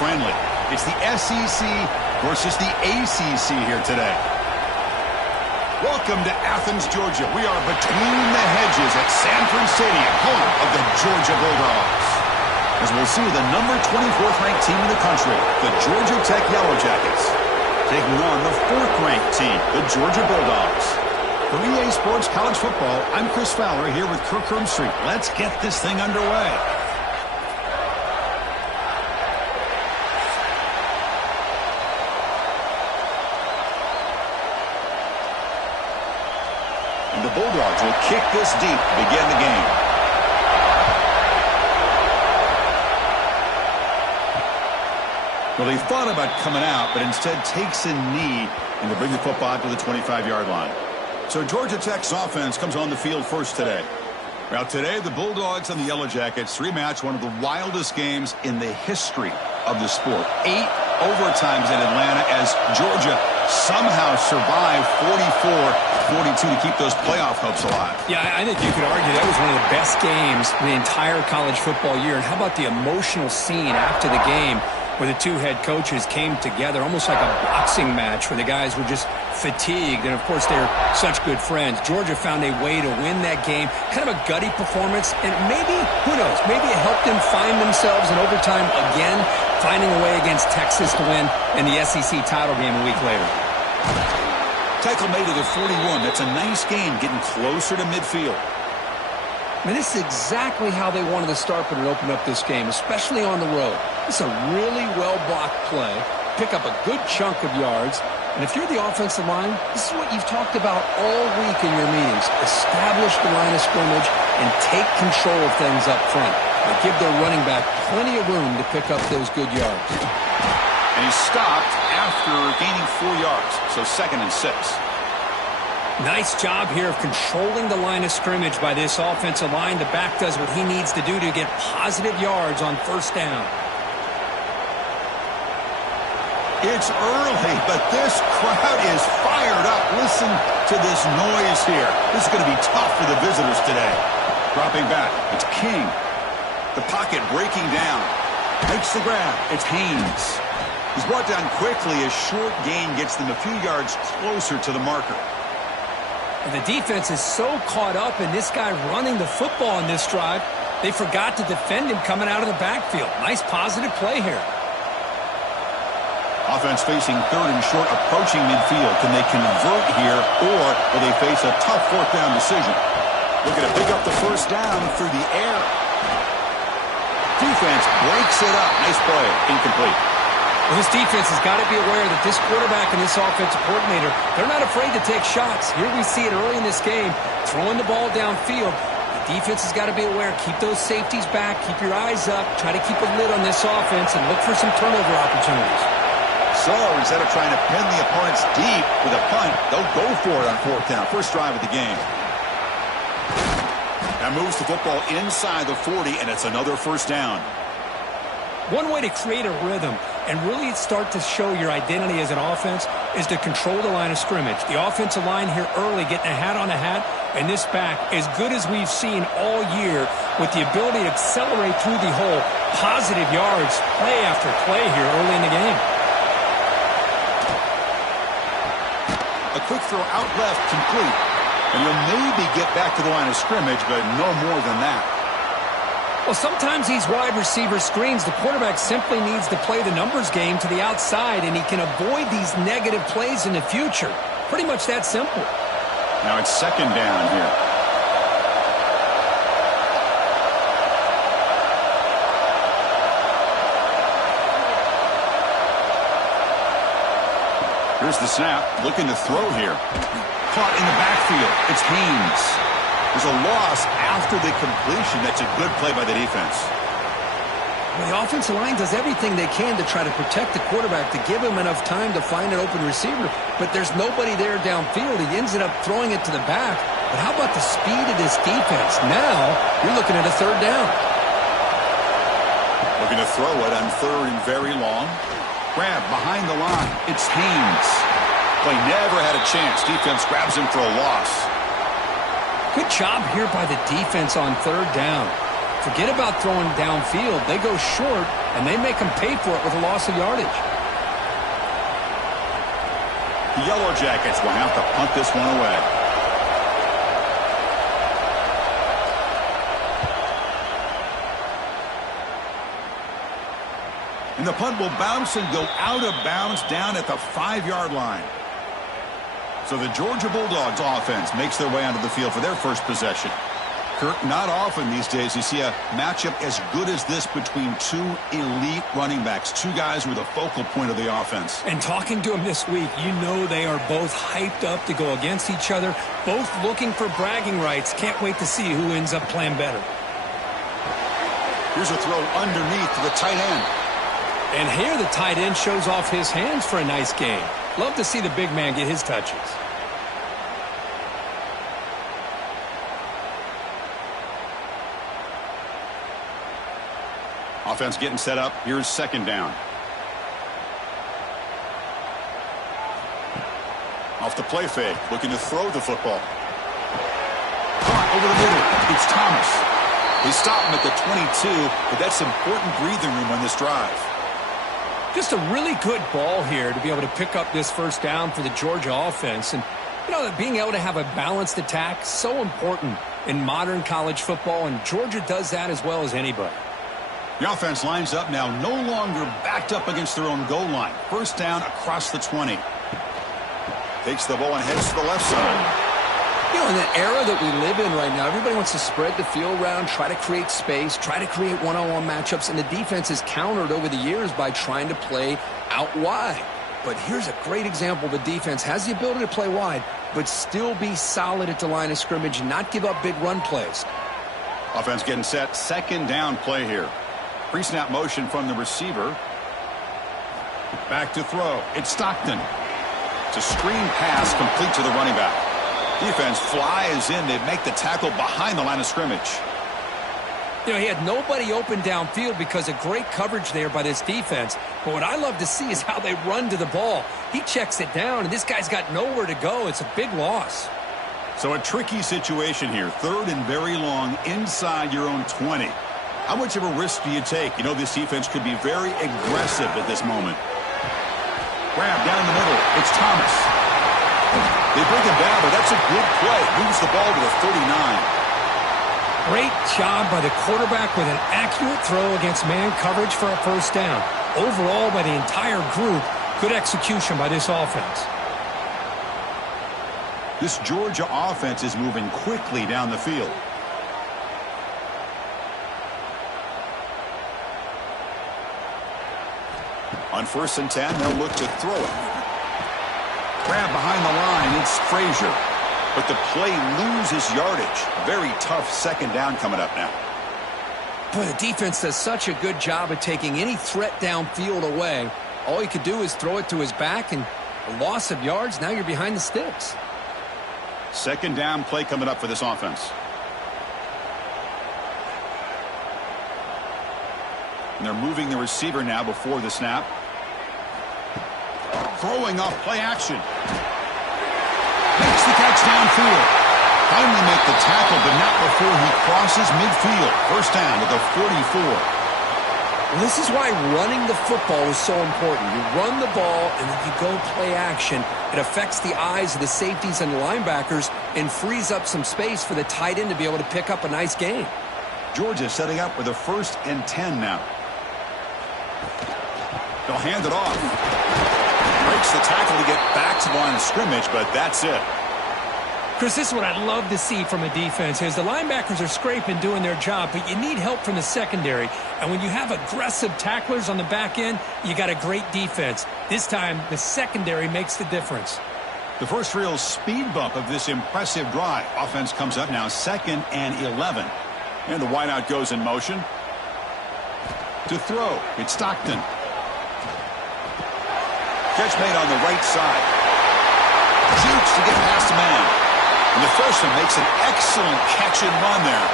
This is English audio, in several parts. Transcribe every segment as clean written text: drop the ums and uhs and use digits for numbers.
friendly. It's the SEC versus the ACC here today. Welcome to Athens, Georgia. We are between the hedges at Sanford Stadium, home of the Georgia Bulldogs. As we'll see the number 24th ranked team in the country, the Georgia Tech Yellow Jackets, taking on the 4th ranked team, the Georgia Bulldogs. For EA Sports College Football, I'm Chris Fowler here with Kirk Herbstreit. Let's get this thing underway. And the Bulldogs will kick this deep to begin the game. Well, he thought about coming out, but instead takes a knee and to bring the football out to the 25-yard line. So Georgia Tech's offense comes on the field first today. Well, today the Bulldogs and the Yellow Jackets rematch one of the wildest games in the history of the sport. 8 overtimes in Atlanta as Georgia somehow survived 44-42 to keep those playoff hopes alive. Yeah, I think you could argue that was one of the best games in the entire college football year. And how about the emotional scene after the game where the two head coaches came together, almost like a boxing match where the guys were just fatigued. And, of course, they're such good friends. Georgia found a way to win that game. Kind of a gutty performance. And maybe, who knows, maybe it helped them find themselves in overtime again, finding a way against Texas to win in the SEC title game a week later. Tackle made to the 41. That's a nice gain, getting closer to midfield. I mean, this is exactly how they wanted to start when it opened up this game, especially on the road. It's a really well-blocked play, pick up a good chunk of yards, and if you're the offensive line, this is what you've talked about all week in your meetings. Establish the line of scrimmage and take control of things up front. They give their running back plenty of room to pick up those good yards. And he stopped after gaining 4 yards, so 2nd and 6. Nice job here of controlling the line of scrimmage by this offensive line. The back does what he needs to do to get positive yards on first down. It's early, but this crowd is fired up. Listen to this noise here. This is going to be tough for the visitors today. Dropping back, it's King. The pocket breaking down. Makes the grab. It's Haynes. He's brought down quickly. A short gain gets them a few yards closer to the marker. And the defense is so caught up in this guy running the football in this drive, they forgot to defend him coming out of the backfield. Nice positive play here. Offense facing 3rd and short, approaching midfield. Can they convert here, or will they face a tough 4th down decision? Looking to pick up the first down through the air. Defense breaks it up. Nice play. Incomplete. Well, this defense has got to be aware that this quarterback and this offensive coordinator, they're not afraid to take shots. Here we see it early in this game, throwing the ball downfield. The defense has got to be aware. Keep those safeties back. Keep your eyes up. Try to keep a lid on this offense and look for some turnover opportunities. So instead of trying to pin the opponents deep with a punt, they'll go for it on 4th down. First drive of the game. Now moves the football inside the 40, and it's another first down. One way to create a rhythm and really start to show your identity as an offense is to control the line of scrimmage. The offensive line here early getting a hat on a hat, and this back as good as we've seen all year with the ability to accelerate through the hole. Positive yards, play after play here early in the game. A quick throw out left, complete. And he'll maybe get back to the line of scrimmage, but no more than that. Well, sometimes these wide receiver screens, the quarterback simply needs to play the numbers game to the outside, and he can avoid these negative plays in the future. Pretty much that simple. Now it's 2nd down here. Here's the snap. Looking to throw here. Caught in the backfield. It's Haynes. There's a loss after the completion. That's a good play by the defense. Well, the offensive line does everything they can to try to protect the quarterback, to give him enough time to find an open receiver. But there's nobody there downfield. He ends up throwing it to the back. But how about the speed of this defense? Now you're looking at a 3rd down. Looking to throw it on 3rd and very long. Grab behind the line. It's Haynes. Play never had a chance. Defense grabs him for a loss. Good job here by the defense on 3rd down. Forget about throwing downfield. They go short, and they make them pay for it with a loss of yardage. The Yellow Jackets will have to punt this one away. And the punt will bounce and go out of bounds down at the 5-yard line. So the Georgia Bulldogs offense makes their way onto the field for their first possession. Kirk, not often these days you see a matchup as good as this between two elite running backs, two guys who are the focal point of the offense. And talking to them this week, you know they are both hyped up to go against each other, both looking for bragging rights. Can't wait to see who ends up playing better. Here's a throw underneath to the tight end. And here the tight end shows off his hands for a nice game. Love to see the big man get his touches. Offense getting set up. Here's second down. Off the play fake, looking to throw the football. Caught over the middle. It's Thomas. They stop him at the 22, but that's important breathing room on this drive. Just a really good ball here to be able to pick up this first down for the Georgia offense. And, you know, being able to have a balanced attack, so important in modern college football, and Georgia does that as well as anybody. The offense lines up now, no longer backed up against their own goal line. First down across the 20. Takes the ball and heads to the left side. You know, in the era that we live in right now, everybody wants to spread the field around, try to create space, try to create one-on-one matchups, and the defense has countered over the years by trying to play out wide. But here's a great example. The defense has the ability to play wide, but still be solid at the line of scrimmage and not give up big run plays. Offense getting set. Second down play here. Pre-snap motion from the receiver. Back to throw. It's Stockton. It's a screen pass complete to the running back. Defense flies in. They make the tackle behind the line of scrimmage. You know, he had nobody open downfield because of great coverage there by this defense. But what I love to see is how they run to the ball. He checks it down, and this guy's got nowhere to go. It's a big loss. So a tricky situation here. Third and very long inside your own 20. How much of a risk do you take? You know, this defense could be very aggressive at this moment. Grab down the middle. It's Thomas. They bring him down, but that's a good play. Moves the ball to the 39. Great job by the quarterback with an accurate throw against man coverage for a first down. Overall, by the entire group, good execution by this offense. This Georgia offense is moving quickly down the field. On 1st and 10, they'll look to throw it. Grab behind the line, it's Frazier. But the play loses yardage. Very tough second down coming up now. Boy, the defense does such a good job of taking any threat downfield away. All you could do is throw it to his back, and a loss of yards, now you're behind the sticks. Second down play coming up for this offense. And they're moving the receiver now before the snap. Throwing off play action. Makes the catch downfield. Finally make the tackle, but not before he crosses midfield. First down to the 44. Well, this is why running the football is so important. You run the ball, and then you go play action. It affects the eyes of the safeties and the linebackers and frees up some space for the tight end to be able to pick up a nice gain. Georgia setting up with a 1st and 10 now. They'll hand it off. Breaks the tackle to get back to the line of scrimmage, but that's it. Chris, this is what I love to see from a defense is the linebackers are scraping, doing their job, but you need help from the secondary. And when you have aggressive tacklers on the back end, you got a great defense. This time, the secondary makes the difference. The first real speed bump of this impressive drive. Offense comes up now 2nd and 11. And the wideout goes in motion. To throw, it's Stockton. Catch made on the right side. Shoots to get past the man. And the freshman makes an excellent catch and run there.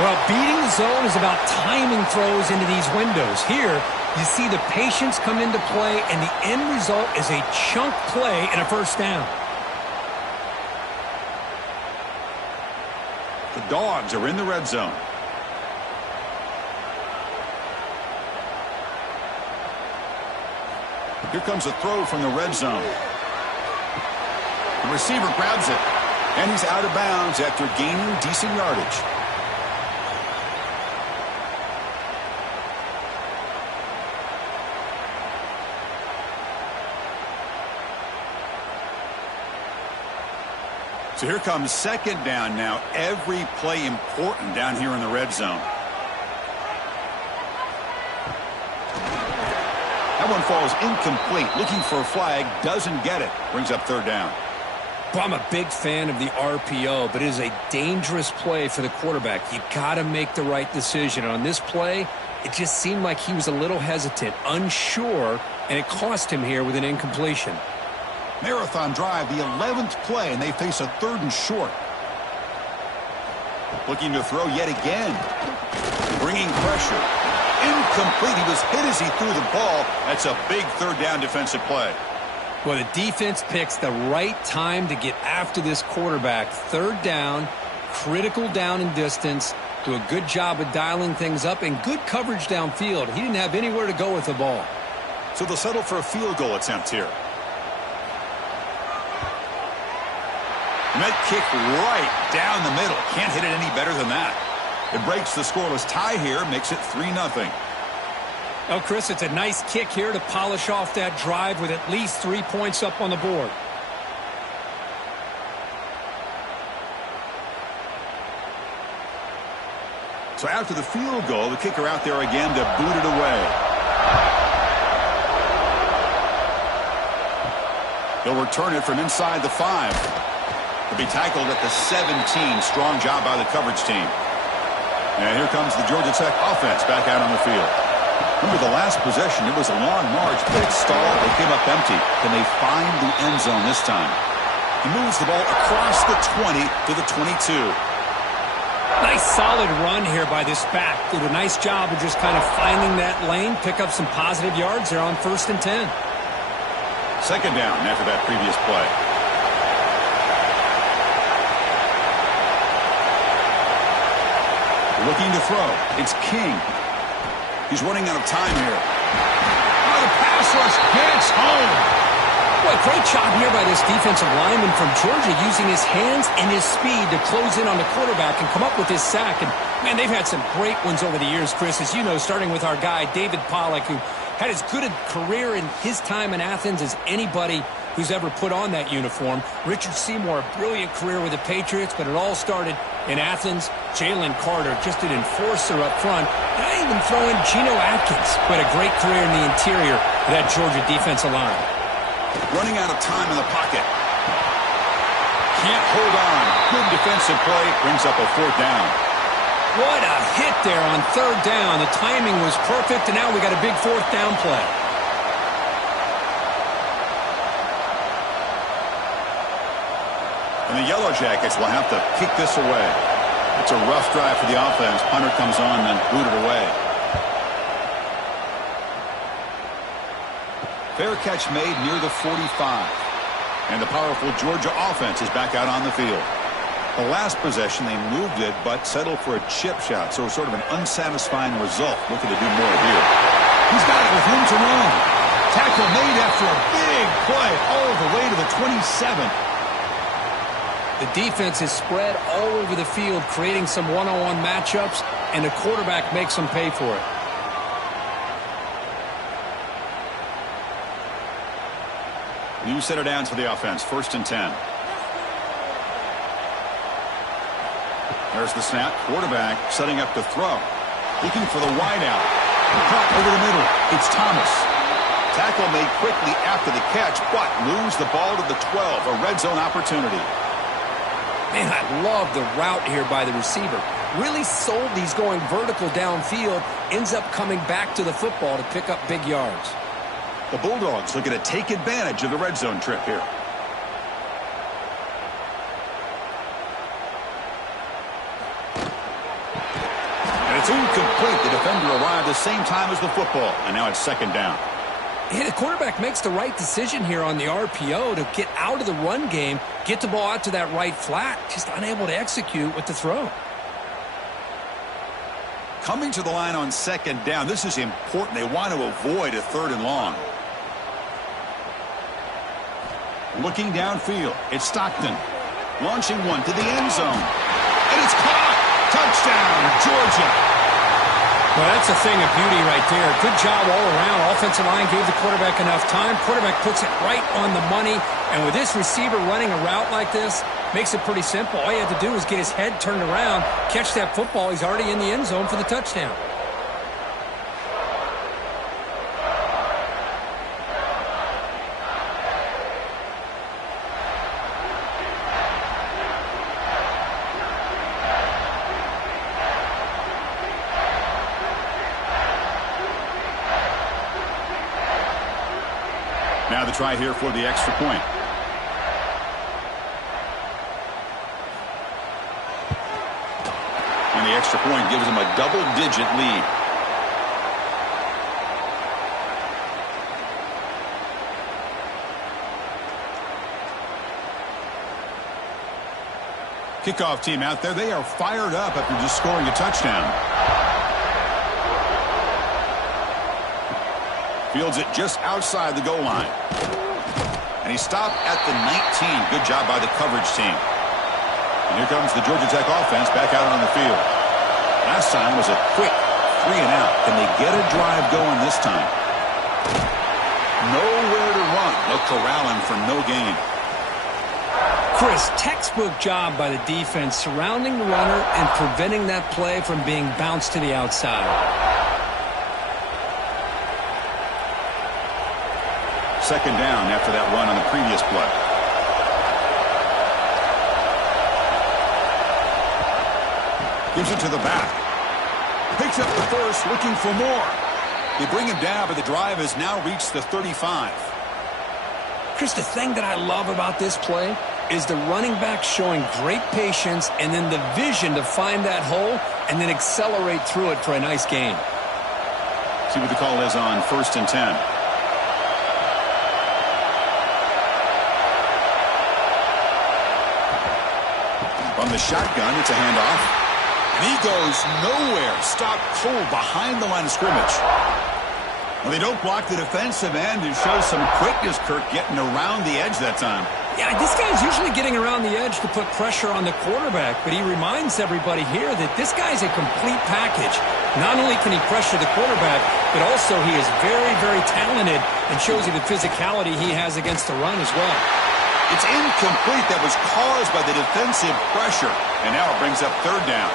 Well, beating the zone is about timing throws into these windows. Here, you see the patience come into play, and the end result is a chunk play and a first down. The Dogs are in the red zone. Here comes a throw from the red zone. The receiver grabs it, and he's out of bounds after gaining decent yardage. So here comes second down now. Every play important down here in the red zone. That one falls incomplete. Looking for a flag. Doesn't get it. Brings up third down. Well, I'm a big fan of the RPO, but it is a dangerous play for the quarterback. You got to make the right decision. On this play, it just seemed like he was a little hesitant, unsure, and it cost him here with an incompletion. Marathon drive, the 11th play, and they face a 3rd and short. Looking to throw yet again. Bringing pressure. Incomplete. He was hit as he threw the ball. That's a big third down defensive play. Well, the defense picks the right time to get after this quarterback. Third down, critical down and distance. Do a good job of dialing things up and good coverage downfield. He didn't have anywhere to go with the ball. So they'll settle for a field goal attempt here. And that kick right down the middle. Can't hit it any better than that. It breaks the scoreless tie here, makes it 3-0. Well, Chris, it's a nice kick here to polish off that drive with at least 3 points up on the board. So after the field goal, the kicker out there again to boot it away. He'll return it from inside the 5. To be tackled at the 17. Strong job by the coverage team. And here comes the Georgia Tech offense back out on the field. Remember the last possession, it was a long march, but it stalled. They came up empty. Can they find the end zone this time? He moves the ball across the 20 to the 22. Nice solid run here by this back. Did a nice job of just kind of finding that lane, pick up some positive yards there on 1st and 10. Second down after that previous play. Looking to throw. It's King. He's running out of time here. Oh, the pass rush gets home. Boy, great job here by this defensive lineman from Georgia using his hands and his speed to close in on the quarterback and come up with his sack. And, man, they've had some great ones over the years, Chris, as you know, starting with our guy, David Pollack, who had as good a career in his time in Athens as anybody who's ever put on that uniform. Richard Seymour, a brilliant career with the Patriots, but it all started in Athens. Jalen Carter, just an enforcer up front. And I even throw in Geno Atkins, who had a great career in the interior of that Georgia defensive line. Running out of time in the pocket. Can't hold on. Good defensive play. Brings up a 4th down. What a hit there on 3rd down. The timing was perfect, and now we got a big 4th down play. And the Yellow Jackets will have to kick this away. It's a rough drive for the offense. Punter comes on and booted away. Fair catch made near the 45. And the powerful Georgia offense is back out on the field. The last possession, they moved it, but settled for a chip shot. So sort of an unsatisfying result. Looking to do more here. He's got it with room to run. Tackle made after a big play all the way to the 27. The defense is spread all over the field, creating some one-on-one matchups, and the quarterback makes them pay for it. New set of downs for the offense. 1st and 10. There's the snap. Quarterback setting up to throw. Looking for the wideout. Cut over the middle. It's Thomas. Tackle made quickly after the catch, but moves the ball to the 12. A red zone opportunity. Man, I love the route here by the receiver. Really sold these going vertical downfield. Ends up coming back to the football to pick up big yards. The Bulldogs looking to take advantage of the red zone trip here. And it's incomplete. The defender arrived the same time as the football. And now it's 2nd down. Yeah, the quarterback makes the right decision here on the RPO to get out of the run game, get the ball out to that right flat, just unable to execute with the throw. Coming to the line on 2nd down, this is important. They want to avoid a 3rd and long. Looking downfield, it's Stockton. Launching one to the end zone. And it's caught! Touchdown, Georgia! Well, that's a thing of beauty right there. Good job all around. Offensive line gave the quarterback enough time. Quarterback puts it right on the money. And with this receiver running a route like this, makes it pretty simple. All you have to do is get his head turned around, catch that football. He's already in the end zone for the touchdown. Now the try here for the extra point. And the extra point gives them a double-digit lead. Kickoff team out there, they are fired up after just scoring a touchdown. Fields it just outside the goal line. And he stopped at the 19. Good job by the coverage team. And here comes the Georgia Tech offense back out on the field. Last time was a quick 3 and out. Can they get a drive going this time? Nowhere to run. They'll corral him for no gain. Chris, textbook job by the defense surrounding the runner and preventing that play from being bounced to the outside. Second down after that run on the previous play. Gives it to the back. Picks up the first, looking for more. They bring him down, but the drive has now reached the 35. Chris, the thing that I love about this play is the running back showing great patience and then the vision to find that hole and then accelerate through it for a nice gain. See what the call is on 1st and 10. From the shotgun, it's a handoff. And he goes nowhere. Stopped cold behind the line of scrimmage. Well, they don't block the defensive end and show some quickness, Kirk, getting around the edge that time. Yeah, this guy's usually getting around the edge to put pressure on the quarterback, but he reminds everybody here that this guy's a complete package. Not only can he pressure the quarterback, but also he is very, very talented and shows you the physicality he has against the run as well. It's incomplete. That was caused by the defensive pressure. And now it brings up 3rd down.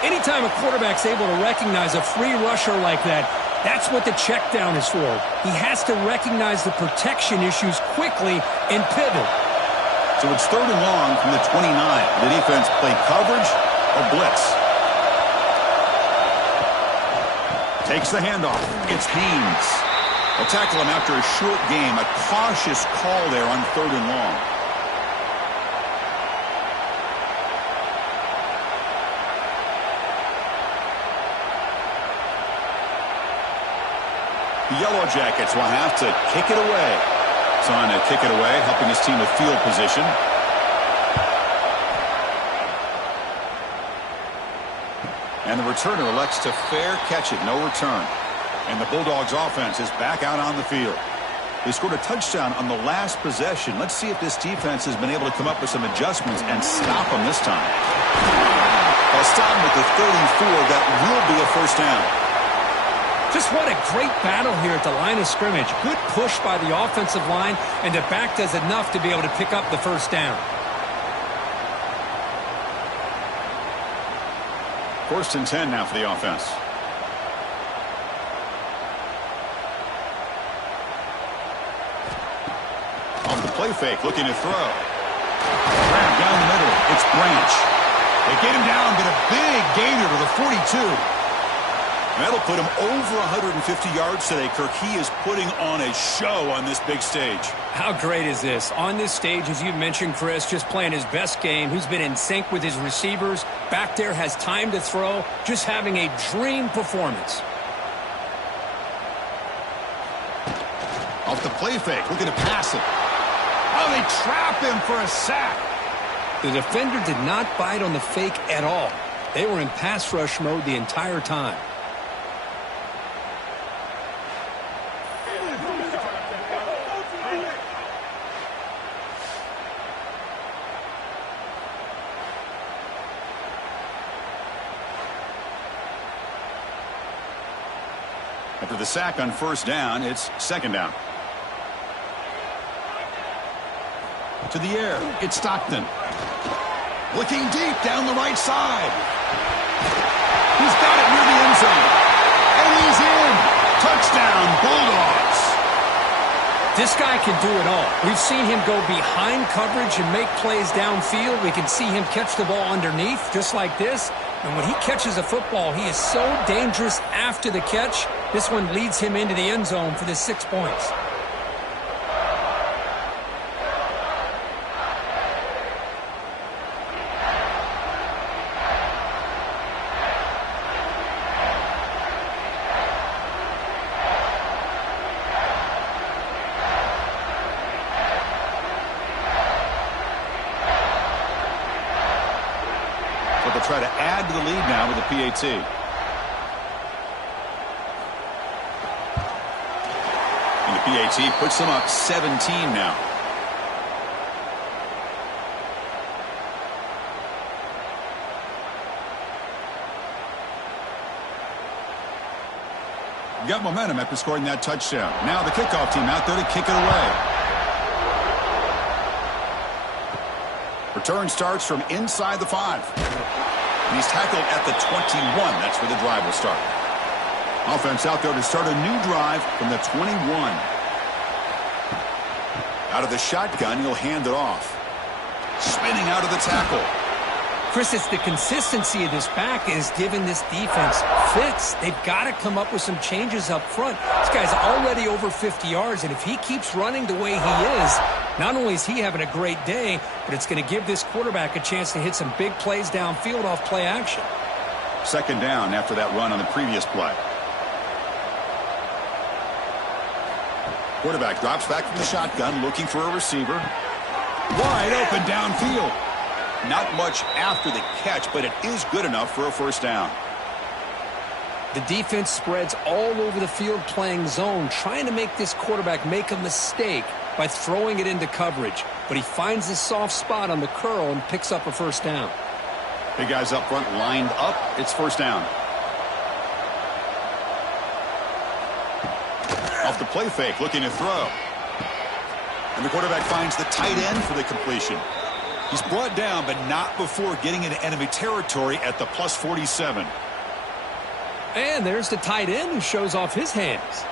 Anytime a quarterback's able to recognize a free rusher like that, that's what the check down is for. He has to recognize the protection issues quickly and pivot. So it's 3rd and long from the 29. The defense play coverage or blitz. Takes the handoff. It's Haynes. They'll tackle him after a short game. A cautious call there on 3rd and long. The Yellow Jackets will have to kick it away. Trying to kick it away, helping his team with field position. And the returner elects to fair catch it. No return. And the Bulldogs offense is back out on the field. They scored a touchdown on the last possession. Let's see if this defense has been able to come up with some adjustments and stop them this time. They'll stop them at the 34. That will be a 1st down. Just what a great battle here at the line of scrimmage. Good push by the offensive line, and the back does enough to be able to pick up the 1st down. 1st and 10 now for the offense. Off the play fake, looking to throw. Grab down the middle. It's Branch. They get him down, but a big gainer to the 42. That'll put him over 150 yards today, Kirk. He is putting on a show on this big stage. How great is this? On this stage, as you mentioned, Chris, just playing his best game. He's been in sync with his receivers. Back there, has time to throw. Just having a dream performance. Off the play fake, looking to pass it. Oh, they trap him for a sack. The defender did not bite on the fake at all. They were in pass rush mode the entire time. After the sack on first down, it's second down. To the air, it's Stockton. Looking deep down the right side. He's got it near the end zone. And he's in. Touchdown, Bulldogs. This guy can do it all. We've seen him go behind coverage and make plays downfield. We can see him catch the ball underneath, just like this. And when he catches a football, he is so dangerous after the catch. This one leads him into the end zone for the 6 points. Try to add to the lead now with the PAT. And the PAT puts them up 17 now. Got momentum after scoring that touchdown. Now the kickoff team out there to kick it away. Return starts from inside the 5. And he's tackled at the 21. That's where the drive will start. Offense out there to start a new drive from the 21. Out of the shotgun, he'll hand it off. Spinning out of the tackle. Chris, it's the consistency of this back is giving this defense fits. They've got to come up with some changes up front. This guy's already over 50 yards, and if he keeps running the way he is, not only is he having a great day, but it's going to give this quarterback a chance to hit some big plays downfield off play action. Second down after that run on the previous play. Quarterback drops back from the shotgun, looking for a receiver. Wide open downfield. Not much after the catch, but it is good enough for a first down. The defense spreads all over the field playing zone, trying to make this quarterback make a mistake by throwing it into coverage. But he finds the soft spot on the curl and picks up a first down. Big guys up front lined up. It's first down. Off the play fake, looking to throw. And the quarterback finds the tight end for the completion. He's brought down, but not before getting into enemy territory at the plus 47. And there's the tight end who shows off his hands.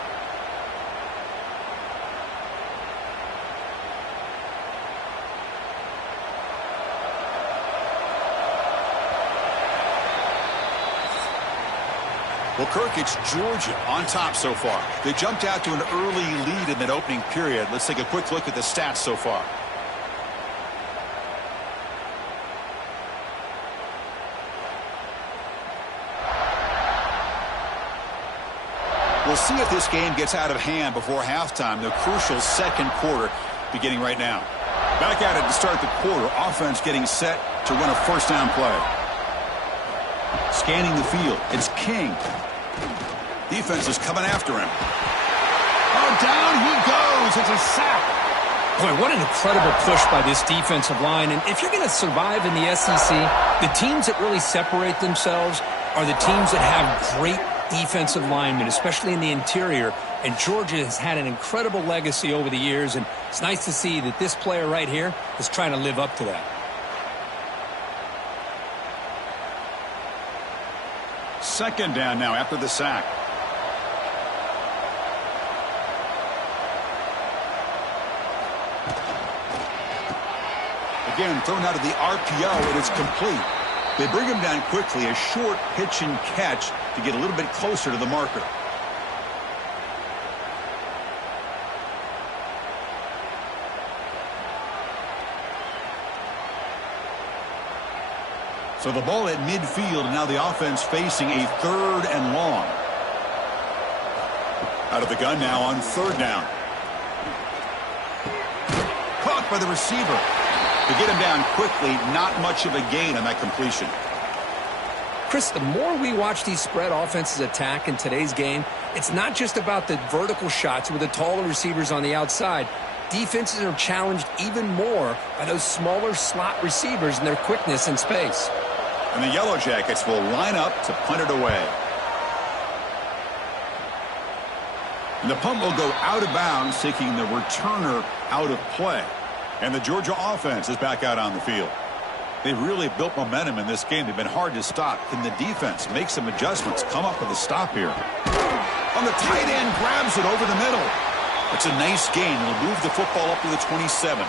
Well, Kirk, it's Georgia on top so far. They jumped out to an early lead in that opening period. Let's take a quick look at the stats so far. We'll see if this game gets out of hand before halftime. The crucial second quarter beginning right now. Back at it to start the quarter. Offense getting set to run a first down play. Scanning the field. It's King. Defense is coming after him. Oh, down he goes. It's a sack. Boy, what an incredible push by this defensive line. And if you're going to survive in the SEC, the teams that really separate themselves are the teams that have great defensive linemen, especially in the interior. And Georgia has had an incredible legacy over the years, and it's nice to see that this player right here is trying to live up to that. Second down now after the sack. Again, thrown out of the RPO, and it's complete. They bring him down quickly, a short pitch and catch to get a little bit closer to the marker. So the ball at midfield, and now the offense facing a third and long. Out of the gun now on third down. Caught by the receiver. To get him down quickly, not much of a gain on that completion. Chris, the more we watch these spread offenses attack in today's game, it's not just about the vertical shots with the taller receivers on the outside. Defenses are challenged even more by those smaller slot receivers and their quickness in space. And the Yellow Jackets will line up to punt it away. And the punt will go out of bounds, taking the returner out of play. And the Georgia offense is back out on the field. They've really built momentum in this game. They've been hard to stop. Can the defense make some adjustments, come up with a stop here? On the tight end, grabs it over the middle. It's a nice gain. It'll move the football up to the 27.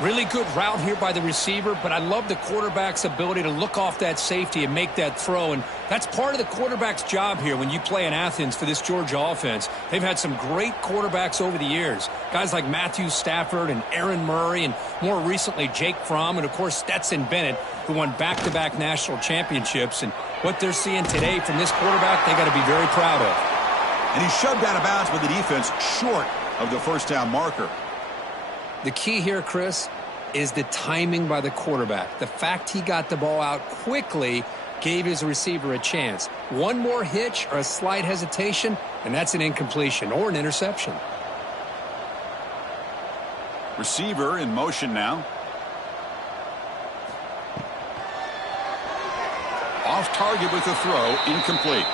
Really good route here by the receiver, but I love the quarterback's ability to look off that safety and make that throw. And that's part of the quarterback's job here when you play in Athens for this Georgia offense. They've had some great quarterbacks over the years. Guys like Matthew Stafford and Aaron Murray and more recently Jake Fromm and, of course, Stetson Bennett, who won back-to-back national championships. And what they're seeing today from this quarterback, they got to be very proud of. And he's shoved out of bounds with the defense short of the first down marker. The key here, Chris, is the timing by the quarterback. The fact he got the ball out quickly gave his receiver a chance. One more hitch or a slight hesitation, and that's an incompletion or an interception. Receiver in motion now. Off target with the throw, incomplete.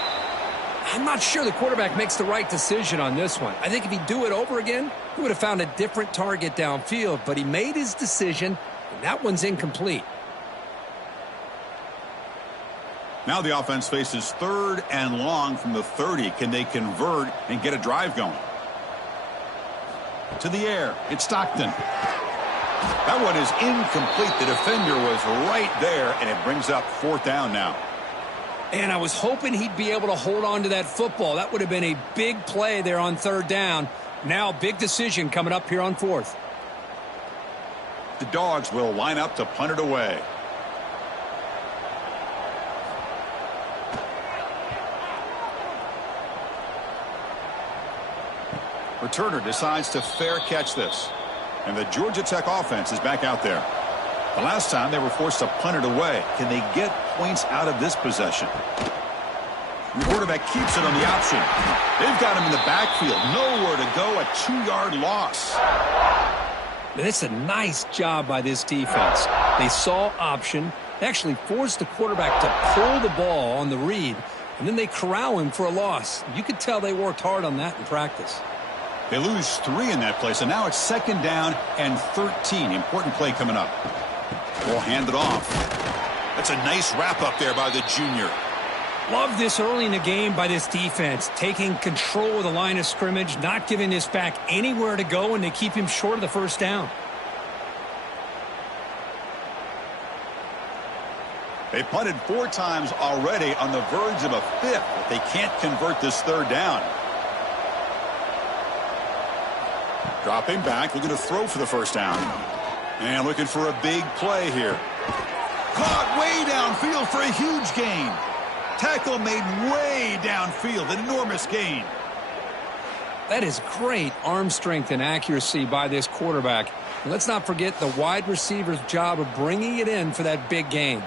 I'm not sure the quarterback makes the right decision on this one. I think if he'd do it over again, he would have found a different target downfield, but he made his decision, and that one's incomplete. Now the offense faces 3rd and long from the 30. Can they convert and get a drive going? To the air, it's Stockton. That one is incomplete. The defender was right there, and it brings up 4th down now. And I was hoping he'd be able to hold on to that football. That would have been a big play there on 3rd down. Now, big decision coming up here on 4th. The Dogs will line up to punt it away. Returner decides to fair catch this. And the Georgia Tech offense is back out there. The last time they were forced to punt it away. Can they get points out of this possession? And the quarterback keeps it on the option. They've got him in the backfield. Nowhere to go. A 2-yard loss. And it's a nice job by this defense. They saw option. They actually forced the quarterback to pull the ball on the read. And then they corral him for a loss. You could tell they worked hard on that in practice. They lose 3 in that play. So now it's 2nd down and 13. Important play coming up. Ball handed off. That's a nice wrap up there by the junior. Love this early in the game by this defense, taking control of the line of scrimmage, not giving this back anywhere to go, and they keep him short of the 1st down. They punted 4 times already, on the verge of a 5th, but they can't convert this 3rd down. Dropping back, looking to throw for the 1st down. And looking for a big play here. Caught way downfield for a huge gain. Tackle made way downfield, an enormous gain. That is great arm strength and accuracy by this quarterback. And let's not forget the wide receiver's job of bringing it in for that big gain.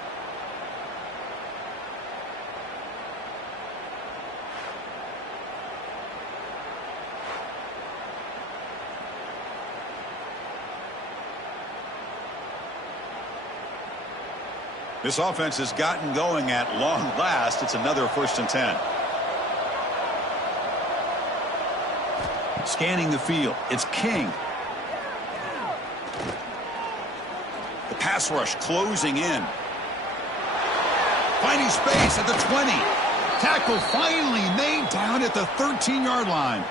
This offense has gotten going at long last. It's another 1st and 10. Scanning the field. It's King. The pass rush closing in. Finding space at the 20. Tackle finally made down at the 13-yard line.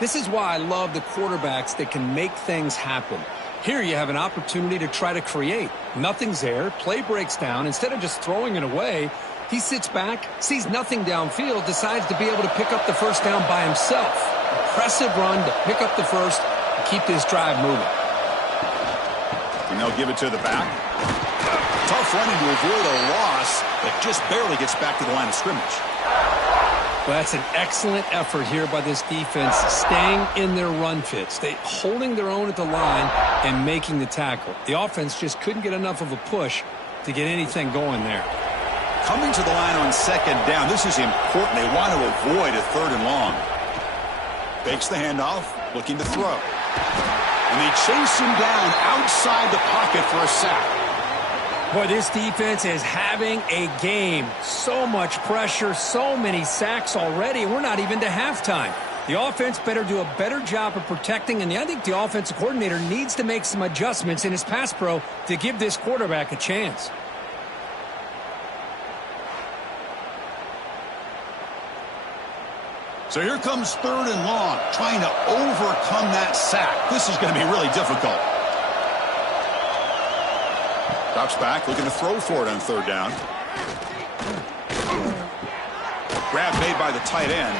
This is why I love the quarterbacks that can make things happen. Here you have an opportunity to try to create. Nothing's there. Play breaks down. Instead of just throwing it away, he sits back, sees nothing downfield, decides to be able to pick up the 1st down by himself. Impressive run to pick up the 1st and keep this drive moving. And they'll give it to the back. Tough running to avoid a loss, but just barely gets back to the line of scrimmage. Well, that's an excellent effort here by this defense, staying in their run fits. They holding their own at the line and making the tackle. The offense just couldn't get enough of a push to get anything going there. Coming to the line on 2nd down, this is important. They want to avoid a 3rd and long. Fakes the handoff, looking to throw. And they chase him down outside the pocket for a sack. Boy, this defense is having a game. So much pressure, so many sacks already. We're not even to halftime. The offense better do a better job of protecting, and I think the offensive coordinator needs to make some adjustments in his pass pro to give this quarterback a chance. So here comes 3rd and long, trying to overcome that sack. This is going to be really difficult. Drops back, looking to throw for it on 3rd down. Grab made by the tight end.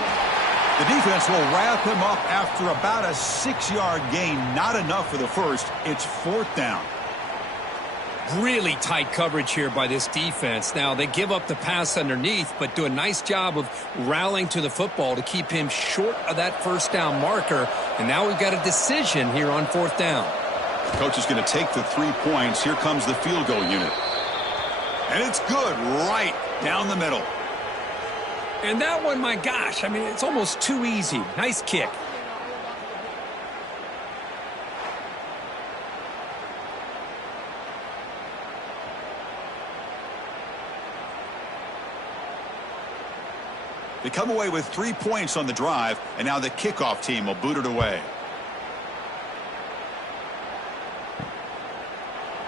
The defense will wrap him up after about a 6-yard gain. Not enough for the first. It's 4th down. Really tight coverage here by this defense. Now, they give up the pass underneath, but do a nice job of rallying to the football to keep him short of that 1st down marker. And now we've got a decision here on 4th down. Coach is going to take the 3 points. Here comes the field goal unit. And it's good right down the middle. And that one, my gosh, I mean, it's almost too easy. Nice kick. They come away with 3 points on the drive, and now the kickoff team will boot it away.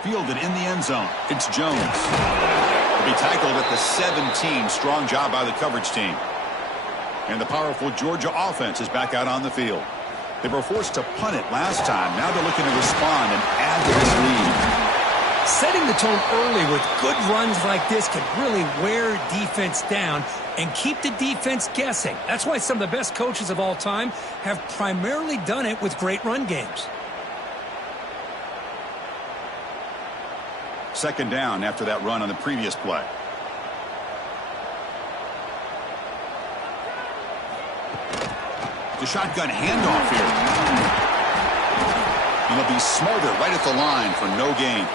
Fielded in the end zone. It's Jones. He'll be tackled at the 17. Strong job by the coverage team. And the powerful Georgia offense is back out on the field. They were forced to punt it last time. Now they're looking to respond and add to this lead. Setting the tone early with good runs like this can really wear defense down and keep the defense guessing. That's why some of the best coaches of all time have primarily done it with great run games. 2nd down after that run on the previous play. The shotgun handoff here. And they'll be smarter right at the line for no gain.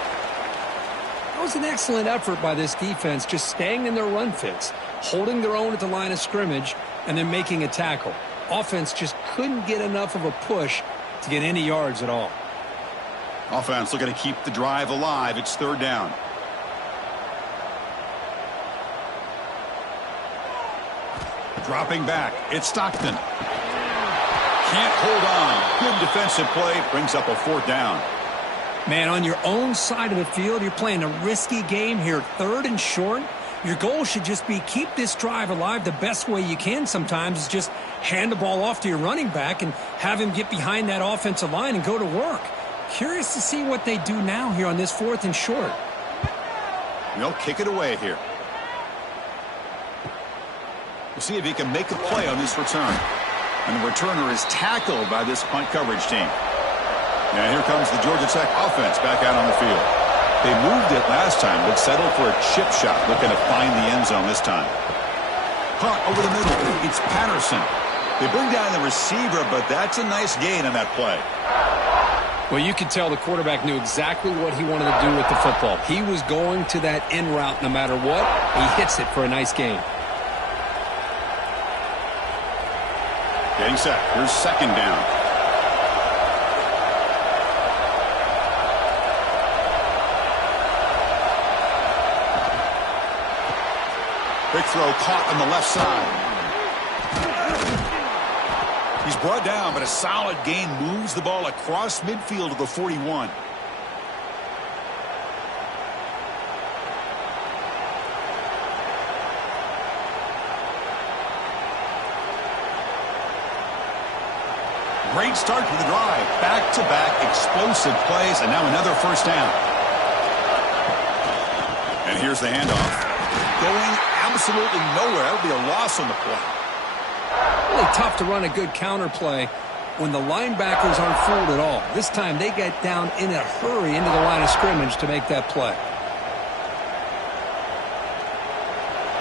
That was an excellent effort by this defense, just staying in their run fits, holding their own at the line of scrimmage, and then making a tackle. Offense just couldn't get enough of a push to get any yards at all. Offense looking to keep the drive alive. It's 3rd down. Dropping back. It's Stockton. Can't hold on. Good defensive play. Brings up a 4th down. Man, on your own side of the field, you're playing a risky game here. 3rd and short. Your goal should just be keep this drive alive the best way you can sometimes is just hand the ball off to your running back and have him get behind that offensive line and go to work. Curious to see what they do now here on this 4th and short. They'll kick it away here. We'll see if he can make a play on this return. And the returner is tackled by this punt coverage team. Now here comes the Georgia Tech offense back out on the field. They moved it last time, but settled for a chip shot, looking to find the end zone this time. Caught over the middle. It's Patterson. They bring down the receiver, but that's a nice gain on that play. Well, you could tell the quarterback knew exactly what he wanted to do with the football. He was going to that in route no matter what. He hits it for a nice gain. Getting set. Here's 2nd down. Quick throw caught on the left side. He's brought down, but a solid gain moves the ball across midfield to the 41. Great start to the drive. Back-to-back explosive plays, and now another 1st down. And here's the handoff. Going absolutely nowhere. That would be a loss on the play. Really tough to run a good counter play when the linebackers aren't fooled at all. This time they get down in a hurry into the line of scrimmage to make that play.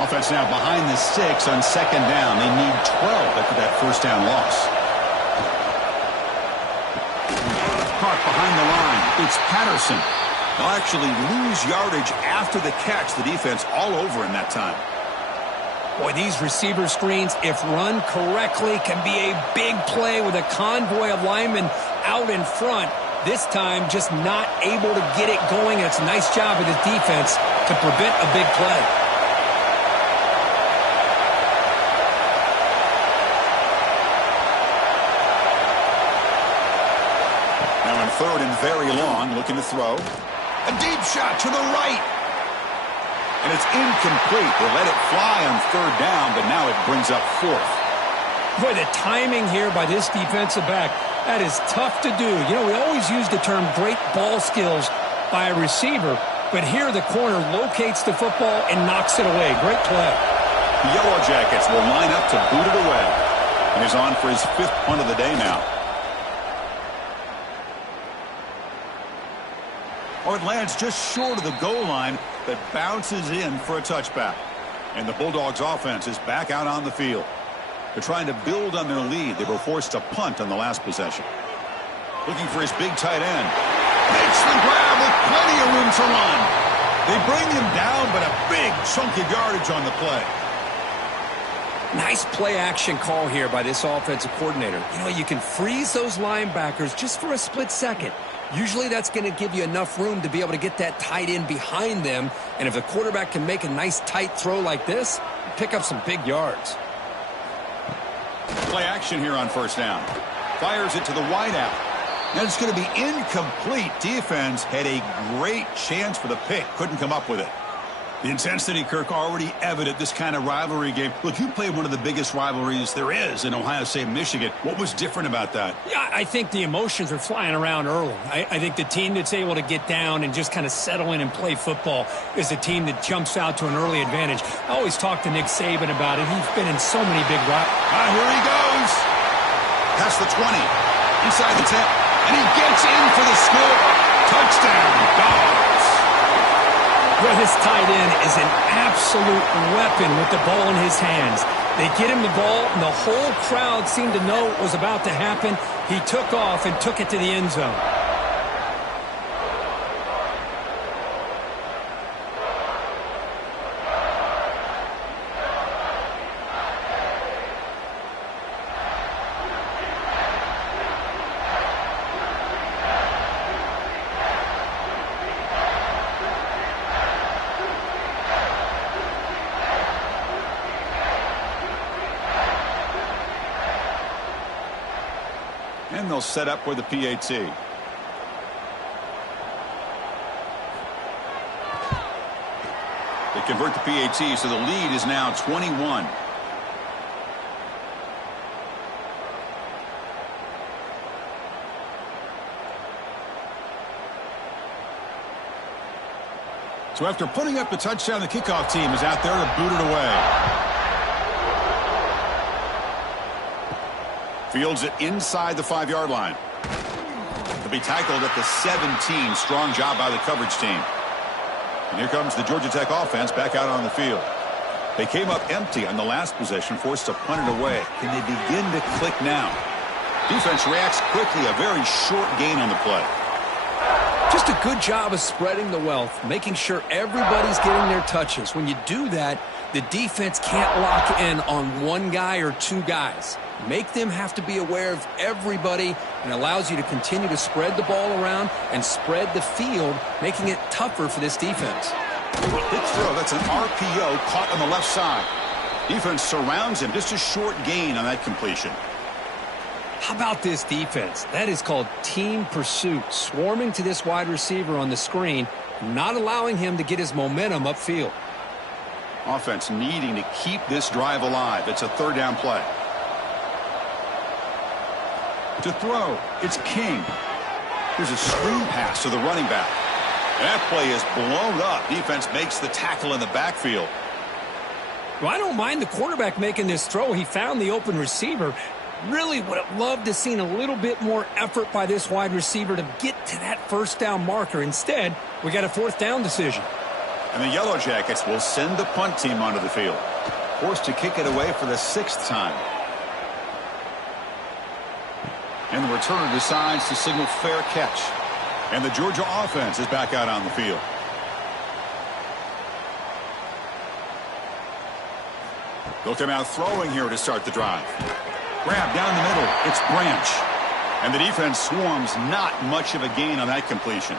Offense now behind the 6 on 2nd down. They need 12 after that 1st down loss. Caught behind the line. It's Patterson. They'll actually lose yardage after the catch. The defense all over in that time. Boy, these receiver screens, if run correctly, can be a big play with a convoy of linemen out in front. This time, just not able to get it going. And it's a nice job of the defense to prevent a big play. Now in third and very long, looking to throw. A deep shot to the right. And it's incomplete. They let it fly on third down, but now it brings up fourth. Boy, the timing here by this defensive back, that is tough to do. You know, we always use the term great ball skills by a receiver, but here the corner locates the football and knocks it away. Great play. The Yellow Jackets will line up to boot it away. And he's on for his fifth punt of the day now. Oh, it lands just short of the goal line, but bounces in for a touchback. And the Bulldogs offense is back out on the field. They're trying to build on their lead. They were forced to punt on the last possession. Looking for his big tight end. Makes the grab with plenty of room to run. They bring him down, but a big chunk of yardage on the play. Nice play action call here by this offensive coordinator. You know, you can freeze those linebackers just for a split second. Usually that's going to give you enough room to be able to get that tight end behind them. And if the quarterback can make a nice tight throw like this, pick up some big yards. Play action here on first down. Fires it to the wideout. And it's going to be incomplete. Defense had a great chance for the pick. Couldn't come up with it. The intensity, Kirk, already evident this kind of rivalry game. Look, you played one of the biggest rivalries there is in Ohio State, Michigan. What was different about that? Yeah, I think the emotions are flying around early. I think the team that's able to get down and just kind of settle in and play football is the team that jumps out to an early advantage. I always talk to Nick Saban about it. He's been in so many big rivalries. Here he goes. Past the 20. Inside the 10. And he gets in for the score. Touchdown, Dogs. Well, this tight end is an absolute weapon with the ball in his hands. They get him the ball, and the whole crowd seemed to know what was about to happen. He took off and took it to the end zone. And they'll set up with the PAT. They convert the PAT, so the lead is now 21. So after putting up the touchdown, the kickoff team is out there to boot it away. Fields it inside the 5-yard line. To be tackled at the 17. Strong job by the coverage team. And here comes the Georgia Tech offense back out on the field. They came up empty on the last possession, forced to punt it away. Can they begin to click now? Defense reacts quickly. A very short gain on the play. Just a good job of spreading the wealth, making sure everybody's getting their touches. When you do that, the defense can't lock in on one guy or two guys. Make them have to be aware of everybody, and allows you to continue to spread the ball around and spread the field, making it tougher for this defense. Big throw. That's an RPO caught on the left side. Defense surrounds him. Just a short gain on that completion. How about this defense? That is called team pursuit. Swarming to this wide receiver on the screen, not allowing him to get his momentum upfield. Offense needing to keep this drive alive. It's a third down play. To throw, it's King. Here's a screen pass to the running back. And that play is blown up. Defense makes the tackle in the backfield. Well, I don't mind the quarterback making this throw. He found the open receiver. Really would have loved to seen a little bit more effort by this wide receiver to get to that first down marker. Instead, we got a fourth down decision. And the Yellow Jackets will send the punt team onto the field. Forced to kick it away for the 6th time. And the returner decides to signal fair catch. And the Georgia offense is back out on the field. They'll come out throwing here to start the drive. Grab down the middle. It's Branch. And the defense swarms, not much of a gain on that completion.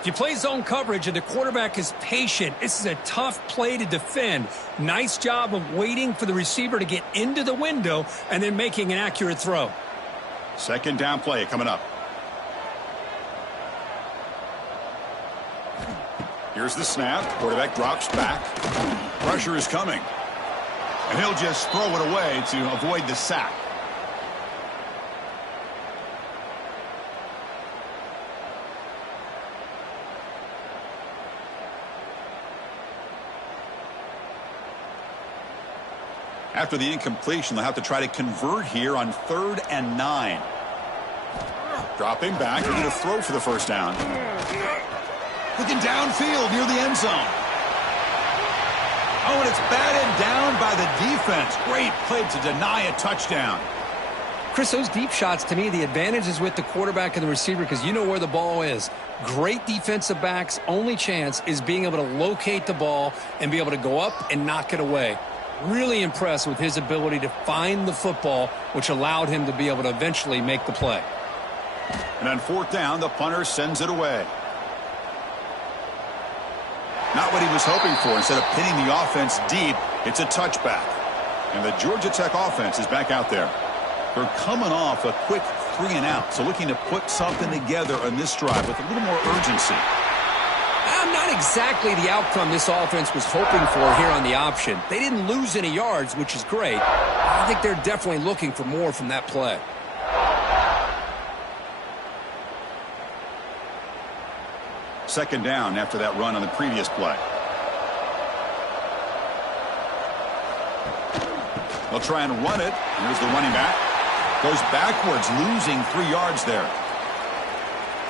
If you play zone coverage and the quarterback is patient, this is a tough play to defend. Nice job of waiting for the receiver to get into the window and then making an accurate throw. Second down play coming up. Here's the snap. Quarterback drops back. Pressure is coming. And he'll just throw it away to avoid the sack. After the incompletion, they'll have to try to convert here on 3rd and 9. Dropping back, they're going to throw for the first down. Looking downfield near the end zone. Oh, and it's batted down by the defense. Great play to deny a touchdown. Chris, those deep shots, to me, the advantage is with the quarterback and the receiver because you know where the ball is. Great defensive backs, only chance is being able to locate the ball and be able to go up and knock it away. Really impressed with his ability to find the football, which allowed him to be able to eventually make the play. And on 4th down, the punter sends it away. Not what he was hoping for. Instead of pinning the offense deep, it's a touchback. And the Georgia Tech offense is back out there. They're coming off a quick 3-and-out, so looking to put something together on this drive with a little more urgency. Not exactly the outcome this offense was hoping for here on the option. They didn't lose any yards, which is great. I think they're definitely looking for more from that play. Second down after that run on the previous play. They'll try and run it. Here's the running back. Goes backwards, losing 3 yards there.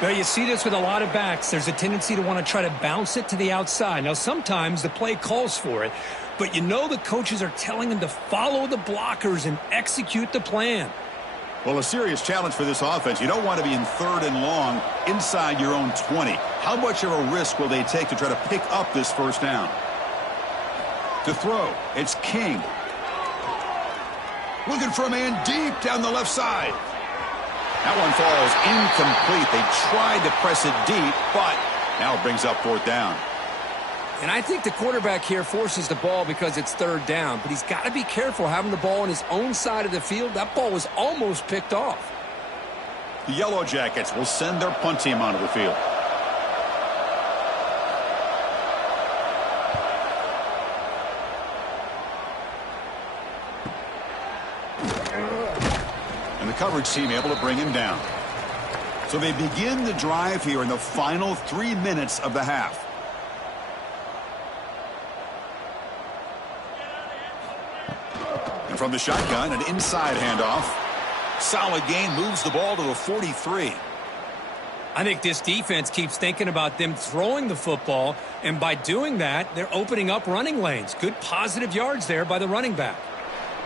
Well, you see this with a lot of backs. There's a tendency to want to try to bounce it to the outside. Now, sometimes the play calls for it, but you know the coaches are telling them to follow the blockers and execute the plan. Well, a serious challenge for this offense. You don't want to be in 3rd and long inside your own 20. How much of a risk will they take to try to pick up this first down? To throw, it's King. Looking for a man deep down the left side. That one falls incomplete. They tried to press it deep, but now it brings up 4th down. And I think the quarterback here forces the ball because it's 3rd down, but he's got to be careful having the ball on his own side of the field. That ball was almost picked off. The Yellow Jackets will send their punt team onto the field. Coverage team able to bring him down. So they begin the drive here in the final 3 minutes of the half. And from the shotgun, an inside handoff. Solid gain, moves the ball to the 43. I think this defense keeps thinking about them throwing the football, and by doing that, they're opening up running lanes. Good positive yards there by the running back.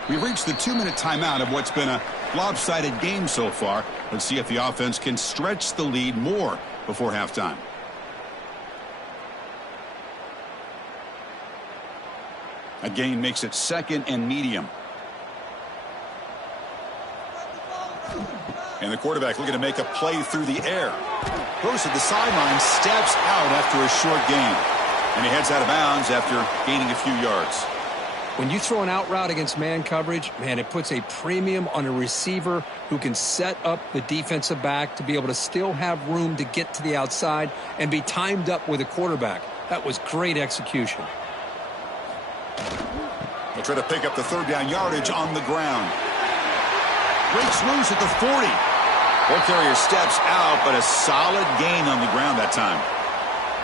We've reached the 2-minute timeout of what's been a lopsided game so far. Let's see if the offense can stretch the lead more before halftime. A gain makes it 2nd and medium. And the quarterback looking to make a play through the air. Goes to the sideline, steps out after a short gain. And he heads out of bounds after gaining a few yards. When you throw an out route against man coverage, man, it puts a premium on a receiver who can set up the defensive back to be able to still have room to get to the outside and be timed up with a quarterback. That was great execution. They'll try to pick up the 3rd down yardage on the ground. Breaks loose at the 40. Ball carrier steps out, but a solid gain on the ground that time.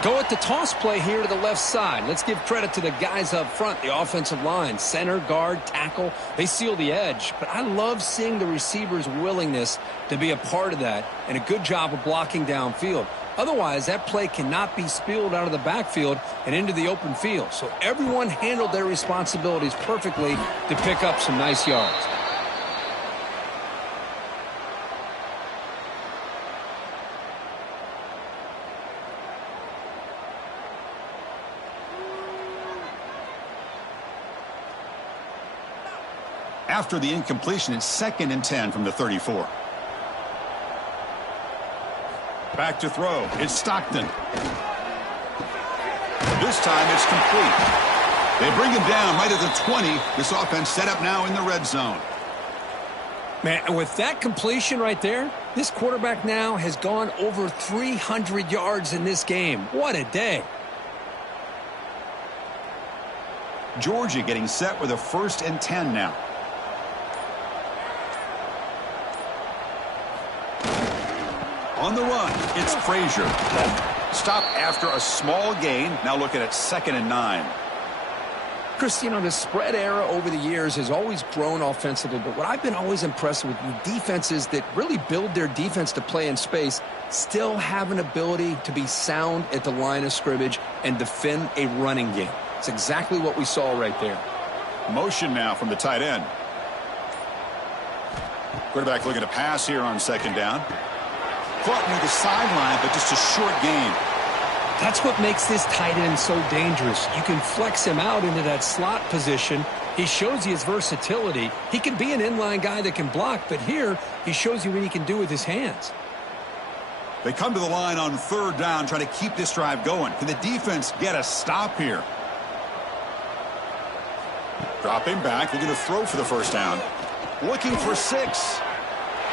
Go at the toss play here to the left side. Let's give credit to the guys up front, the offensive line, center, guard, tackle. They seal the edge. But I love seeing the receiver's willingness to be a part of that and a good job of blocking downfield. Otherwise, that play cannot be spilled out of the backfield and into the open field. So everyone handled their responsibilities perfectly to pick up some nice yards. After the incompletion, it's 2nd and 10 from the 34. Back to throw. It's Stockton. This time it's complete. They bring him down right at the 20. This offense set up now in the red zone. Man, with that completion right there, this quarterback now has gone over 300 yards in this game. What a day. Georgia getting set with a 1st and 10 now. On the run, it's Frazier. Stop after a small gain. Now looking at 2nd and 9. Chris, you know, the spread era over the years has always grown offensively, but what I've been always impressed with defenses that really build their defense to play in space still have an ability to be sound at the line of scrimmage and defend a running game. It's exactly what we saw right there. Motion now from the tight end. Quarterback looking to pass here on 2nd down. Caught near the sideline, but just a short gain. That's what makes this tight end so dangerous. You can flex him out into that slot position. He shows you his versatility. He can be an inline guy that can block, but here he shows you what he can do with his hands. They come to the line on 3rd down, trying to keep this drive going. Can the defense get a stop here? Dropping back, looking to throw for the 1st down. Looking for 6.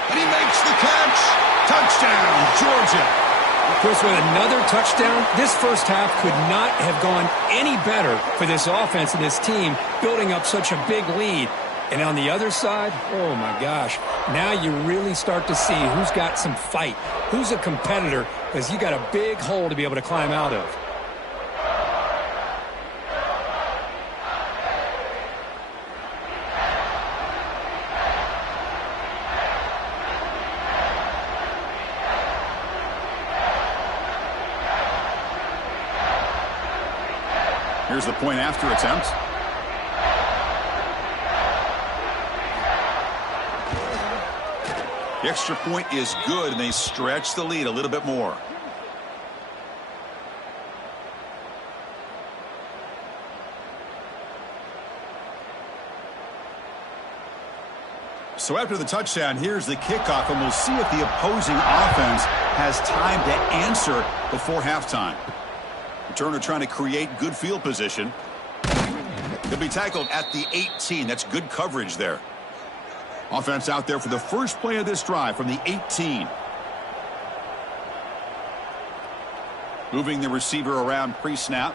And he makes the catch. Touchdown, Georgia. Chris, with another touchdown, this first half could not have gone any better for this offense and this team, building up such a big lead. And on the other side, oh my gosh, now you really start to see who's got some fight, who's a competitor, because you got a big hole to be able to climb out of. Here's the point after attempt. The extra point is good, and they stretch the lead a little bit more. So after the touchdown, here's the kickoff, and we'll see if the opposing offense has time to answer before halftime. Turner trying to create good field position. Could be tackled at the 18. That's good coverage there. Offense out there for the first play of this drive from the 18. Moving the receiver around pre-snap.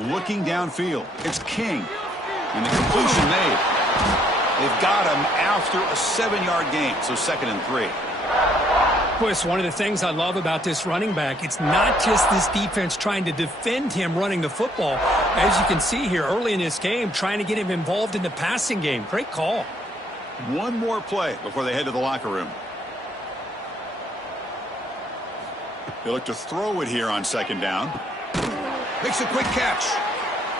Looking downfield. It's King. And the completion made. They've got him after a 7-yard gain, so 2nd and 3. Boy, it's one of the things I love about this running back. It's not just this defense trying to defend him running the football. As you can see here early in this game, trying to get him involved in the passing game. Great call. One more play before they head to the locker room. They look to throw it here on 2nd down. Makes a quick catch.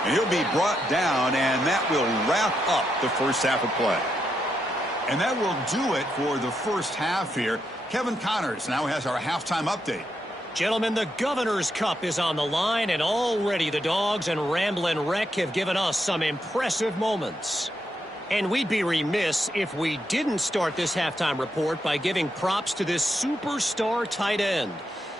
And he'll be brought down, and that will wrap up the first half of play. And that will do it for the first half here. Kevin Connors now has our halftime update. Gentlemen, the Governor's Cup is on the line, and already the Dogs and Ramblin' Wreck have given us some impressive moments. And we'd be remiss if we didn't start this halftime report by giving props to this superstar tight end.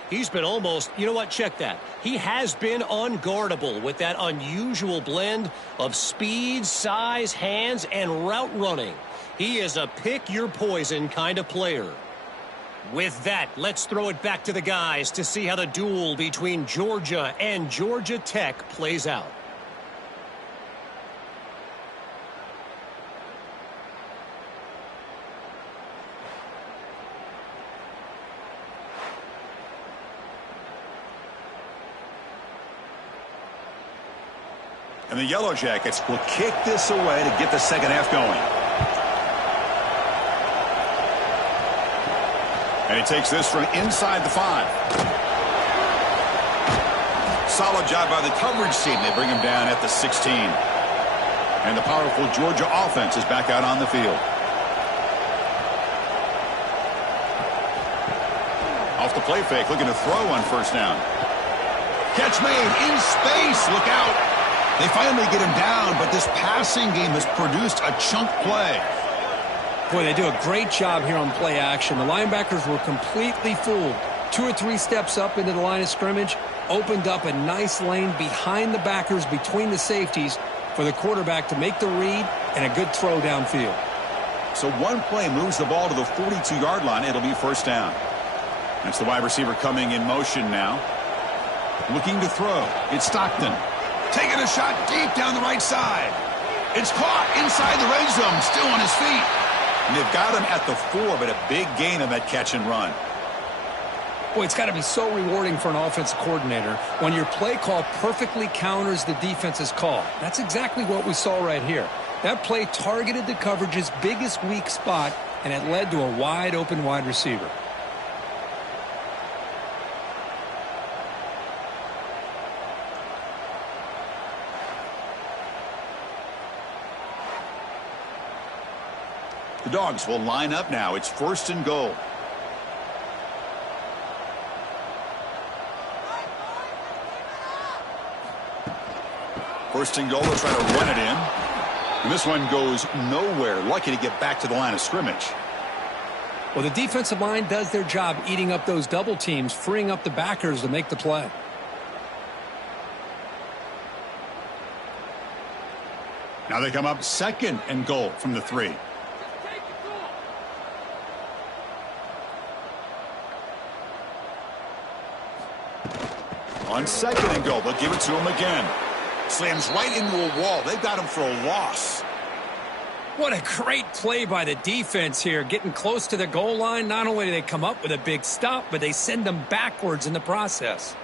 He's been almost, you know what, check that. He has been unguardable with that unusual blend of speed, size, hands, and route running. He is a pick-your-poison kind of player. With that, let's throw it back to the guys to see how the duel between Georgia and Georgia Tech plays out. And the Yellow Jackets will kick this away to get the second half going. And he takes this from inside the 5. Solid job by the coverage team. They bring him down at the 16. And the powerful Georgia offense is back out on the field. Off the play fake, looking to throw on 1st down. Catch made in space. Look out. They finally get him down, but this passing game has produced a chunk play. Boy, they do a great job here on play action. The linebackers were completely fooled. 2 or 3 steps up into the line of scrimmage, opened up a nice lane behind the backers, between the safeties, for the quarterback to make the read and a good throw downfield. So one play moves the ball to the 42-yard line. It'll be first down. That's the wide receiver coming in motion now. Looking to throw. It's Stockton. Taking a shot deep down the right side. It's caught inside the red zone, still on his feet. And they've got him at the 4, but a big gain on that catch and run. Boy, it's got to be so rewarding for an offensive coordinator when your play call perfectly counters the defense's call. That's exactly what we saw right here. That play targeted the coverage's biggest weak spot, and it led to a wide-open wide receiver. The Dogs will line up now. It's first and goal. First and goal, they'll try to run it in. And this one goes nowhere. Lucky to get back to the line of scrimmage. Well, the defensive line does their job eating up those double teams, freeing up the backers to make the play. Now they come up second and goal from the 3. On second and goal, they'll give it to him again. Slams right into a wall. They've got him for a loss. What a great play by the defense here. Getting close to the goal line, not only do they come up with a big stop, but they send them backwards in the process.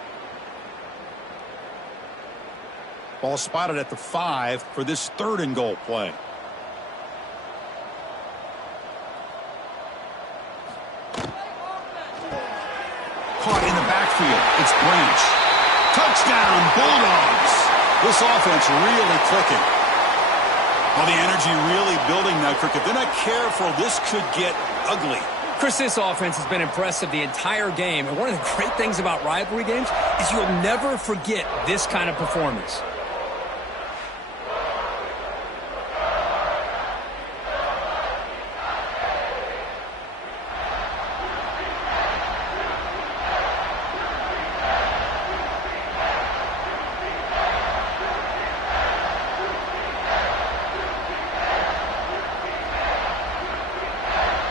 Ball spotted at the 5 for this third and goal play. Caught in the backfield. It's Branch. Touchdown, Bulldogs. This offense really clicking. Well, the energy really building now, Kirk. If they're not careful, this could get ugly. Chris, this offense has been impressive the entire game. And one of the great things about rivalry games is you'll never forget this kind of performance.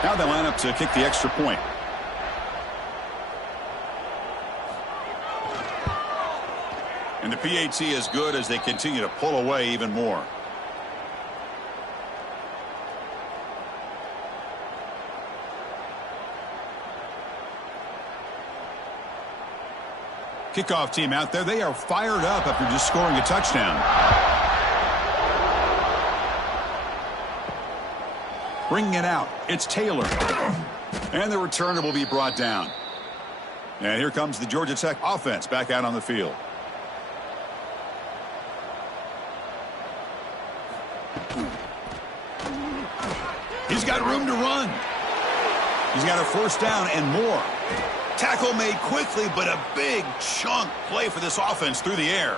Now they line up to kick the extra point. And the PAT is good as they continue to pull away even more. Kickoff team out there. They are fired up after just scoring a touchdown. Bringing it out, it's Taylor. And the returner will be brought down. And here comes the Georgia Tech offense back out on the field. He's got room to run. He's got a first down and more. Tackle made quickly, but a big chunk play for this offense through the air.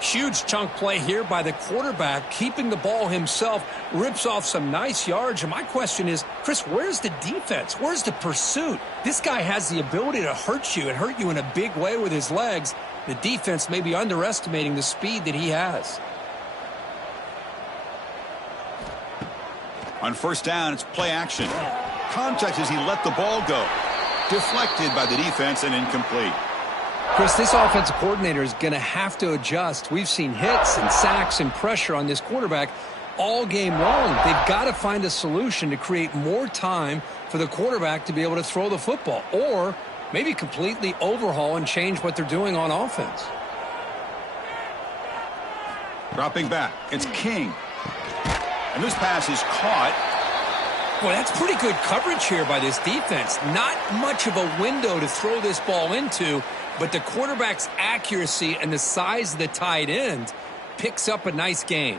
Huge chunk play here by the quarterback, keeping the ball himself, rips off some nice yards. And my question is, Chris, where's the defense? Where's the pursuit? This guy has the ability to hurt you and hurt you in a big way with his legs. The defense may be underestimating the speed that he has. On first down, it's play action. Contact as he let the ball go. Deflected by the defense and incomplete. Chris, this offensive coordinator is going to have to adjust. We've seen hits and sacks and pressure on this quarterback all game long. They've got to find a solution to create more time for the quarterback to be able to throw the football, or maybe completely overhaul and change what they're doing on offense. Dropping back, it's King. And this pass is caught. Boy, that's pretty good coverage here by this defense. Not much of a window to throw this ball into, but the quarterback's accuracy and the size of the tight end picks up a nice gain.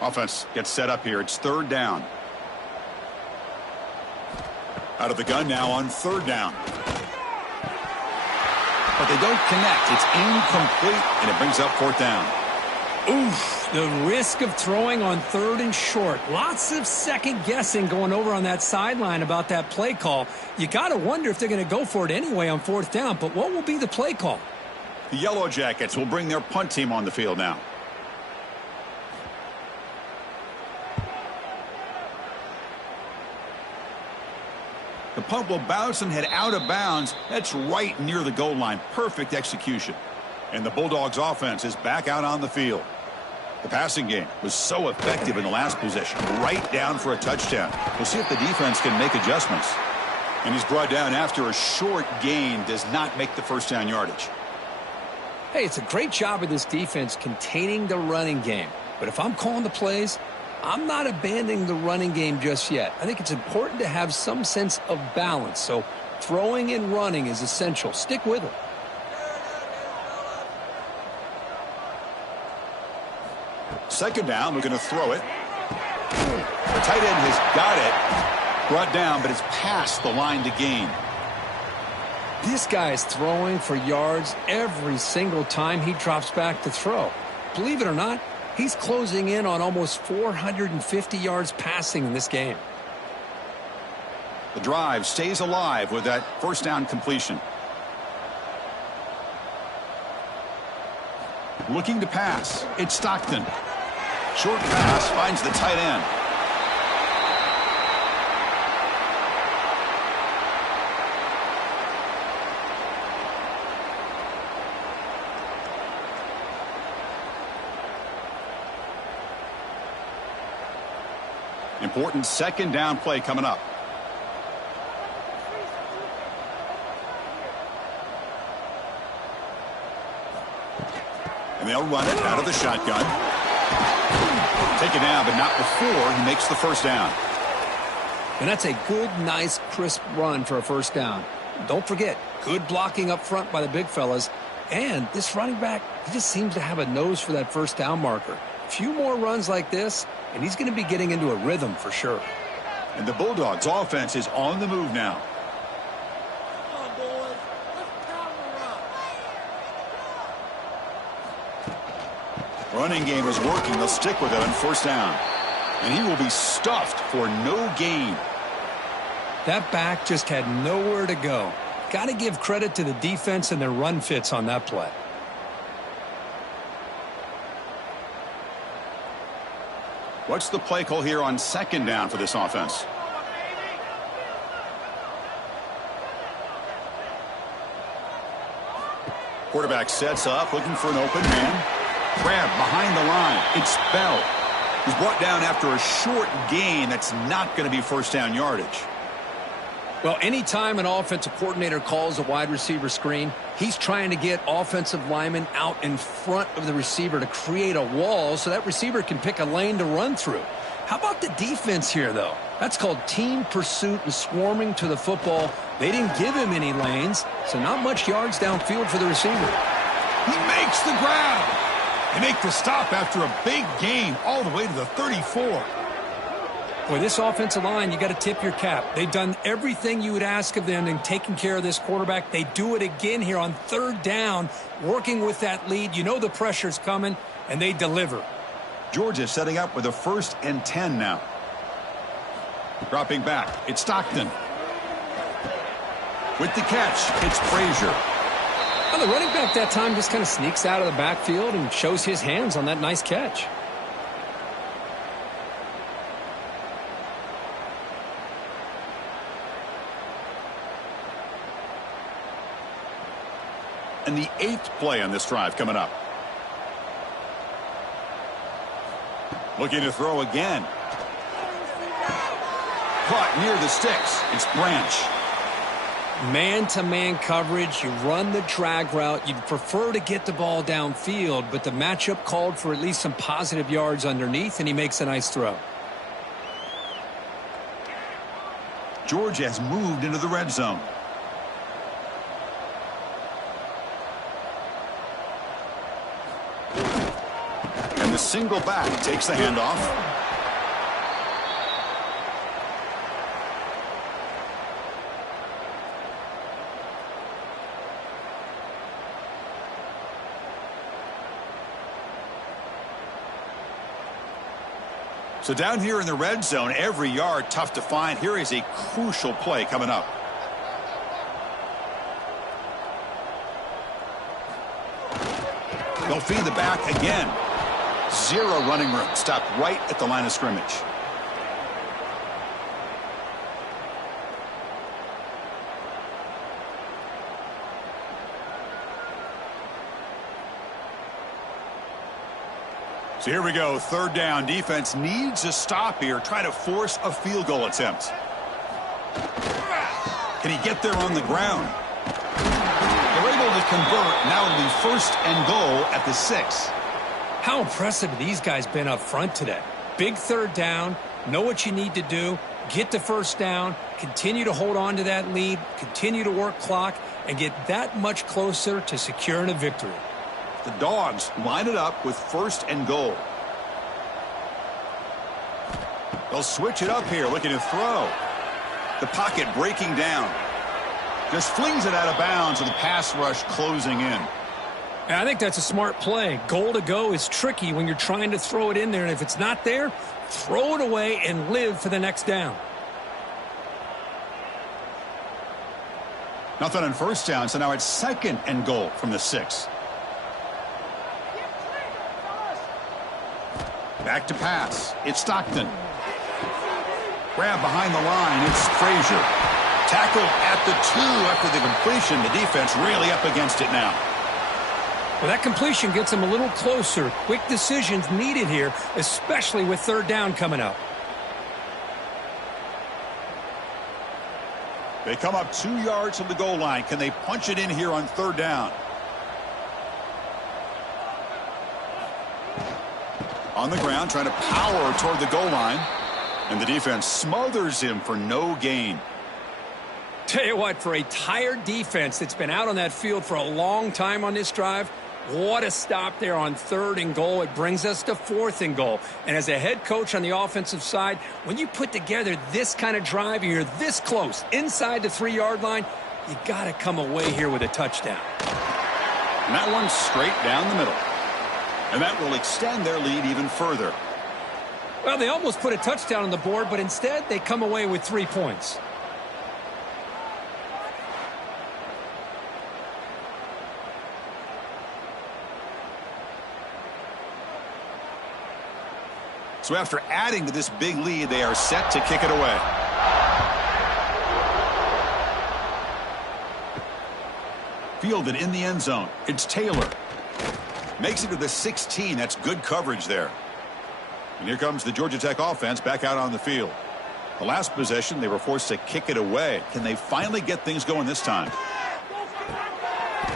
Offense gets set up here. It's third down. Out of the gun now on third down. But they don't connect. It's incomplete, and it brings up fourth down. Oof, The risk of throwing on 3rd and short. Lots of second guessing going over on that sideline about that play call. You got to wonder if they're going to go for it anyway on 4th down, but what will be the play call? The Yellow Jackets will bring their punt team on the field now. The punt will bounce and head out of bounds. That's right near the goal line. Perfect execution. And the Bulldogs offense is back out on the field. The passing game was so effective in the last possession. Right down for a touchdown. We'll see if the defense can make adjustments. And he's brought down after a short gain. Does not make the first down yardage. Hey, it's a great job of this defense containing the running game. But if I'm calling the plays, I'm not abandoning the running game just yet. I think it's important to have some sense of balance. So throwing and running is essential. Stick with it. Second down, we're going to throw it. The tight end has got it. Brought down, but it's past the line to gain. This guy is throwing for yards every single time he drops back to throw. Believe it or not, he's closing in on almost 450 yards passing in this game. The drive stays alive with that first down completion. Looking to pass. It's Stockton. Short pass finds the tight end. Important second down play coming up. And they'll run it out of the shotgun. Take it down, but not before he makes the first down. And that's a good, nice, crisp run for a first down. Don't forget, good blocking up front by the big fellas. And this running back, he just seems to have a nose for that first down marker. A few more runs like this, and he's going to be getting into a rhythm for sure. And the Bulldogs offense is on the move now. Running game is working. They'll stick with it on first down. And he will be stuffed for no gain. That back just had nowhere to go. Got to give credit to the defense and their run fits on that play. What's the play call here on second down for this offense? Quarterback sets up, looking for an open man. Grab behind the line. It's Bell. He's brought down after a short gain. That's not going to be first down yardage. Well, anytime an offensive coordinator calls a wide receiver screen, he's trying to get offensive linemen out in front of the receiver to create a wall so that receiver can pick a lane to run through. How about the defense here, though? That's called team pursuit and swarming to the football. They didn't give him any lanes, so not much yards downfield for the receiver. He makes the grab. They make the stop after a big gain all the way to the 34. Boy, this offensive line, you got to tip your cap. They've done everything you would ask of them in taking care of this quarterback. They do it again here on third down, working with that lead. You know the pressure's coming, and they deliver. Georgia setting up with a 1st and 10 now. Dropping back, it's Stockton. With the catch, it's Frazier. Well, the running back that time just kind of sneaks out of the backfield and shows his hands on that nice catch. And the 8th play on this drive coming up. Looking to throw again. Caught near the sticks. It's Branch. Man-to-man coverage, you run the drag route. You'd prefer to get the ball downfield, but the matchup called for at least some positive yards underneath, and he makes a nice throw. Georgia has moved into the red zone. And the single back takes the handoff. So down here in the red zone, every yard tough to find. Here is a crucial play coming up. They'll feed the back again. Zero running room. Stopped right at the line of scrimmage. So here we go, third down. Defense needs a stop here. Try to force a field goal attempt. Can he get there on the ground? They're able to convert. Now it'll be first and goal at the 6. How impressive have these guys been up front today? Big third down, know what you need to do, get the first down, continue to hold on to that lead, continue to work clock, and get that much closer to securing a victory. The Dogs line it up with first and goal. They'll switch it up here, looking to throw. The pocket breaking down. Just flings it out of bounds with the pass rush closing in. I think that's a smart play. Goal to go is tricky when you're trying to throw it in there, and if it's not there, throw it away and live for the next down. Nothing on first down, so now it's second and goal from the 6. Back to pass. It's Stockton. Grab behind the line. It's Frazier. Tackled at the 2 after the completion. The defense really up against it now. Well, that completion gets them a little closer. Quick decisions needed here, especially with third down coming up. They come up 2 yards from the goal line. Can they punch it in here on third down? On the ground, trying to power toward the goal line. And the defense smothers him for no gain. Tell you what, for a tired defense that's been out on that field for a long time on this drive, what a stop there on third and goal. It brings us to fourth and goal. And as a head coach on the offensive side, when you put together this kind of drive and you're this close inside the 3-yard line, you got to come away here with a touchdown. And that one's straight down the middle. And that will extend their lead even further. Well, they almost put a touchdown on the board, but instead they come away with 3 points. So after adding to this big lead, they are set to kick it away. Fielded in the end zone. It's Taylor. Makes it to the 16. That's good coverage there. And here comes the Georgia Tech offense back out on the field. The last possession, they were forced to kick it away. Can they finally get things going this time?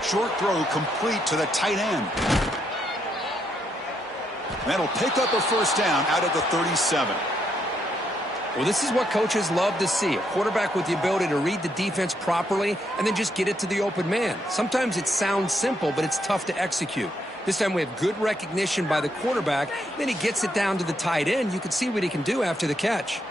Short throw complete to the tight end. That'll pick up a first down out of the 37. Well, this is what coaches love to see. A quarterback with the ability to read the defense properly and then just get it to the open man. Sometimes it sounds simple, but it's tough to execute. This time we have good recognition by the quarterback. Then he gets it down to the tight end. You can see what he can do after the catch.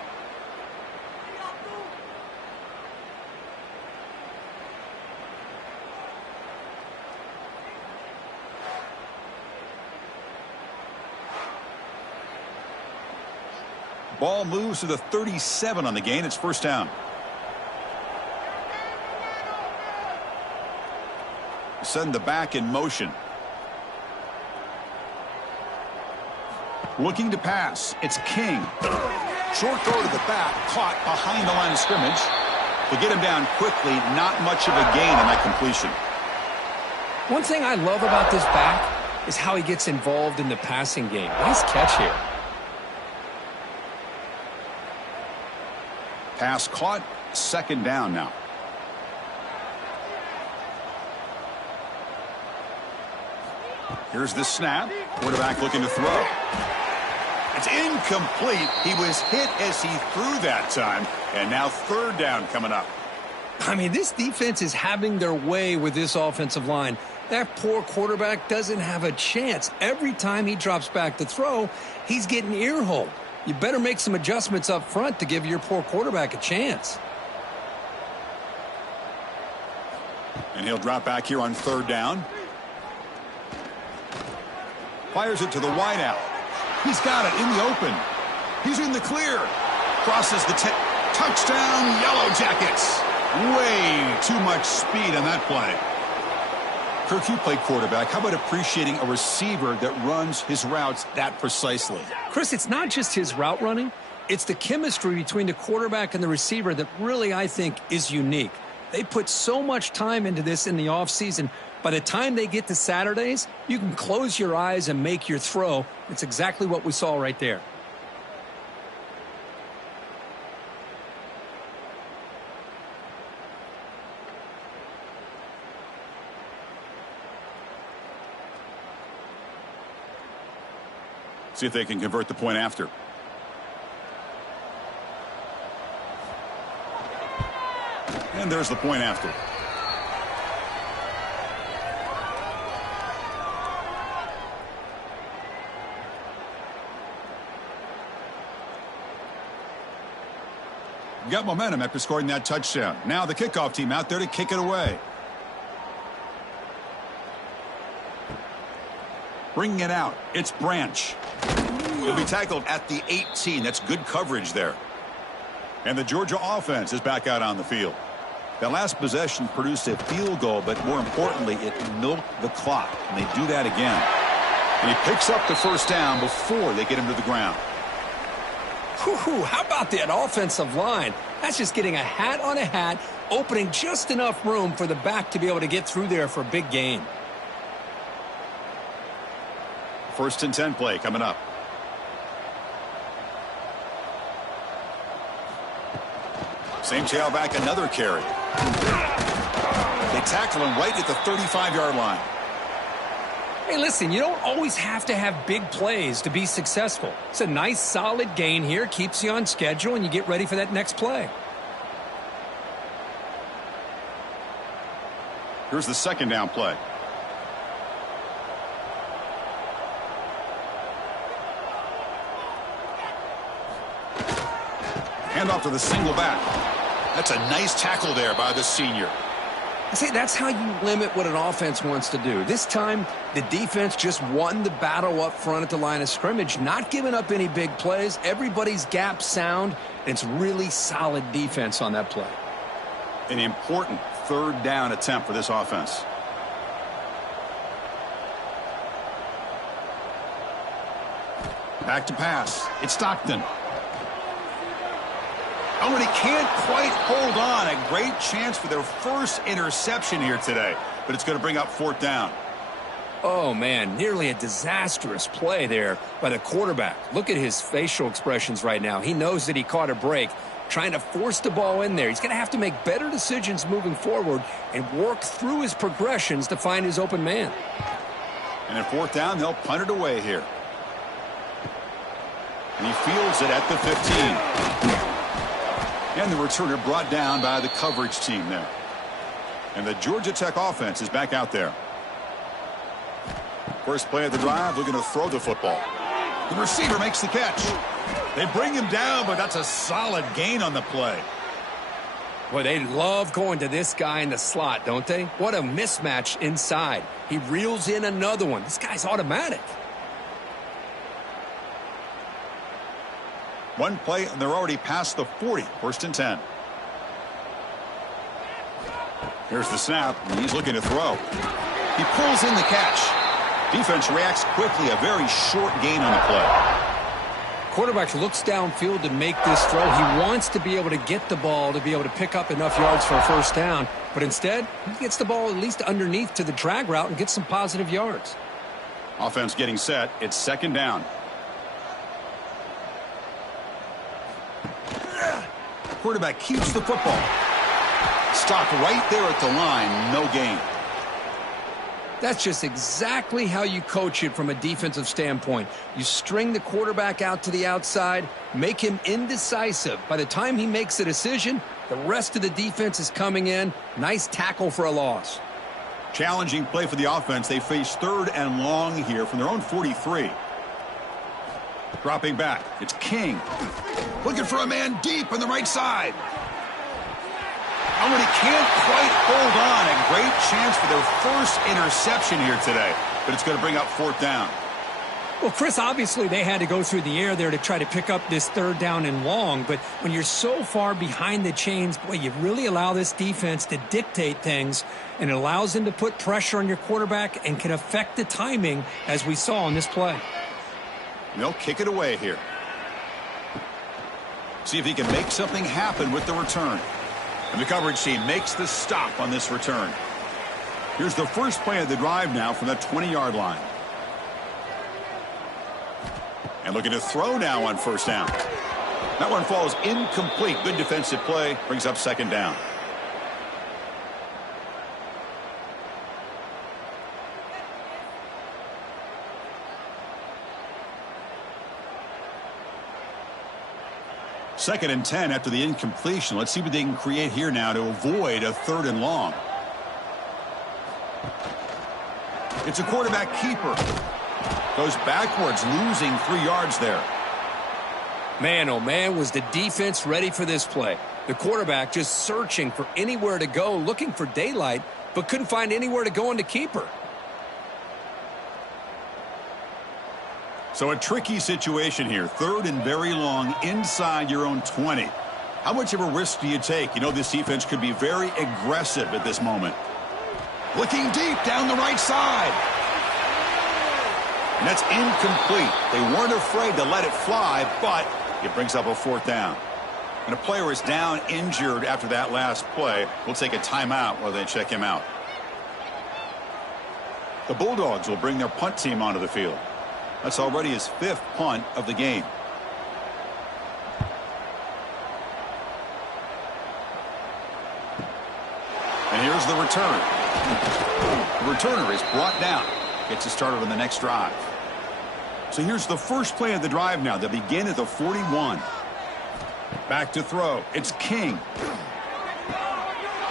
Ball moves to the 37 on the gain. It's first down. Send the back in motion. Looking to pass. It's King. Short throw to the back. Caught behind the line of scrimmage. To get him down quickly, not much of a gain on that completion. One thing I love about this back is how he gets involved in the passing game. Nice catch here. Pass caught. Second down now. Here's the snap. Quarterback looking to throw. It's incomplete. He was hit as he threw that time. And now third down coming up. I mean, this defense is having their way with this offensive line. That poor quarterback doesn't have a chance. Every time he drops back to throw, he's getting ear-holed. You better make some adjustments up front to give your poor quarterback a chance. And he'll drop back here on third down. Fires it to the wideout. He's got it in the open. He's in the clear. Crosses the touchdown, Yellow Jackets. Way too much speed on that play. Kirk, you play quarterback. How about appreciating a receiver that runs his routes that precisely? Chris, it's not just his route running. It's the chemistry between the quarterback and the receiver that really, I think, is unique. They put so much time into this in the offseason. By the time they get to Saturdays, you can close your eyes and make your throw. It's exactly what we saw right there. See if they can convert the point after. And there's the point after. Got momentum after scoring that touchdown. Now the kickoff team out there to kick it away. Bringing it out. It's Branch. He'll be tackled at the 18. That's good coverage there. And the Georgia offense is back out on the field. That last possession produced a field goal, but more importantly, it milked the clock. And they do that again. And he picks up the first down before they get him to the ground. Whew, how about that offensive line? That's just getting a hat on a hat, opening just enough room for the back to be able to get through there for a big gain. 1st and 10 play coming up. Same tailback, another carry. They tackle him right at the 35-yard line. Hey, listen, you don't always have to have big plays to be successful. It's a nice, solid gain here, keeps you on schedule, and you get ready for that next play. Here's the 2nd down play. Hand off to the single back. That's a nice tackle there by the senior. I say that's how you limit what an offense wants to do. This time, the defense just won the battle up front at the line of scrimmage, not giving up any big plays. Everybody's gap sound. It's really solid defense on that play. An important 3rd down attempt for this offense. Back to pass. It's Stockton. Oh, and he can't quite hold on. A great chance for their first interception here today. But it's going to bring up 4th down. Oh, man, nearly a disastrous play there by the quarterback. Look at his facial expressions right now. He knows that he caught a break, trying to force the ball in there. He's going to have to make better decisions moving forward and work through his progressions to find his open man. And at 4th down, they'll punt it away here. And he fields it at the 15. And the returner brought down by the coverage team there. And the Georgia Tech offense is back out there. First play of the drive, looking to throw the football. The receiver makes the catch. They bring him down, but that's a solid gain on the play. Boy, they love going to this guy in the slot, don't they? What a mismatch inside. He reels in another one. This guy's automatic. One play, and they're already past the 40. 1st and 10. Here's the snap, and he's looking to throw. He pulls in the catch. Defense reacts quickly. A very short gain on the play. Quarterback looks downfield to make this throw. He wants to be able to get the ball to be able to pick up enough yards for a 1st down. But instead, he gets the ball at least underneath to the drag route and gets some positive yards. Offense getting set. It's 2nd down. Quarterback keeps the football. Stopped right there at the line. No gain. That's just exactly how you coach it from a defensive standpoint. You string the quarterback out to the outside, make him indecisive. By the time he makes a decision, the rest of the defense is coming in. Nice tackle for a loss. Challenging play for the offense. They face 3rd and long here from their own 43. Dropping back. It's King. Looking for a man deep on the right side. Oh, and he can't quite hold on. A great chance for their first interception here today. But it's going to bring up 4th down. Well, Chris, obviously they had to go through the air there to try to pick up this third down and long, but when you're so far behind the chains, boy, you really allow this defense to dictate things, and it allows them to put pressure on your quarterback and can affect the timing, as we saw on this play. They'll kick it away here. See if he can make something happen with the return. And the coverage team makes the stop on this return. Here's the first play of the drive now from the 20-yard line. And looking to throw now on first down. That one falls incomplete. Good defensive play. Brings up second down. Second and 10 after the incompletion. Let's see what they can create here now to avoid a third and long. It's a quarterback keeper. Goes backwards, losing 3 yards there. Man, oh man, was the defense ready for this play. The quarterback just searching for anywhere to go, looking for daylight, but couldn't find anywhere to go into keeper. So a tricky situation here. Third and very long inside your own 20. How much of a risk do you take? You know this defense could be very aggressive at this moment. Looking deep down the right side. And that's incomplete. They weren't afraid to let it fly, but it brings up a fourth down. And a player is down injured after that last play. We'll take a timeout while they check him out. The Bulldogs will bring their punt team onto the field. That's already his 5th punt of the game. And here's the return. The returner is brought down. Gets it started on the next drive. So here's the first play of the drive now. They begin at the 41. Back to throw. It's King.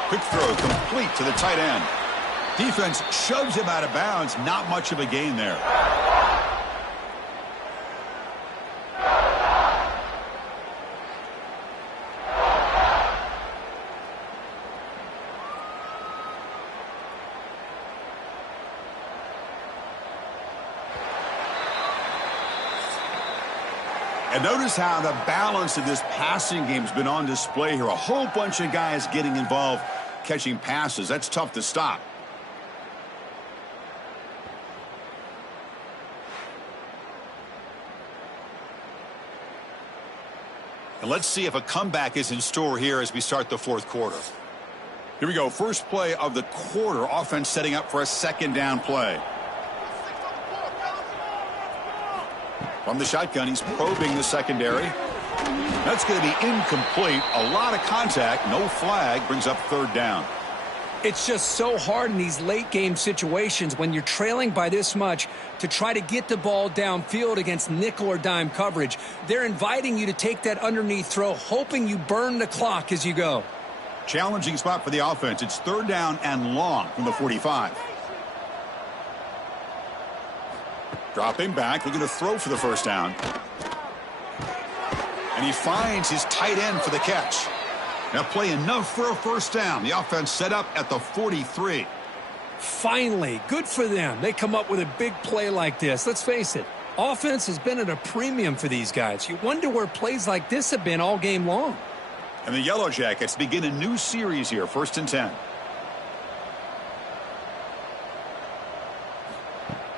Quick throw complete to the tight end. Defense shoves him out of bounds. Not much of a gain there. And notice how the balance of this passing game has been on display here. A whole bunch of guys getting involved, catching passes. That's tough to stop. And let's see if a comeback is in store here as we start the fourth quarter. Here we go. First play of the quarter. Offense setting up for a second down play. From the shotgun, he's probing the secondary. That's going to be incomplete. A lot of contact. No flag. Brings up third down. It's just so hard in these late game situations when you're trailing by this much to try to get the ball downfield against nickel or dime coverage. They're inviting you to take that underneath throw, hoping you burn the clock as you go. Challenging spot for the offense. It's third down and long from the 45. Dropping back, looking to throw for the first down. And he finds his tight end for the catch. Now play enough for a first down. The offense set up at the 43. Finally, good for them. They come up with a big play like this. Let's face it, offense has been at a premium for these guys. You wonder where plays like this have been all game long. And the Yellow Jackets begin a new series here, 1st and 10.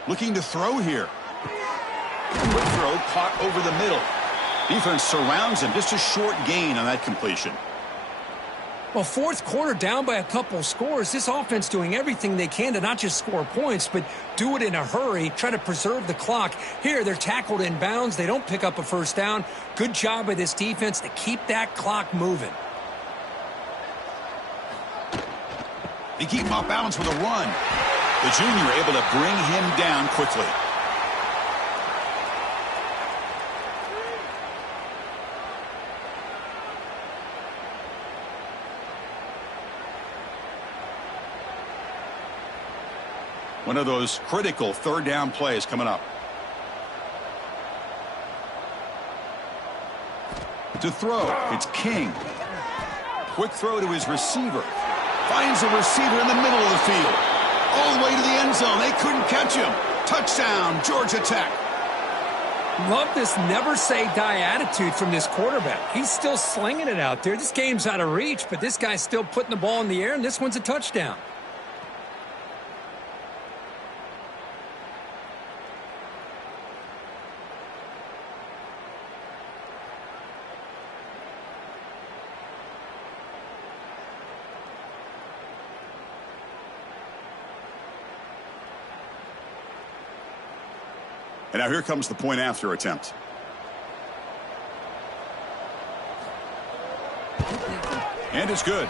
Looking to throw here. Quick throw caught over the middle. Defense surrounds him. Just a short gain on that completion. Well, fourth quarter down by a couple scores. This offense doing everything they can to not just score points, but do it in a hurry, try to preserve the clock. Here, they're tackled in bounds. They don't pick up a first down. Good job by this defense to keep that clock moving. They keep him off balance with a run. The junior able to bring him down quickly. One of those critical third down plays coming up. To throw, it's King. Quick throw to his receiver. Finds a receiver in the middle of the field. All the way to the end zone. They couldn't catch him. Touchdown, Georgia Tech. Love this never-say-die attitude from this quarterback. He's still slinging it out there. This game's out of reach, but this guy's still putting the ball in the air, and this one's a touchdown. And now here comes the point after attempt. And it's good.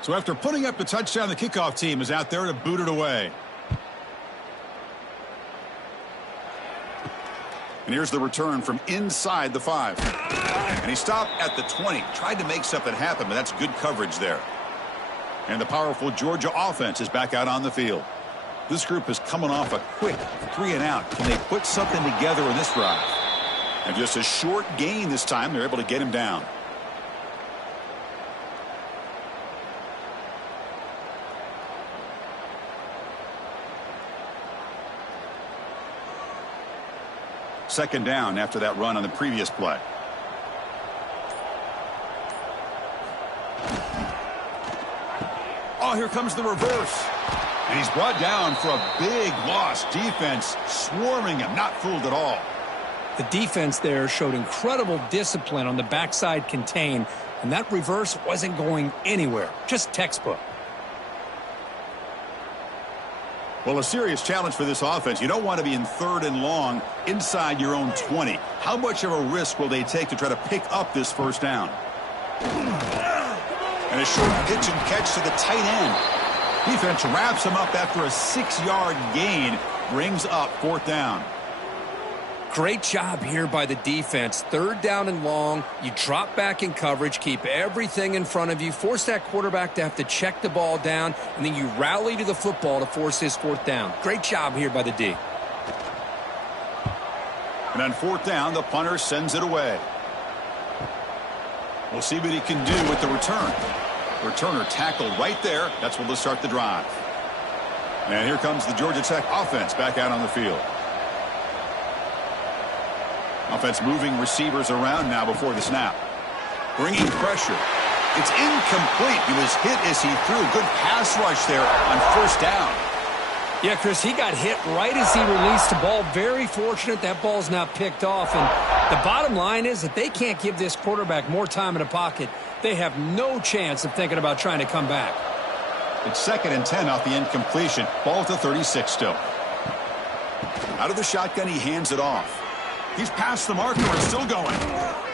So after putting up the touchdown, the kickoff team is out there to boot it away. And here's the return from inside the 5. And he stopped at the 20. Tried to make something happen, but that's good coverage there. And the powerful Georgia offense is back out on the field. This group is coming off a quick 3-and-out. Can they put something together in this drive? And just a short gain this time, they're able to get him down. Second down after that run on the previous play. Oh, here comes the reverse. And he's brought down for a big loss. Defense swarming him, not fooled at all. The defense there showed incredible discipline on the backside contain, and that reverse wasn't going anywhere. Just textbook. Well, a serious challenge for this offense. You don't want to be in 3rd and long inside your own 20. How much of a risk will they take to try to pick up this first down? And a short pitch and catch to the tight end. Defense wraps him up after a 6-yard gain, brings up 4th down. Great job here by the defense. 3rd down and long. You drop back in coverage, keep everything in front of you, force that quarterback to have to check the ball down, and then you rally to the football to force his 4th down. Great job here by the D. And on 4th down, the punter sends it away. We'll see what he can do with the return. Returner tackled right there. That's what will start the drive. And here comes the Georgia Tech offense back out on the field. Offense moving receivers around now before the snap. Bringing pressure. It's incomplete. He was hit as he threw. Good pass rush there on 1st down. Yeah, Chris, he got hit right as he released the ball. Very fortunate that ball's not picked off. And the bottom line is that they can't give this quarterback more time in the pocket. They have no chance of thinking about trying to come back. It's 2nd and 10 off the incompletion. Ball to 36 still. Out of the shotgun, he hands it off. He's past the marker and still going.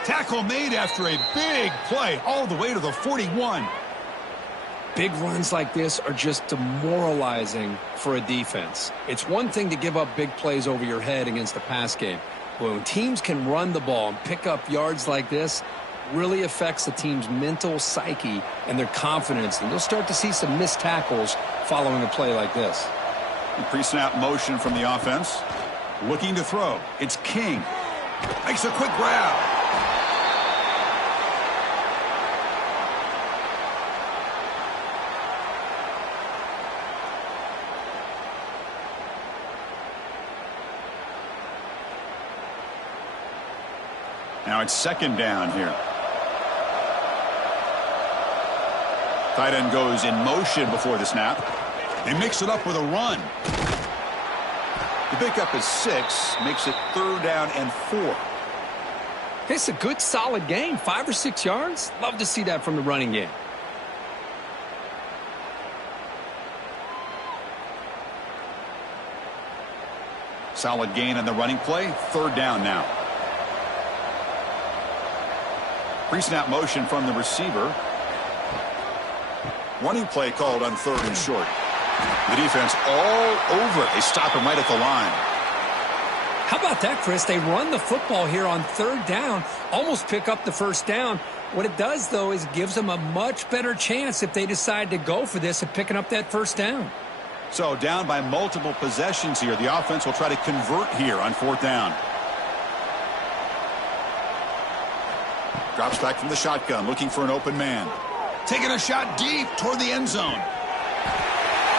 Tackle made after a big play all the way to the 41. Big runs like this are just demoralizing for a defense. It's one thing to give up big plays over your head against the pass game. But when teams can run the ball and pick up yards like this, it really affects the team's mental psyche and their confidence. And you'll start to see some missed tackles following a play like this. Pre-snap motion from the offense. Looking to throw. It's King. Makes a quick grab. Now it's 2nd down here. Tight end goes in motion before the snap. They mix it up with a run. The pickup is 6, makes it 3rd down and 4. It's a good, solid gain. 5 or 6 yards. Love to see that from the running game. Solid gain on the running play. 3rd down now. Pre-snap motion from the receiver. Running play called on 3rd and short. The defense all over it. They stop him right at the line. How about that, Chris? They run the football here on 3rd down, almost pick up the 1st down. What it does, though, is it gives them a much better chance if they decide to go for this of picking up that 1st down. So down by multiple possessions here. The offense will try to convert here on 4th down. Drops back from the shotgun, looking for an open man. Taking a shot deep toward the end zone.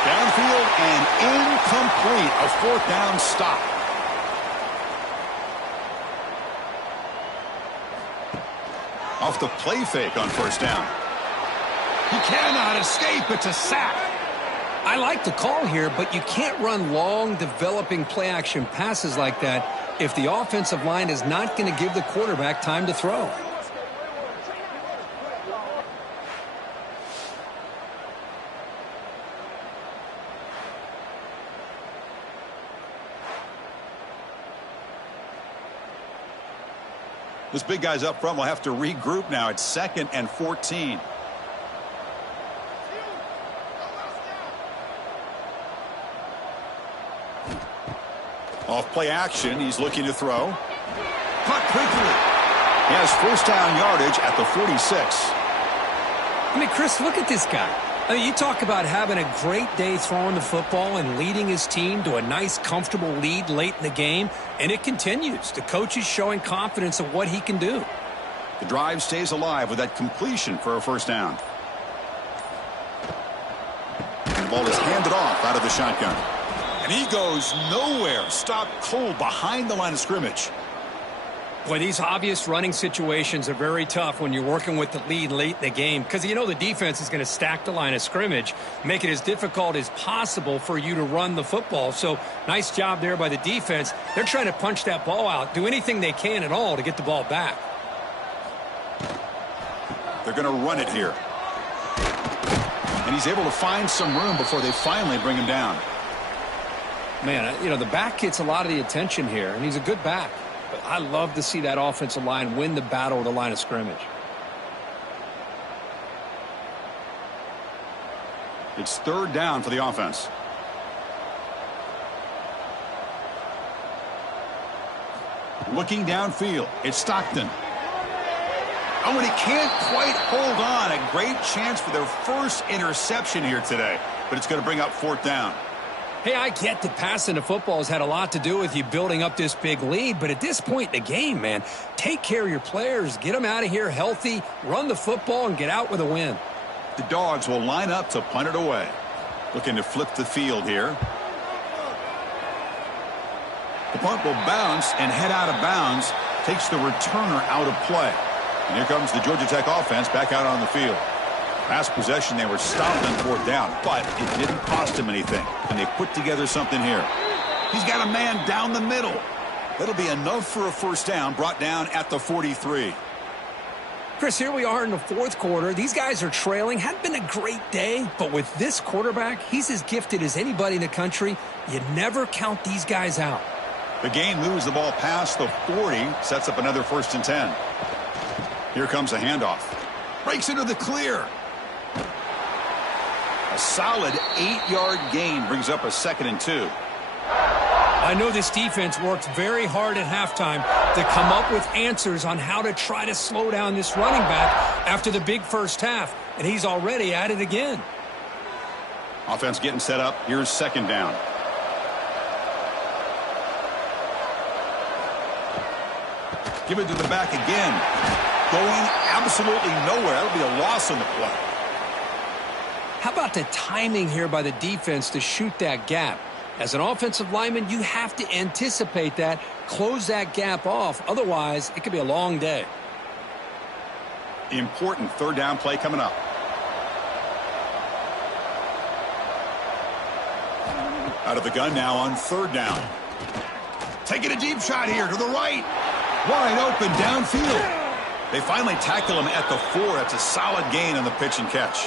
Downfield and incomplete. A fourth down stop. Off the play fake on first down. He cannot escape. It's a sack. I like the call here, but you can't run long, developing play-action passes like that if the offensive line is not going to give the quarterback time to throw. This big guy's up front will have to regroup now. It's 2nd and 14. Off play action, he's looking to throw. Caught quickly. He has first down yardage at the 46. I mean, Chris, look at this guy. I mean, you talk about having a great day throwing the football and leading his team to a nice, comfortable lead late in the game, and it continues. The coach is showing confidence of what he can do. The drive stays alive with that completion for a first down. And the ball is handed off out of the shotgun. And he goes nowhere. Stopped cold behind the line of scrimmage. Boy, these obvious running situations are very tough when you're working with the lead late in the game because you know the defense is going to stack the line of scrimmage, make it as difficult as possible for you to run the football. So nice job there by the defense. They're trying to punch that ball out, do anything they can at all to get the ball back. They're going to run it here. And he's able to find some room before they finally bring him down. Man, you know, the back gets a lot of the attention here, and he's a good back. But I love to see that offensive line win the battle at the line of scrimmage. It's 3rd down for the offense. Looking downfield, it's Stockton. Oh, and he can't quite hold on. A great chance for their first interception here today. But it's going to bring up 4th down. Hey, I get that passing the football has had a lot to do with you building up this big lead, but at this point in the game, man, take care of your players, get them out of here healthy, run the football, and get out with a win. The Dogs will line up to punt it away. Looking to flip the field here. The punt will bounce and head out of bounds. Takes the returner out of play. And here comes the Georgia Tech offense back out on the field. Last possession, they were stopped on 4th down, but it didn't cost him anything. And they put together something here. He's got a man down the middle. That'll be enough for a first down, brought down at the 43. Chris, here we are in the 4th quarter. These guys are trailing. Hadn't been a great day, but with this quarterback, he's as gifted as anybody in the country. You never count these guys out. The gain moves the ball past the 40, sets up another 1st and 10. Here comes a handoff. Breaks into the clear. A solid 8-yard gain brings up a 2nd and 2. I know this defense worked very hard at halftime to come up with answers on how to try to slow down this running back after the big first half, and he's already at it again. Offense getting set up. Here's 2nd down. Give it to the back again. Going absolutely nowhere. That'll be a loss on the play. How about the timing here by the defense to shoot that gap? As an offensive lineman, you have to anticipate that, close that gap off. Otherwise, it could be a long day. Important 3rd down play coming up. Out of the gun now on 3rd down. Taking a deep shot here to the right. Wide open downfield. They finally tackle him at the 4. That's a solid gain on the pitch and catch.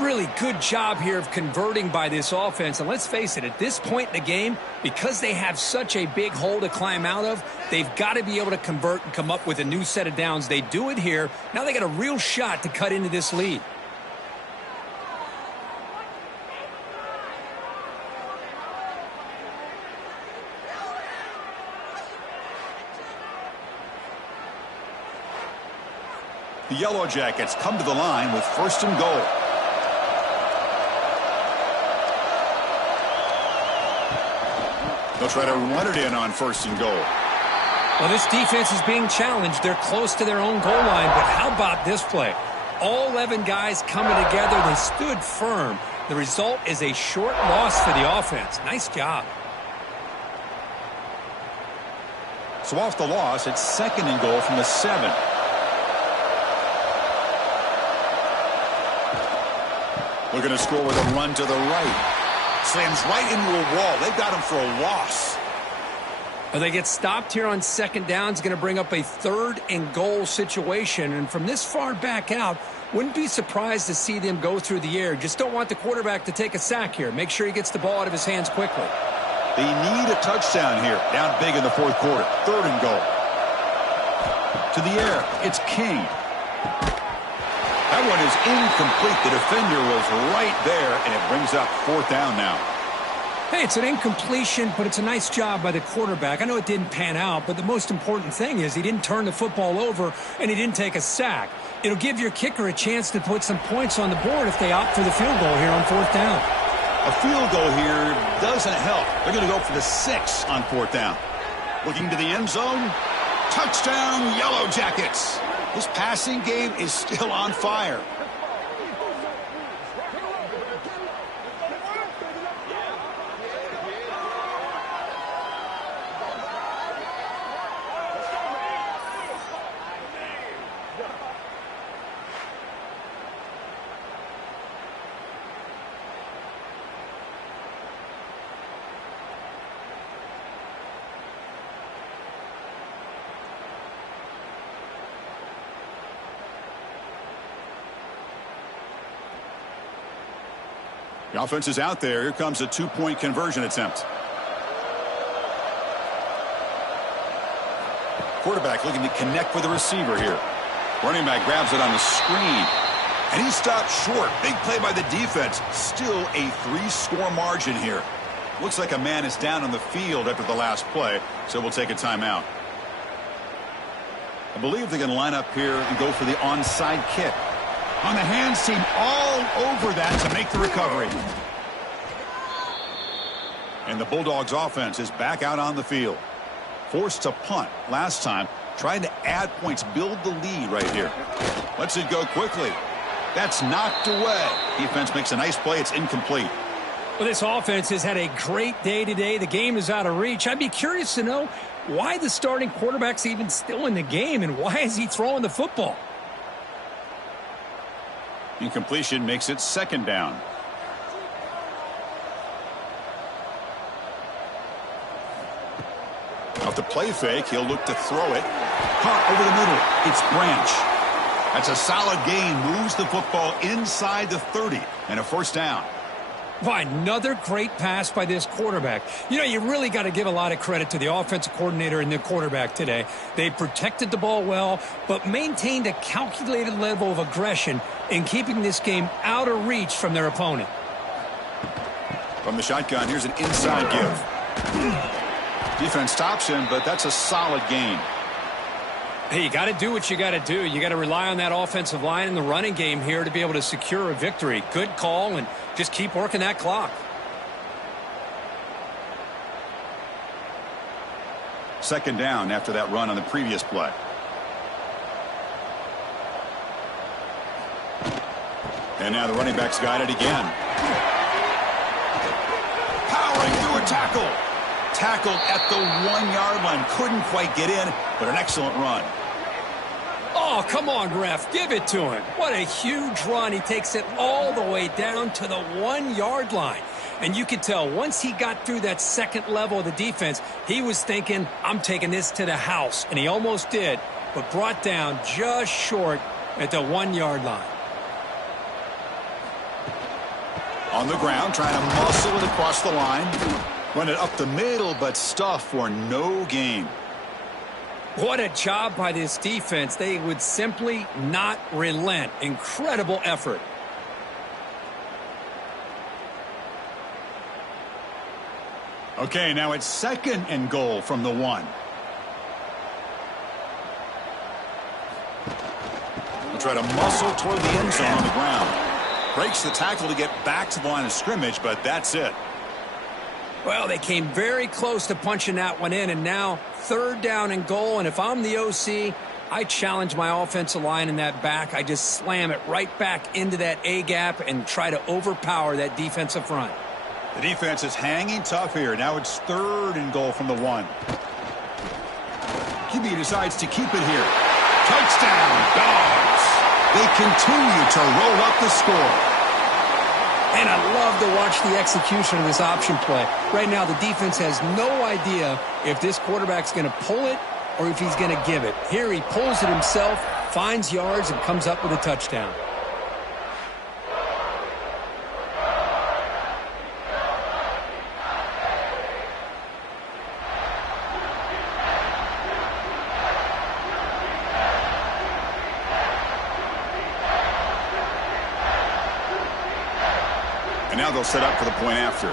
Really good job here of converting by this offense. And let's face it, at this point in the game, because they have such a big hole to climb out of, they've got to be able to convert and come up with a new set of downs. They do it here. Now they got a real shot to cut into this lead. The Yellow Jackets come to the line with 1st and goal. They'll try to run it in on 1st and goal. Well, this defense is being challenged. They're close to their own goal line, but how about this play? All 11 guys coming together. They stood firm. The result is a short loss for the offense. Nice job. So off the loss, it's 2nd and goal from the 7. Looking to score with a run to the right. Slams right into a wall. They've got him for a loss. Well, they get stopped here on 2nd down. It's going to bring up a 3rd and goal situation. And from this far back out, wouldn't be surprised to see them go through the air. Just don't want the quarterback to take a sack here. Make sure he gets the ball out of his hands quickly. They need a touchdown here. Down big in the 4th quarter. 3rd and goal. To the air. It's King. That one is incomplete. The defender was right there, and it brings up 4th down now. Hey, it's an incompletion, but it's a nice job by the quarterback. I know it didn't pan out, but the most important thing is he didn't turn the football over, and he didn't take a sack. It'll give your kicker a chance to put some points on the board if they opt for the field goal here on 4th down. A field goal here doesn't help. They're going to go for the 6 on 4th down. Looking to the end zone. Touchdown, Yellow Jackets. This passing game is still on fire. The offense is out there. Here comes a 2-point conversion attempt. Quarterback looking to connect with the receiver here. Running back grabs it on the screen. And he stopped short. Big play by the defense. Still a 3-score margin here. Looks like a man is down on the field after the last play, so we'll take a timeout. I believe they're going to line up here and go for the onside kick. On the hands team all over that to make the recovery. And the Bulldogs offense is back out on the field. Forced to punt last time. Trying to add points, build the lead right here. Lets it go quickly. That's knocked away. Defense makes a nice play. It's incomplete. Well, this offense has had a great day today. The game is out of reach. I'd be curious to know why the starting quarterback's even still in the game and why is he throwing the football? Incompletion makes it 2nd down. Off the play fake, he'll look to throw it. Caught over the middle. It's Branch. That's a solid gain. Moves the football inside the 30 and a 1st down. Why, another great pass by this quarterback. You know, you really got to give a lot of credit to the offensive coordinator and the quarterback today. They protected the ball well, but maintained a calculated level of aggression in keeping this game out of reach from their opponent. From the shotgun, here's an inside give. Defense stops him, but that's a solid gain. Hey, you got to do what you got to do. You got to rely on that offensive line in the running game here to be able to secure a victory. Good call, and just keep working that clock. Second down after that run on the previous play. And now the running back's got it again. Powering through a tackle. Tackled at the 1-yard line. Couldn't quite get in, but an excellent run. Oh, come on, ref. Give it to him. What a huge run. He takes it all the way down to the 1-yard line. And you could tell once he got through that 2nd level of the defense, he was thinking, I'm taking this to the house. And he almost did, but brought down just short at the 1-yard line. On the ground, trying to muscle it across the line. Run it up the middle, but stuff for no gain. What a job by this defense. They would simply not relent. Incredible effort. Okay, now it's 2nd and goal from the 1. We'll try to muscle toward the end zone on the ground. Breaks the tackle to get back to the line of scrimmage, but that's it. Well, they came very close to punching that one in, and now 3rd down and goal, and if I'm the OC, I challenge my offensive line in that back. I just slam it right back into that A-gap and try to overpower that defensive front. The defense is hanging tough here. Now it's 3rd and goal from the 1. QB decides to keep it here. Touchdown, Dogs. They continue to roll up the score. And I love to watch the execution of this option play. Right now, the defense has no idea if this quarterback's going to pull it or if he's going to give it. Here he pulls it himself, finds yards, and comes up with a touchdown. And now they'll set up for the point after.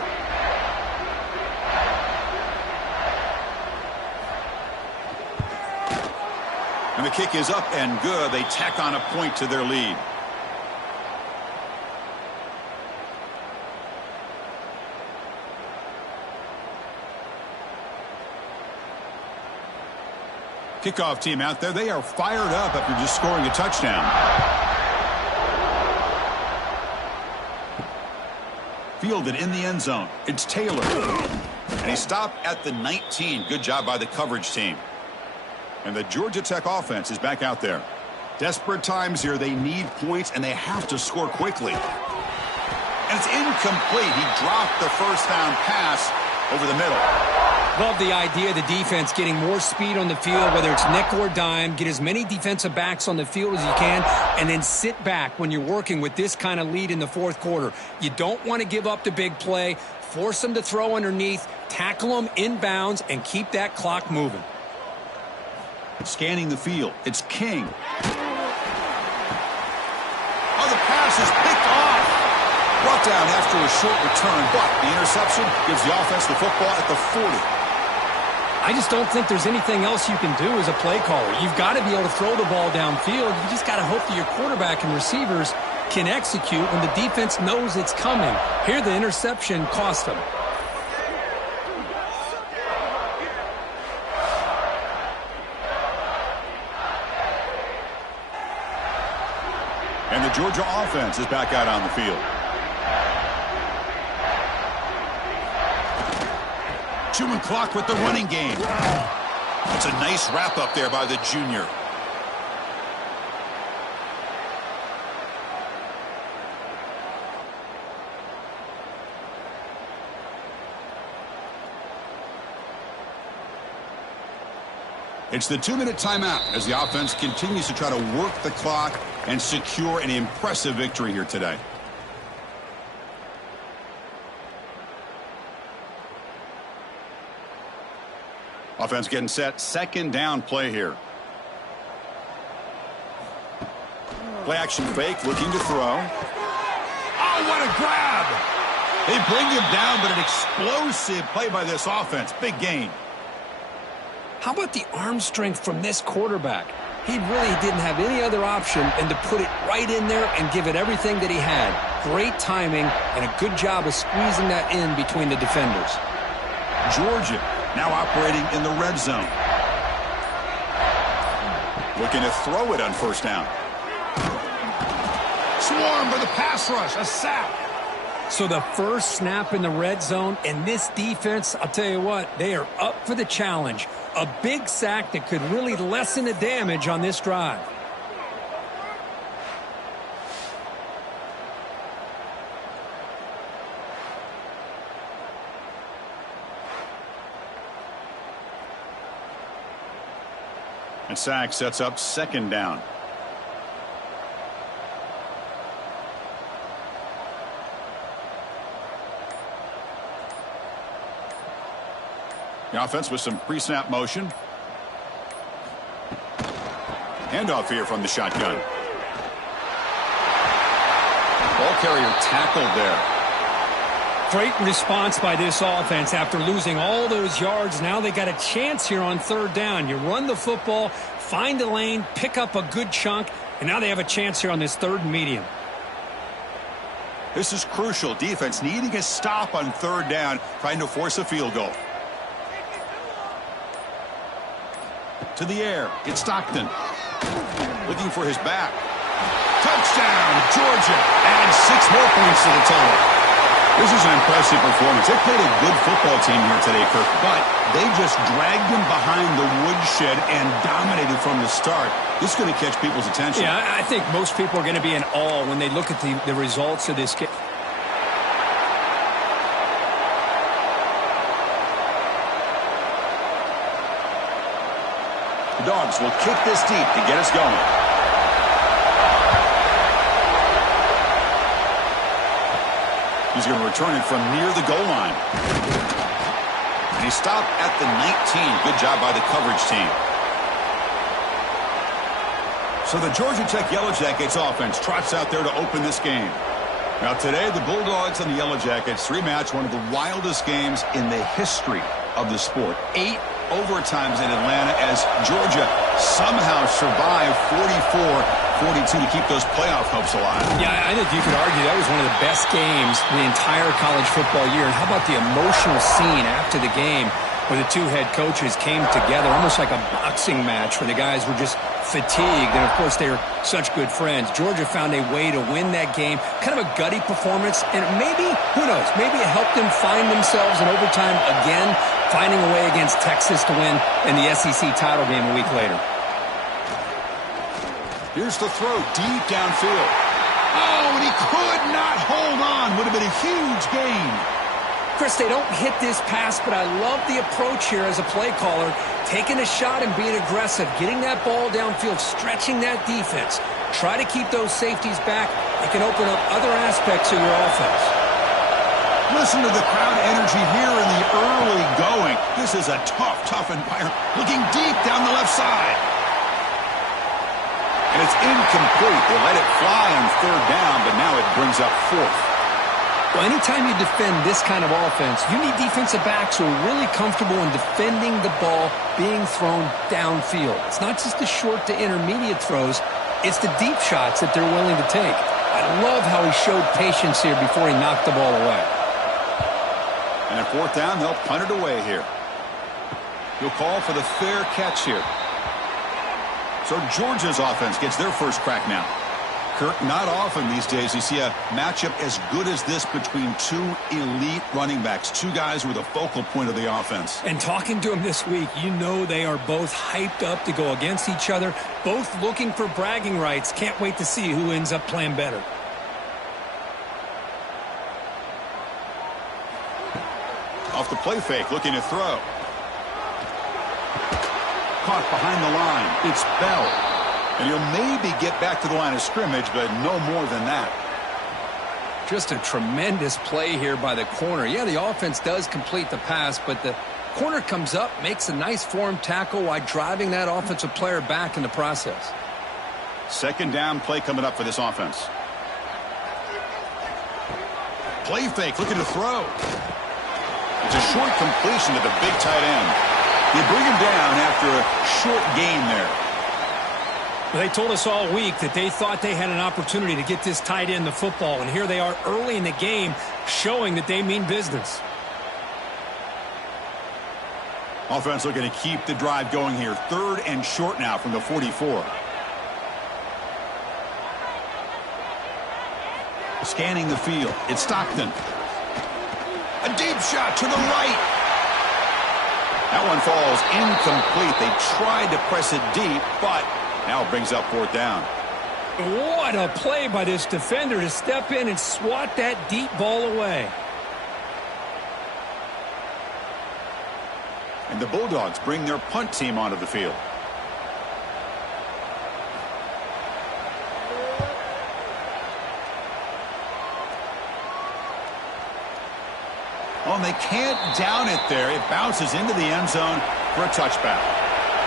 And the kick is up and good. They tack on a point to their lead. Kickoff team out there. They are fired up after just scoring a touchdown. Fielded in the end zone. It's Taylor. And he stopped at the 19. Good job by the coverage team. And the Georgia Tech offense is back out there. Desperate times here. They need points, and they have to score quickly. And it's incomplete. He dropped the first down pass over the middle. Love the idea of the defense getting more speed on the field, whether it's nickel or dime. Get as many defensive backs on the field as you can, and then sit back when you're working with this kind of lead in the 4th quarter. You don't want to give up the big play. Force them to throw underneath, tackle them inbounds, and keep that clock moving. Scanning the field. It's King. Oh, the pass is picked off. Brought down after a short return, but the interception gives the offense the football at the 40. I just don't think there's anything else you can do as a play caller. You've got to be able to throw the ball downfield. You just got to hope that your quarterback and receivers can execute when the defense knows it's coming. Here, the interception cost them. And the Georgia offense is back out on the field. Chewing clock with the running game. It's a nice wrap up there by the junior. It's the 2-minute timeout as the offense continues to try to work the clock and secure an impressive victory here today. Offense getting set. 2nd down play here. Play action fake, looking to throw. Oh, what a grab! They bring him down, but an explosive play by this offense. Big gain. How about the arm strength from this quarterback? He really didn't have any other option than to put it right in there and give it everything that he had. Great timing and a good job of squeezing that in between the defenders. Georgia now operating in the red zone. Looking to throw it on 1st down. Swarm for the pass rush. A sack. So the first snap in the red zone, and this defense, I'll tell you what, they are up for the challenge. A big sack that could really lessen the damage on this drive. And sack sets up 2nd down. The offense with some pre-snap motion. Handoff here from the shotgun. Ball carrier tackled there. Great response by this offense after losing all those yards. Now they got a chance here on 3rd down. You run the football, find a lane, pick up a good chunk, and now they have a chance here on this 3rd and medium. This is crucial. Defense needing a stop on 3rd down, trying to force a field goal. To the air. It's Stockton. Looking for his back. Touchdown, Georgia. And 6 more points to the total. This is an impressive performance. They played a good football team here today, Kirk, but they just dragged them behind the woodshed and dominated from the start. This is going to catch people's attention. Yeah, I think most people are going to be in awe when they look at the results of this game. The Dogs will kick this deep to get us going. He's going to return it from near the goal line. And he stopped at the 19. Good job by the coverage team. So the Georgia Tech Yellow Jackets offense trots out there to open this game. Now today, the Bulldogs and the Yellow Jackets rematch one of the wildest games in the history of the sport. 8 overtimes in Atlanta as Georgia somehow survived 44-42 to keep those playoff hopes alive. Yeah, I think you could argue that was one of the best games the entire college football year. And how about the emotional scene after the game where the two head coaches came together, almost like a boxing match where the guys were just fatigued. And, of course, they were such good friends. Georgia found a way to win that game, kind of a gutty performance. And maybe, who knows, maybe it helped them find themselves in overtime again, finding a way against Texas to win in the SEC title game a week later. Here's the throw deep downfield. Oh, and he could not hold on. Would have been a huge gain. Chris, they don't hit this pass, but I love the approach here as a play caller. Taking a shot and being aggressive, getting that ball downfield, stretching that defense. Try to keep those safeties back. It can open up other aspects of your offense. Listen to the crowd energy here in the early going. This is a tough environment. Looking deep down the left side. And it's incomplete. They let it fly on 3rd down, but now it brings up 4th. Well, anytime you defend this kind of offense, you need defensive backs who are really comfortable in defending the ball being thrown downfield. It's not just the short to intermediate throws. It's the deep shots that they're willing to take. I love how he showed patience here before he knocked the ball away. And at 4th down, they'll punt it away here. He'll call for the fair catch here. So Georgia's offense gets their first crack now. Kirk, not often these days you see a matchup as good as this between 2 elite running backs, 2 guys who are the focal point of the offense. And talking to them this week, you know they are both hyped up to go against each other, both looking for bragging rights. Can't wait to see who ends up playing better. Off the play fake, looking to throw. Caught behind the line. It's Bell. And he'll maybe get back to the line of scrimmage, but no more than that. Just a tremendous play here by the corner. Yeah, the offense does complete the pass, but the corner comes up, makes a nice form tackle while driving that offensive player back in the process. 2nd down play coming up for this offense. Play fake, looking to throw. It's a short completion to the big tight end. They bring him down after a short gain there. Well, they told us all week that they thought they had an opportunity to get this tight end the football, and here they are early in the game showing that they mean business. Offense looking to keep the drive going here. 3rd and short now from the 44. Scanning the field. It's Stockton. A deep shot to the right. That one falls incomplete. They tried to press it deep, but now it brings up 4th down. What a play by this defender to step in and swat that deep ball away. And the Bulldogs bring their punt team onto the field. Oh, and they can't down it there. It bounces into the end zone for a touchback.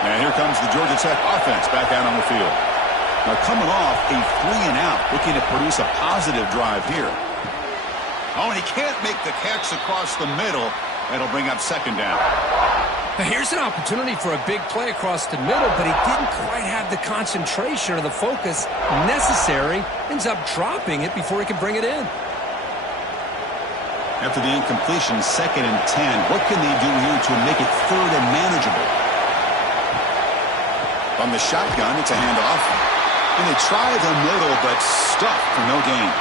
And here comes the Georgia Tech offense back out on the field. Now coming off a 3-and-out, looking to produce a positive drive here. Oh, and he can't make the catch across the middle. That'll bring up 2nd down. Now here's an opportunity for a big play across the middle, but he didn't quite have the concentration or the focus necessary. Ends up dropping it before he can bring it in. After the incompletion, 2nd and 10. What can they do here to make it 3rd and manageable? From the shotgun, it's a handoff. And they try the middle, but stuck for no gain.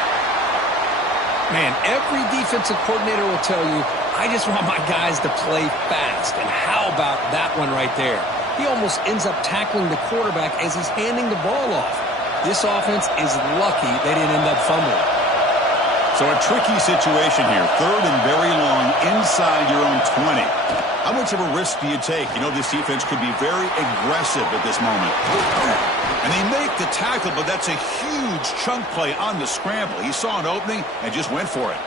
Man, every defensive coordinator will tell you, I just want my guys to play fast. And how about that one right there? He almost ends up tackling the quarterback as he's handing the ball off. This offense is lucky they didn't end up fumbling. So a tricky situation here. 3rd and very long inside your own 20. How much of a risk do you take? You know, this defense could be very aggressive at this moment. And they make the tackle, but that's a huge chunk play on the scramble. He saw an opening and just went for it.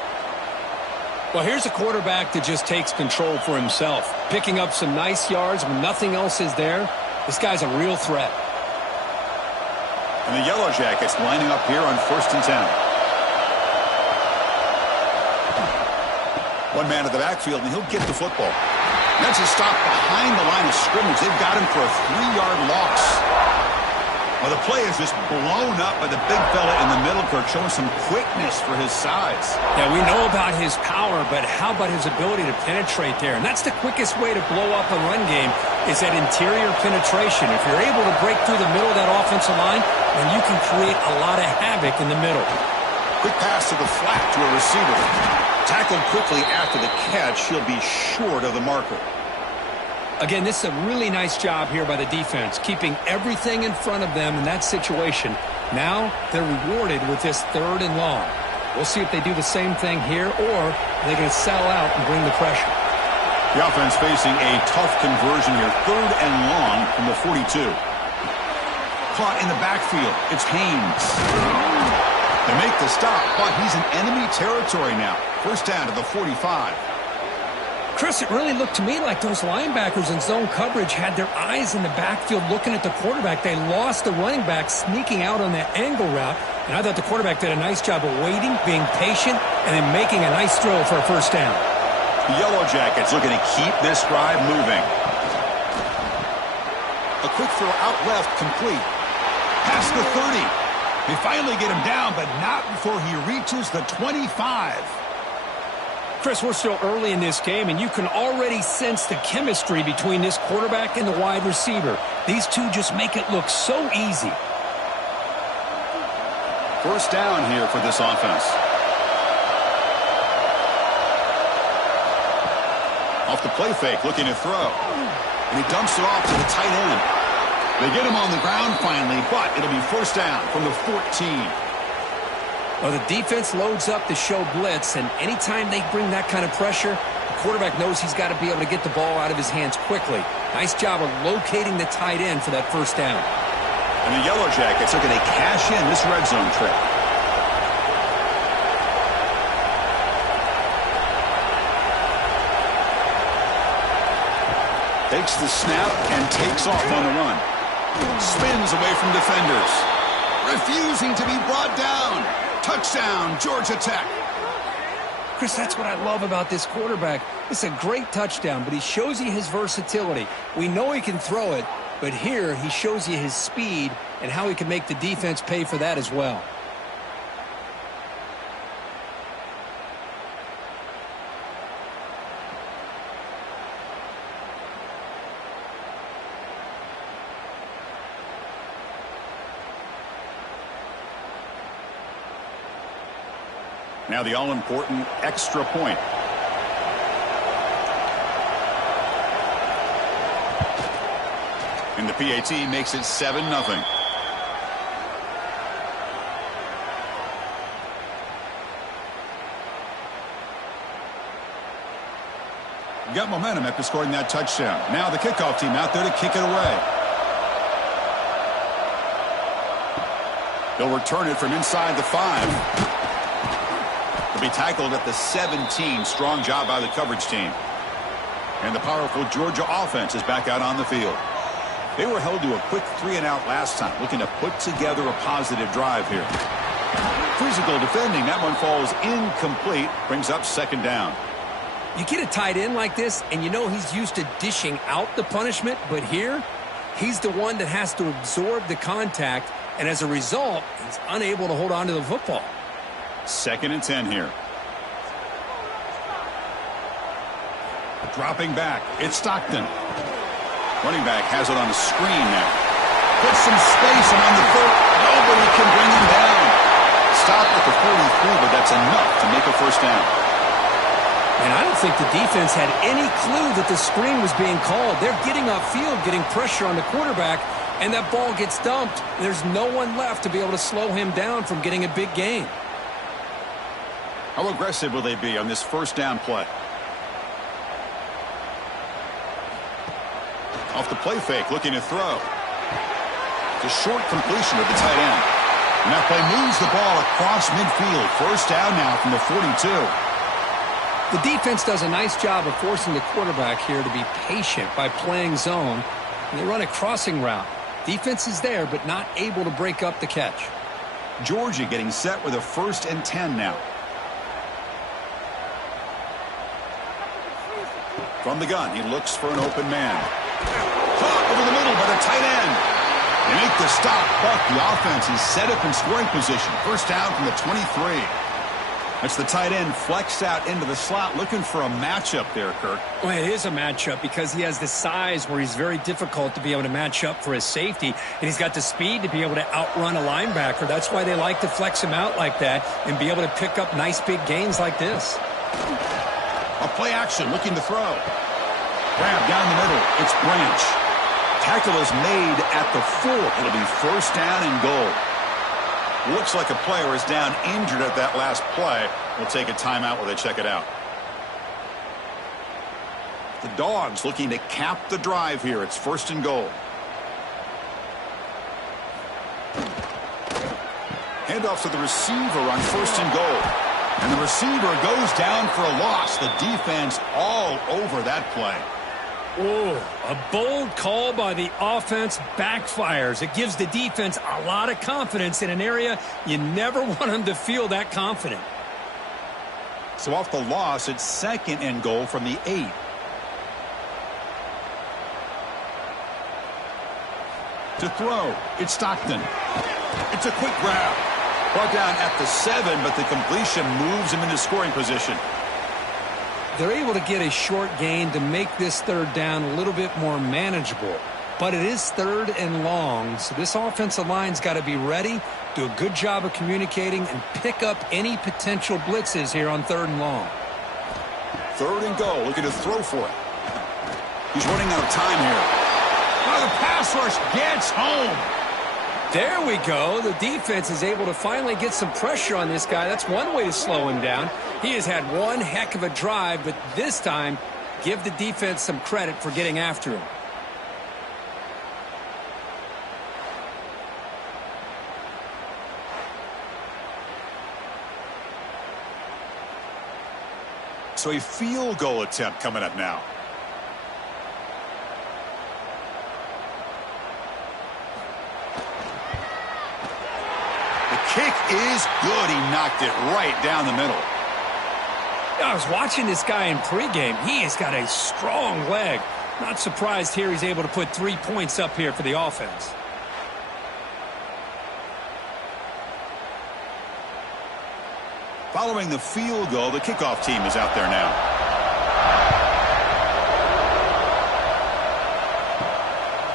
Well, here's a quarterback that just takes control for himself. Picking up some nice yards when nothing else is there. This guy's a real threat. And the Yellow Jackets lining up here on 1st and 10. One man at the backfield, and he'll get the football. That's a stop behind the line of scrimmage. They've got him for a 3-yard loss. Well, the play is just blown up by the big fella in the middle, Kirk, showing some quickness for his size. Yeah, we know about his power, but how about his ability to penetrate there? And that's the quickest way to blow up a run game is that interior penetration. If you're able to break through the middle of that offensive line, then you can create a lot of havoc in the middle. Quick pass to the flat to a receiver. Tackled quickly after the catch. He'll be short of the marker. Again, this is a really nice job here by the defense, keeping everything in front of them in that situation. Now they're rewarded with this 3rd and long. We'll see if they do the same thing here, or they're going to sell out and bring the pressure. The offense facing a tough conversion here. 3rd and long from the 42. Caught in the backfield. It's Haynes. They make the stop, but he's in enemy territory now. 1st down to the 45. Chris, it really looked to me like those linebackers in zone coverage had their eyes in the backfield looking at the quarterback. They lost the running back sneaking out on that angle route, and I thought the quarterback did a nice job of waiting, being patient, and then making a nice throw for a 1st down. The Yellow Jackets looking to keep this drive moving. A quick throw out left, complete. Past the 30. They finally get him down, but not before he reaches the 25. Chris, we're still early in this game, and you can already sense the chemistry between this quarterback and the wide receiver. These two just make it look so easy. 1st down here for this offense. Off the play fake, looking to throw. And he dumps it off to the tight end. They get him on the ground finally, but it'll be 1st down from the 14. Well, the defense loads up to show blitz, and anytime they bring that kind of pressure, the quarterback knows he's got to be able to get the ball out of his hands quickly. Nice job of locating the tight end for that 1st down. And the Yellow Jackets looking to cash in this red zone trip. Takes the snap and takes off on the run. Spins away from defenders. Refusing to be brought down. Touchdown, Georgia Tech. Chris, that's what I love about this quarterback. It's a great touchdown, but he shows you his versatility. We know he can throw it, but here he shows you his speed and how he can make the defense pay for that as well. Now the all-important extra point. And the PAT makes it 7-0. Got momentum after scoring that touchdown. Now the kickoff team out there to kick it away. They'll return it from inside the 5. Will be tackled at the 17. Strong job by the coverage team. And the powerful Georgia offense is back out on the field. They were held to a quick 3-and-out last time, looking to put together a positive drive here. Physical defending. That one falls incomplete. Brings up 2nd down. You get a tight end like this, and you know he's used to dishing out the punishment, but here, he's the one that has to absorb the contact, and as a result, he's unable to hold on to the football. 2nd and 10 here. Dropping back. It's Stockton. Running back has it on a screen now. Put some space around the 30. Nobody can bring him down. Stop at the 43, but that's enough to make a first down. And I don't think the defense had any clue that the screen was being called. They're getting upfield, getting pressure on the quarterback, and that ball gets dumped. There's no one left to be able to slow him down from getting a big gain. How aggressive will they be on this first down play? Off the play fake, looking to throw. It's a short completion of the tight end. And that play moves the ball across midfield. First down now from the 42. The defense does a nice job of forcing the quarterback here to be patient by playing zone. And they run a crossing route. Defense is there, but not able to break up the catch. Georgia getting set with a 1st and 10 now. From the gun, he looks for an open man. Caught over the middle by the tight end. They make the stop, but the offense is set up in scoring position. First down from the 23. That's the tight end flexed out into the slot, looking for a matchup there, Kirk. Well, it is a matchup because he has the size where he's very difficult to be able to match up for his safety, and he's got the speed to be able to outrun a linebacker. That's why they like to flex him out like that and be able to pick up nice big gains like this. A play action, looking to throw. Grab down the middle. It's Branch. Tackle is made at the 4. It'll be first down and goal. Looks like a player is down injured at that last play. We'll take a timeout while they check it out. The Dogs looking to cap the drive here. It's first and goal. Handoff to the receiver on first and goal. And the receiver goes down for a loss. The defense all over that play. Oh, a bold call by the offense backfires. It gives the defense a lot of confidence in an area you never want them to feel that confident. So off the loss, it's second and goal from the 8. To throw, it's Stockton. It's a quick grab. Brought down at the 7, but the completion moves him into scoring position. They're able to get a short gain to make this third down a little bit more manageable. But it is third and long, so this offensive line's got to be ready, do a good job of communicating, and pick up any potential blitzes here on third and long. Third and goal, looking to throw for it. He's running out of time here. Oh, the pass rush gets home. There we go. The defense is able to finally get some pressure on this guy. That's one way to slow him down. He has had one heck of a drive, but this time, give the defense some credit for getting after him. So a field goal attempt coming up now. Kick is good. He knocked it right down the middle. I was watching this guy in pregame. He has got a strong leg. Not surprised here he's able to put 3 points up here for the offense. Following the field goal, the kickoff team is out there now.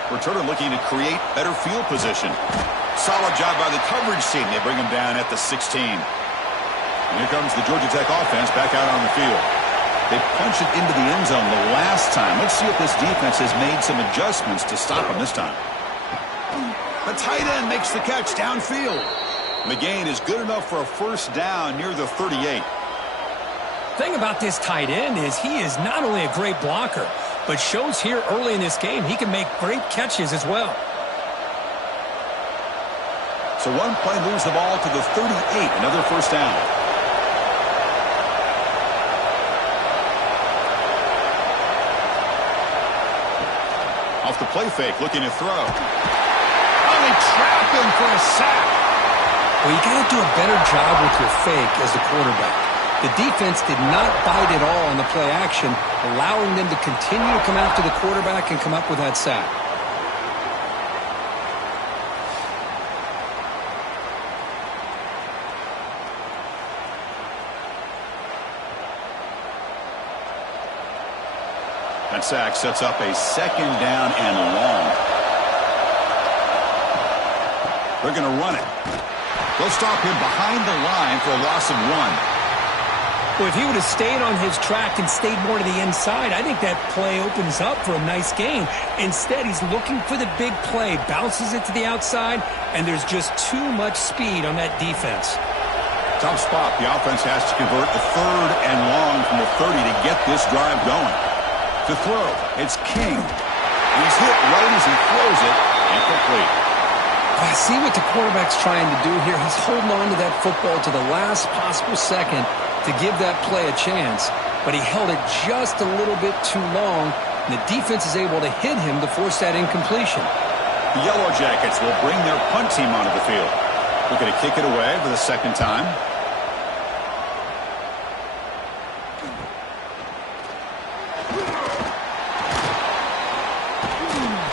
Returner looking to create better field position. Solid job by the coverage team. They bring him down at the 16. And here comes the Georgia Tech offense back out on the field. They punch it into the end zone the last time. Let's see if this defense has made some adjustments to stop him this time. The tight end makes the catch downfield. And the gain is good enough for a first down near the 38. Thing about this tight end is he is not only a great blocker, but shows here early in this game he can make great catches as well. So one play moves the ball to the 38, another first down. Off the play fake, looking to throw. Oh, they trap him for a sack. Well, you got to do a better job with your fake as the quarterback. The defense did not bite at all on the play action, allowing them to continue to come after the quarterback and come up with that sack. That sack sets up a second down and long. They're going to run it. They'll stop him behind the line for a loss of 1. Well, if he would have stayed on his track and stayed more to the inside, I think that play opens up for a nice gain. Instead, he's looking for the big play, bounces it to the outside, and there's just too much speed on that defense. Tough spot. The offense has to convert a 3rd and long from the 30 to get this drive going. To throw, it's King. He's hit right as he throws it, incomplete. I see what the quarterback's trying to do here. He's holding on to that football to the last possible second to give that play a chance, but he held it just a little bit too long, and the defense is able to hit him to force that incompletion. The Yellow Jackets will bring their punt team onto the field. Looking to kick it away for the second time.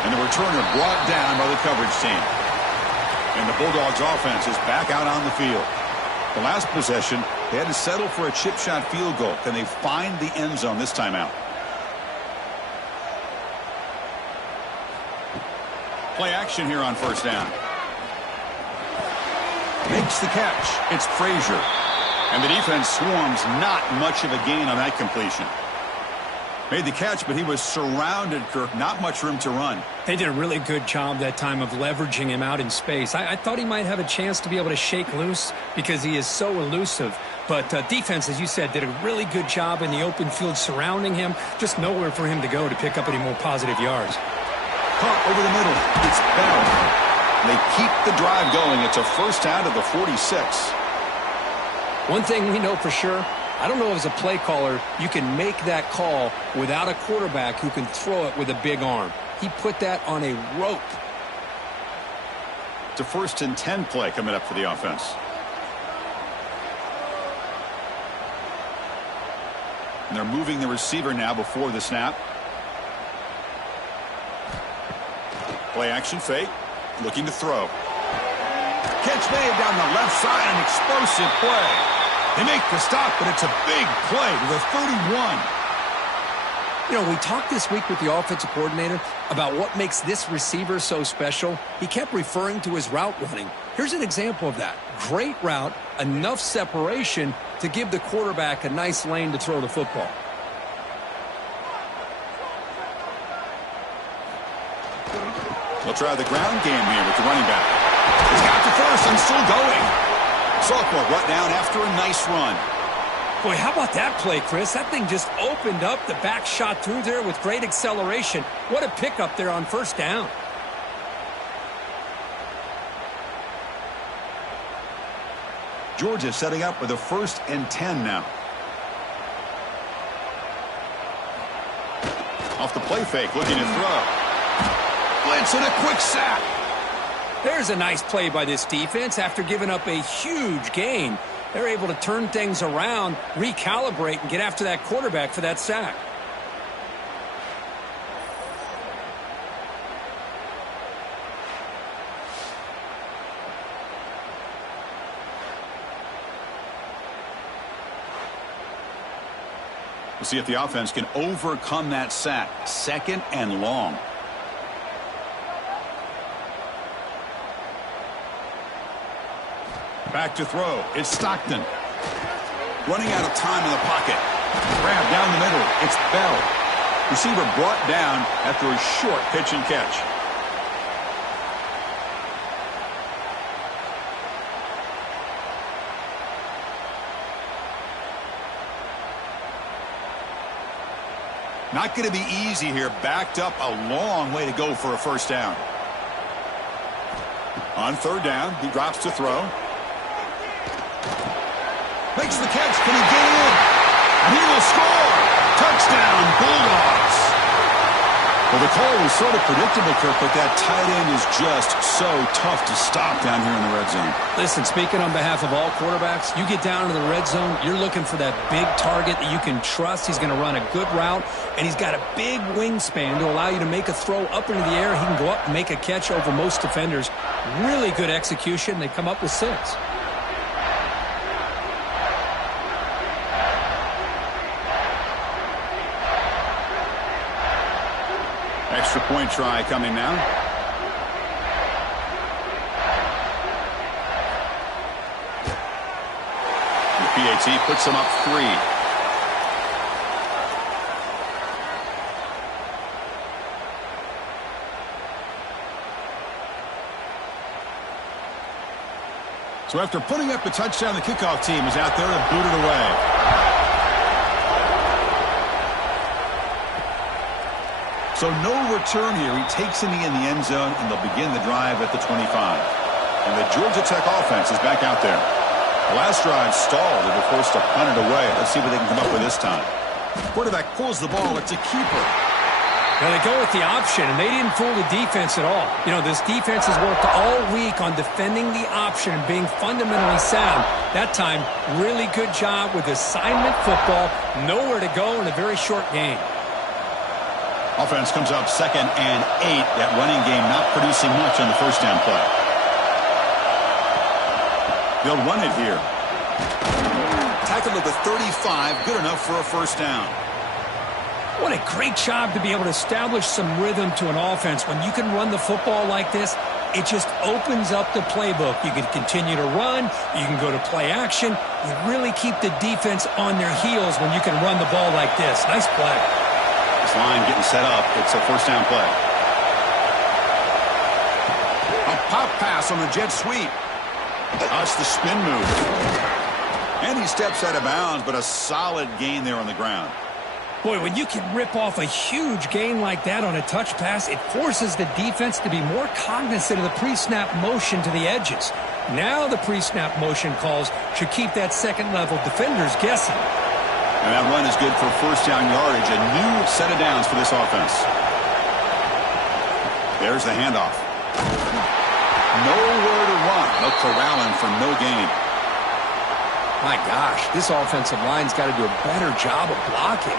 And the returner brought down by the coverage team. And the Bulldogs offense is back out on the field. The last possession, they had to settle for a chip shot field goal. Can they find the end zone this time out? Play action here on first down. Makes the catch. It's Frazier. And the defense swarms, not much of a gain on that completion. Made the catch, but he was surrounded, Kirk. Not much room to run. They did a really good job that time of leveraging him out in space. I thought he might have a chance to be able to shake loose because he is so elusive. But defense, as you said, did a really good job in the open field surrounding him. Just nowhere for him to go to pick up any more positive yards. Caught over the middle. It's Bell. They keep the drive going. It's a first down to the 46. One thing we know for sure, I don't know as a play caller, you can make that call without a quarterback who can throw it with a big arm. He put that on a rope. It's a 1st and 10 play coming up for the offense. And they're moving the receiver now before the snap. Play action fake. Looking to throw. Catch made down the left side. An explosive play. They make the stop, but it's a big play to the 31. You know, we talked this week with the offensive coordinator about what makes this receiver so special. He kept referring to his route running. Here's an example of that. Great route, enough separation to give the quarterback a nice lane to throw the football. They'll try the ground game here with the running back. He's got the first and still going. Sophomore brought down after a nice run. Boy, how about that play, Chris? That thing just opened up. The back shot through there with great acceleration. What a pickup there on first down. Georgia setting up with a 1st and 10 now. Off the play fake, looking to throw. Blitz and a quick sack. There's a nice play by this defense. After giving up a huge gain, they're able to turn things around, recalibrate, and get after that quarterback for that sack. We'll see if the offense can overcome that sack. 2nd and long. Back to throw. It's Stockton. Running out of time in the pocket. Grab down the middle. It's Bell. Receiver brought down after a short pitch and catch. Not going to be easy here. Backed up a long way to go for a first down. On 3rd down, he drops to throw. Makes the catch. Can he get in? And he will score. Touchdown, Bulldogs. Well, the call was sort of predictable, Kirk, but that tight end is just so tough to stop down here in the red zone. Listen, speaking on behalf of all quarterbacks, you get down into the red zone, you're looking for that big target that you can trust. He's going to run a good route, and he's got a big wingspan to allow you to make a throw up into the air. He can go up and make a catch over most defenders. Really good execution. They come up with 6. Extra point try coming now. PAT puts them up 3. So after putting up the touchdown, the kickoff team is out there to boot it away. So no return here. He takes it in the end zone, and they'll begin the drive at the 25. And the Georgia Tech offense is back out there. The last drive stalled and were forced to punt it away. Let's see what they can come up with this time. Quarterback pulls the ball. It's a keeper. Now they go with the option, and they didn't fool the defense at all. You know, this defense has worked all week on defending the option and being fundamentally sound. That time, really good job with assignment football. Nowhere to go in a very short game. Offense comes up 2nd and 8. That running game not producing much on the first down play. They'll run it here. Tackle to the 35. Good enough for a first down. What a great job to be able to establish some rhythm to an offense. When you can run the football like this, it just opens up the playbook. You can continue to run. You can go to play action. You really keep the defense on their heels when you can run the ball like this. Nice play. This line getting set up. It's a first down play. A pop pass on the jet sweep. That's the spin move. And he steps out of bounds, but a solid gain there on the ground. Boy, when you can rip off a huge gain like that on a touch pass, it forces the defense to be more cognizant of the pre-snap motion to the edges. Now the pre-snap motion calls should keep that second-level defenders guessing. And that run is good for first down yardage. A new set of downs for this offense. There's the handoff. Nowhere to run. They'll corral him for no gain. My gosh, this offensive line's got to do a better job of blocking.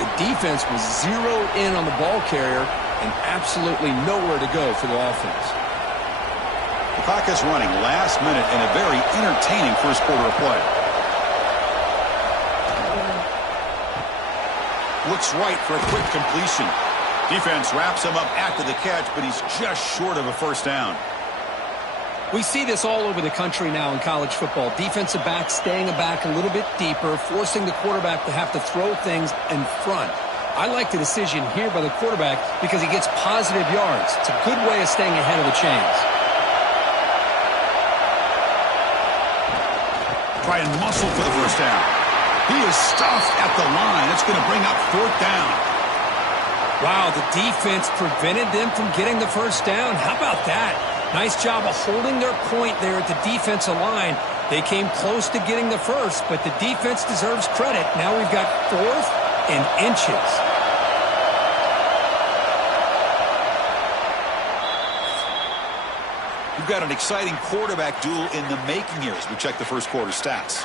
The defense was zeroed in on the ball carrier and absolutely nowhere to go for the offense. The clock is running last minute in a very entertaining first quarter of play. Looks right for a quick completion. Defense wraps him up after the catch, but he's just short of a first down. We see this all over the country now in college football. Defensive backs staying back a little bit deeper, forcing the quarterback to have to throw things in front. I like the decision here by the quarterback because he gets positive yards. It's a good way of staying ahead of the chains. Try and muscle for the first down. He is stuffed at the line. It's going to bring up 4th down. Wow, the defense prevented them from getting the first down. How about that? Nice job of holding their point there at the defensive line. They came close to getting the first, but the defense deserves credit. Now we've got 4th and inches. We've got an exciting quarterback duel in the making here as we check the first quarter stats.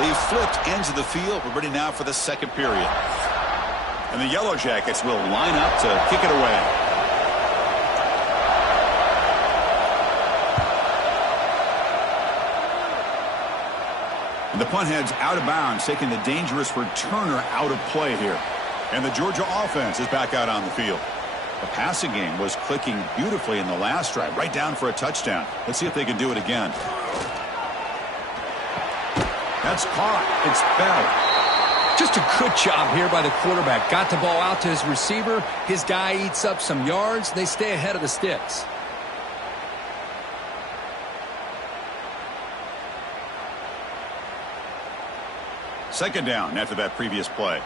They've flipped ends of the field. We're ready now for the second period. And the Yellow Jackets will line up to kick it away. And the punt heads out of bounds, taking the dangerous returner out of play here. And the Georgia offense is back out on the field. The passing game was clicking beautifully in the last drive, right down for a touchdown. Let's see if they can do it again. That's caught. It's Bell. Just a good job here by the quarterback. Got the ball out to his receiver. His guy eats up some yards. They stay ahead of the sticks. Second down after that previous play.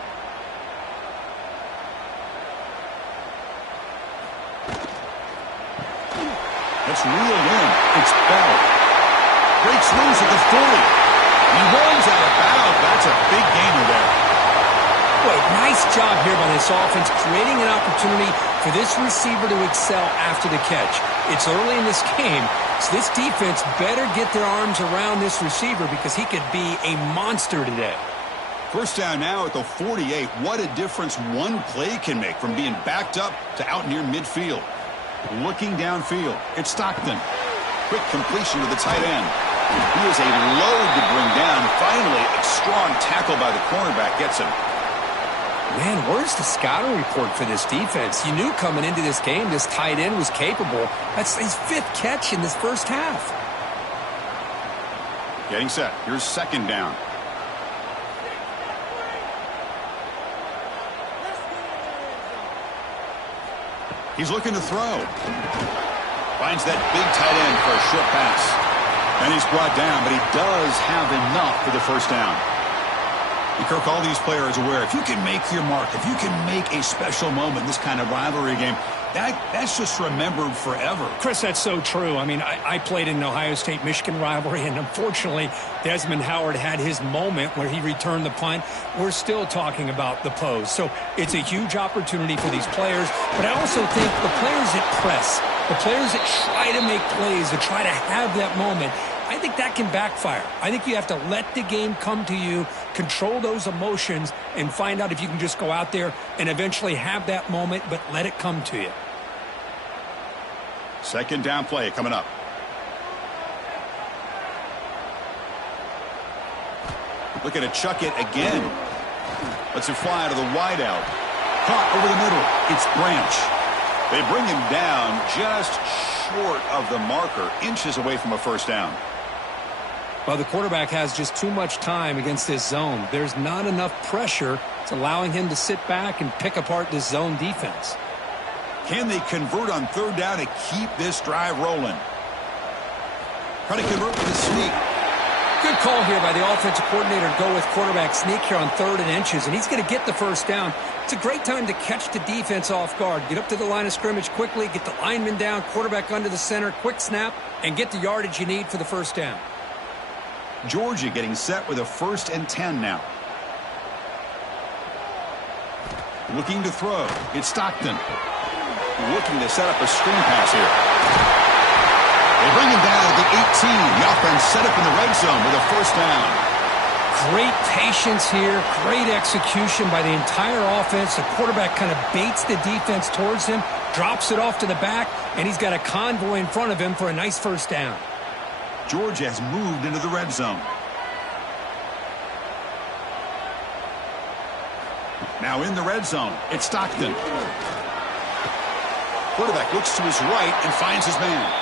That's reeled in. It's Bell. Breaks loose at the 40. He runs out of bounds. That's a big gainer there. Boy, nice job here by this offense, creating an opportunity for this receiver to excel after the catch. It's early in this game, so this defense better get their arms around this receiver because he could be a monster today. First down now at the 48. What a difference one play can make from being backed up to out near midfield. Looking downfield, it's Stockton. Quick completion to the tight end. He is a load to bring down. Finally, a strong tackle by the cornerback gets him. Man, where's the scouting report for this defense? You knew coming into this game this tight end was capable. That's his 5th catch in this first half. Getting set. Here's second down. He's looking to throw. Finds that big tight end for a short pass. And he's brought down, but he does have enough for the first down. And Kirk, all these players are aware, if you can make your mark, if you can make a special moment in this kind of rivalry game, that's just remembered forever. Chris, that's so true. I mean, I played in an Ohio State-Michigan rivalry, and unfortunately, Desmond Howard had his moment where he returned the punt. We're still talking about the pose. So it's a huge opportunity for these players, but I also think the players that press, the players that try to make plays, that try to have that moment, I think that can backfire. I think you have to let the game come to you, control those emotions, and find out if you can just go out there and eventually have that moment, but let it come to you. Second down play coming up. Looking to chuck it again. Lets it fly to the wideout. Caught over the middle. It's Branch. They bring him down just short of the marker, inches away from a first down. Well, the quarterback has just too much time against this zone. There's not enough pressure. It's allowing him to sit back and pick apart this zone defense. Can they convert on third down to keep this drive rolling? Trying to convert with a sneak. Good call here by the offensive coordinator to go with quarterback sneak here on 3rd and inches, and he's going to get the first down. It's a great time to catch the defense off guard. Get up to the line of scrimmage quickly, get the lineman down, quarterback under the center, quick snap, and get the yardage you need for the first down. Georgia getting set with a 1st and 10 now. Looking to throw. It's Stockton. Looking to set up a screen pass here. They bring him down at the 18. The offense set up in the red zone with a first down. Great patience here. Great execution by the entire offense. The quarterback kind of baits the defense towards him, drops it off to the back, and he's got a convoy in front of him for a nice first down. Georgia has moved into the red zone. Now in the red zone, it's Stockton. Quarterback looks to his right and finds his man.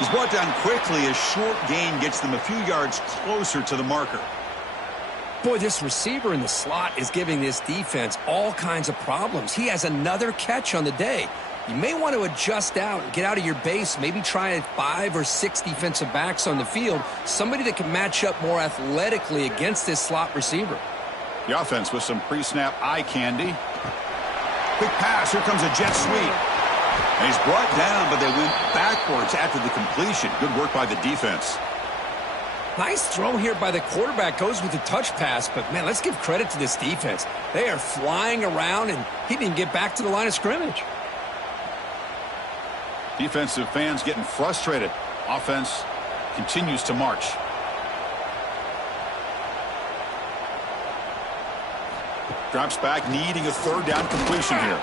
He's brought down quickly. A short gain gets them a few yards closer to the marker. Boy, this receiver in the slot is giving this defense all kinds of problems. He has another catch on the day. You may want to adjust out and get out of your base, maybe try 5 or 6 defensive backs on the field, somebody that can match up more athletically against this slot receiver. The offense with some pre-snap eye candy. Quick pass. Here comes a jet sweep. And he's brought down, but they went backwards after the completion. Good work by the defense. Nice throw here by the quarterback. Goes with the touch pass, but, man, let's give credit to this defense. They are flying around, and he didn't get back to the line of scrimmage. Defensive fans getting frustrated. Offense continues to march. Drops back, needing a third down completion here.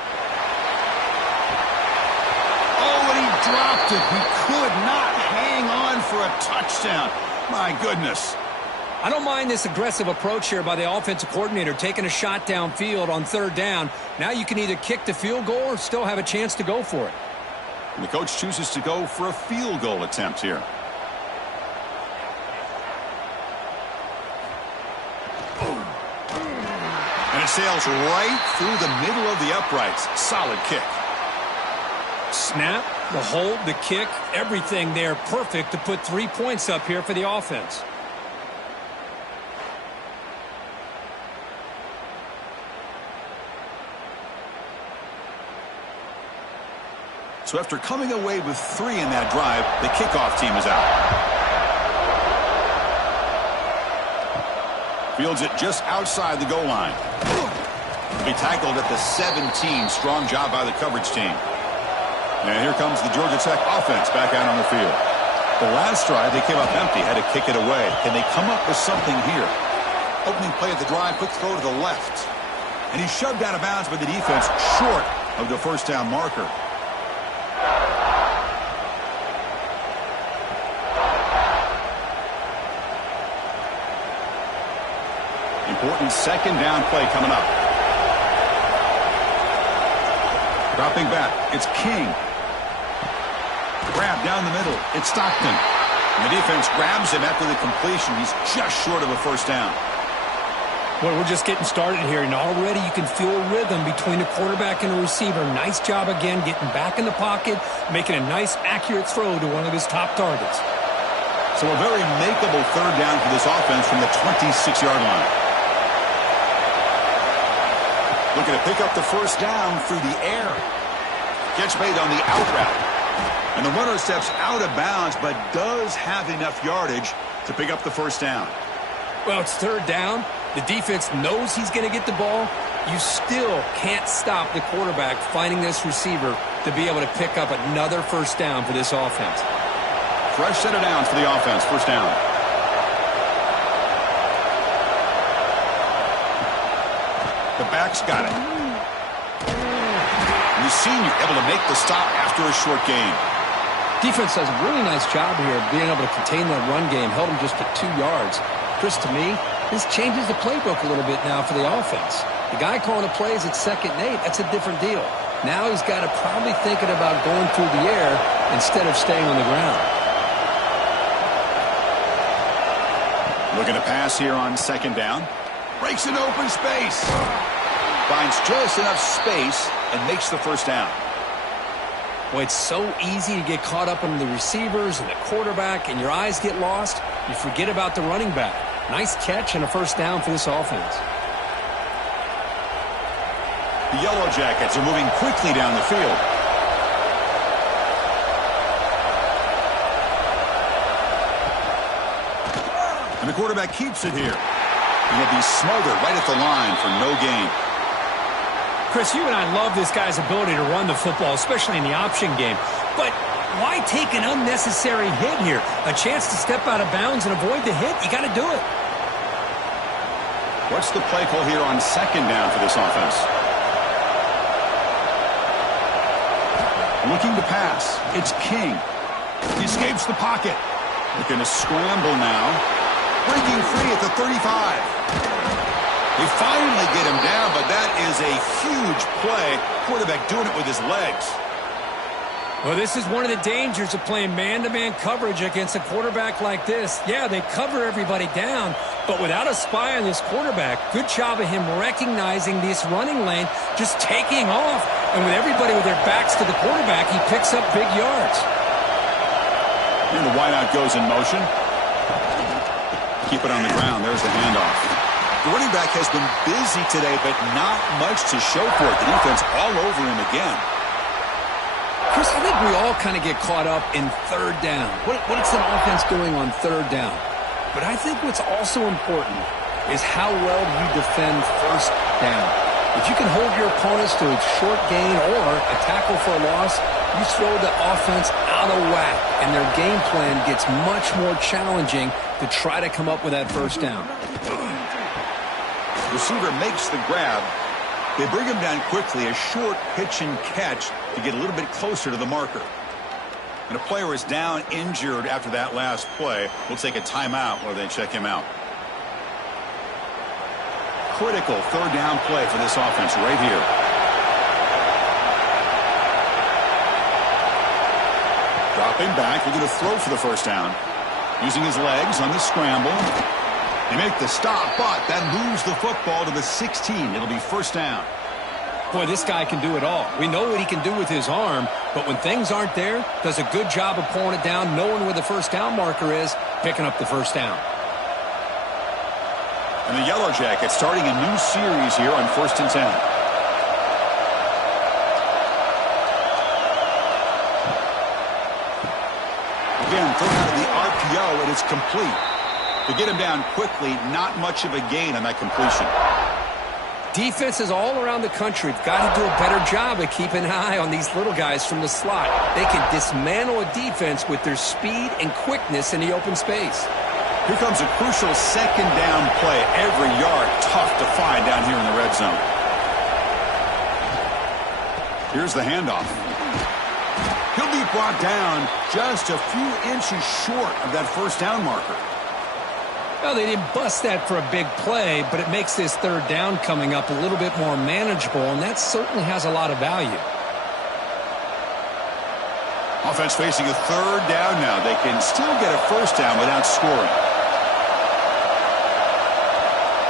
Oh, and he dropped it. He could not hang on for a touchdown. My goodness. I don't mind this aggressive approach here by the offensive coordinator, taking a shot downfield on 3rd down. Now you can either kick the field goal or still have a chance to go for it. And the coach chooses to go for a field goal attempt here. And it sails right through the middle of the uprights. Solid kick. Snap, the hold, the kick, everything there perfect to put 3 points up here for the offense. So after coming away with 3 in that drive, the kickoff team is out. Fields it just outside the goal line. He tackled at the 17. Strong job by the coverage team. And here comes the Georgia Tech offense back out on the field. The last drive, they came up empty, had to kick it away. Can they come up with something here? Opening play of the drive, quick throw to the left. And he's shoved out of bounds by the defense, short of the first down marker. Important second down play coming up. Dropping back, it's King. Grab down the middle, it's Stockton. And the defense grabs him after the completion. He's just short of a first down. Well, we're just getting started here, and already you can feel a rhythm between the quarterback and the receiver. Nice job again getting back in the pocket, making a nice, accurate throw to one of his top targets. So a very makeable third down for this offense from the 26-yard line. Looking to pick up the first down through the air. Catch made on the out route. And the runner steps out of bounds, but does have enough yardage to pick up the first down. Well, it's third down. The defense knows he's going to get the ball. You still can't stop the quarterback finding this receiver to be able to pick up another first down for this offense. Fresh set of downs for the offense. First down. The back's got it. And the senior able to make the stop after a short gain. Defense does a really nice job here of being able to contain that run game. Held him just at 2 yards. Chris, to me, this changes the playbook a little bit now for the offense. The guy calling the plays at 2nd and 8, that's a different deal. Now he's got to probably thinking about going through the air instead of staying on the ground. Looking to pass here on 2nd down. Breaks an open space. Finds just enough space and makes the first down. Well, it's so easy to get caught up in the receivers and the quarterback, and your eyes get lost. You forget about the running back. Nice catch and a first down for this offense. The Yellow Jackets are moving quickly down the field. And the quarterback keeps it here. He'll be smothered right at the line for no gain. Chris, you and I love this guy's ability to run the football, especially in the option game. But why take an unnecessary hit here? A chance to step out of bounds and avoid the hit? You got to do it. What's the play call here on 2nd down for this offense? Looking to pass. It's King. He escapes the pocket. Looking to scramble now. Breaking free at the 35. They finally get him down, but that is a huge play. Quarterback doing it with his legs. Well, this is one of the dangers of playing man-to-man coverage against a quarterback like this. Yeah, they cover everybody down, but without a spy on this quarterback, good job of him recognizing this running lane, just taking off. And with everybody with their backs to the quarterback, he picks up big yards. And the wideout goes in motion. Keep it on the ground. There's the handoff. The running back has been busy today, but not much to show for it. The defense all over him again. Chris, I think we all kind of get caught up in third down. What's an offense doing on third down? But I think what's also important is how well you defend first down. If you can hold your opponents to a short gain or a tackle for a loss, you throw the offense out of whack, and their game plan gets much more challenging to try to come up with that first down. Receiver makes the grab. They bring him down quickly, a short pitch and catch to get a little bit closer to the marker. And a player is down injured after that last play. We'll take a timeout while they check him out. Critical third down play for this offense right here. Dropping back, looking to throw for the first down. Using his legs on the scramble. They make the stop, but that moves the football to the 16. It'll be first down. Boy, this guy can do it all. We know what he can do with his arm, but when things aren't there, does a good job of pulling it down, knowing where the first down marker is, picking up the first down. And the Yellow Jackets starting a new series here on 1st and 10. Again, thrown out of the RPO, and it's complete. To get him down quickly, not much of a gain on that completion. Defenses all around the country have got to do a better job of keeping an eye on these little guys from the slot. They can dismantle a defense with their speed and quickness in the open space. Here comes a crucial 2nd down play. Every yard tough to find down here in the red zone. Here's the handoff. He'll be brought down just a few inches short of that first down marker. Well, they didn't bust that for a big play, but it makes this third down coming up a little bit more manageable, and that certainly has a lot of value. Offense facing a third down now. They can still get a first down without scoring.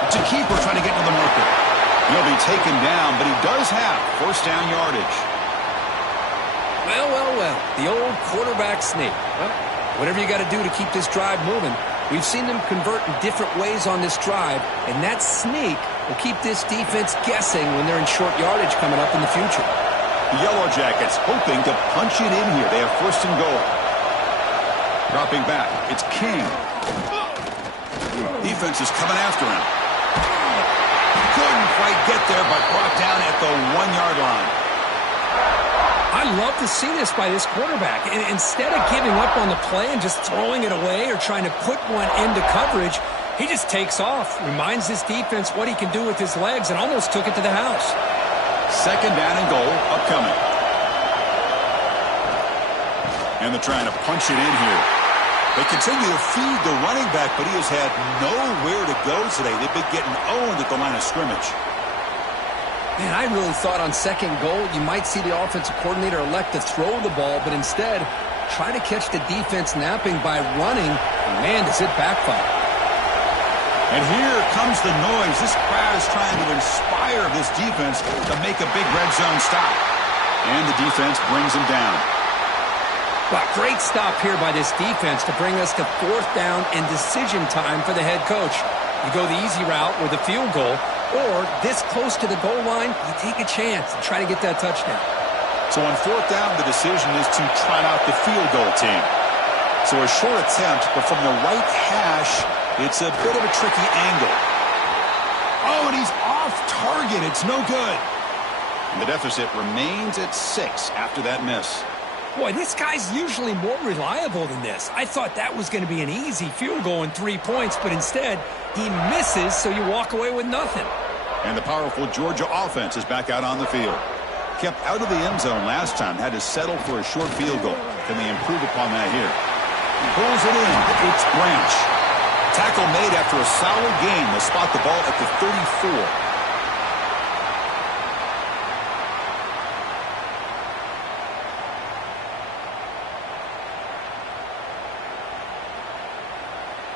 It's a keeper trying to get to the marker. He'll be taken down, but he does have first down yardage. Well, well, well. The old quarterback sneak. Well, whatever you got to do to keep this drive moving. We've seen them convert in different ways on this drive, and that sneak will keep this defense guessing when they're in short yardage coming up in the future. The Yellow Jackets hoping to punch it in here. They have first and goal. Dropping back. It's King. Defense is coming after him. Couldn't quite get there, but brought down at the 1-yard line. I love to see this by this quarterback. And instead of giving up on the play and just throwing it away or trying to put one into coverage, he just takes off, reminds this defense what he can do with his legs, and almost took it to the house. Second down and goal upcoming. And they're trying to punch it in here. They continue to feed the running back, but he has had nowhere to go today. They've been getting owned at the line of scrimmage. Man, I really thought on second goal you might see the offensive coordinator elect to throw the ball, but instead try to catch the defense napping by running. And man, does it backfire. And here comes the noise. This crowd is trying to inspire this defense to make a big red zone stop. And the defense brings him down. Well, great stop here by this defense to bring us to fourth down and decision time for the head coach. You go the easy route with a field goal, or this close to the goal line, you take a chance and try to get that touchdown. So on fourth down, the decision is to trot out the field goal team. So a short attempt, but from the right hash, it's a bit of a tricky angle. Oh, and he's off target. It's no good. And the deficit remains at 6 after that miss. Boy, this guy's usually more reliable than this. I thought that was going to be an easy field goal and 3 points, but instead, he misses, so you walk away with nothing. And the powerful Georgia offense is back out on the field. Kept out of the end zone last time, had to settle for a short field goal. Can they improve upon that here? Pulls it in. It's Branch. Tackle made after a solid gain. They'll spot the ball at the 34.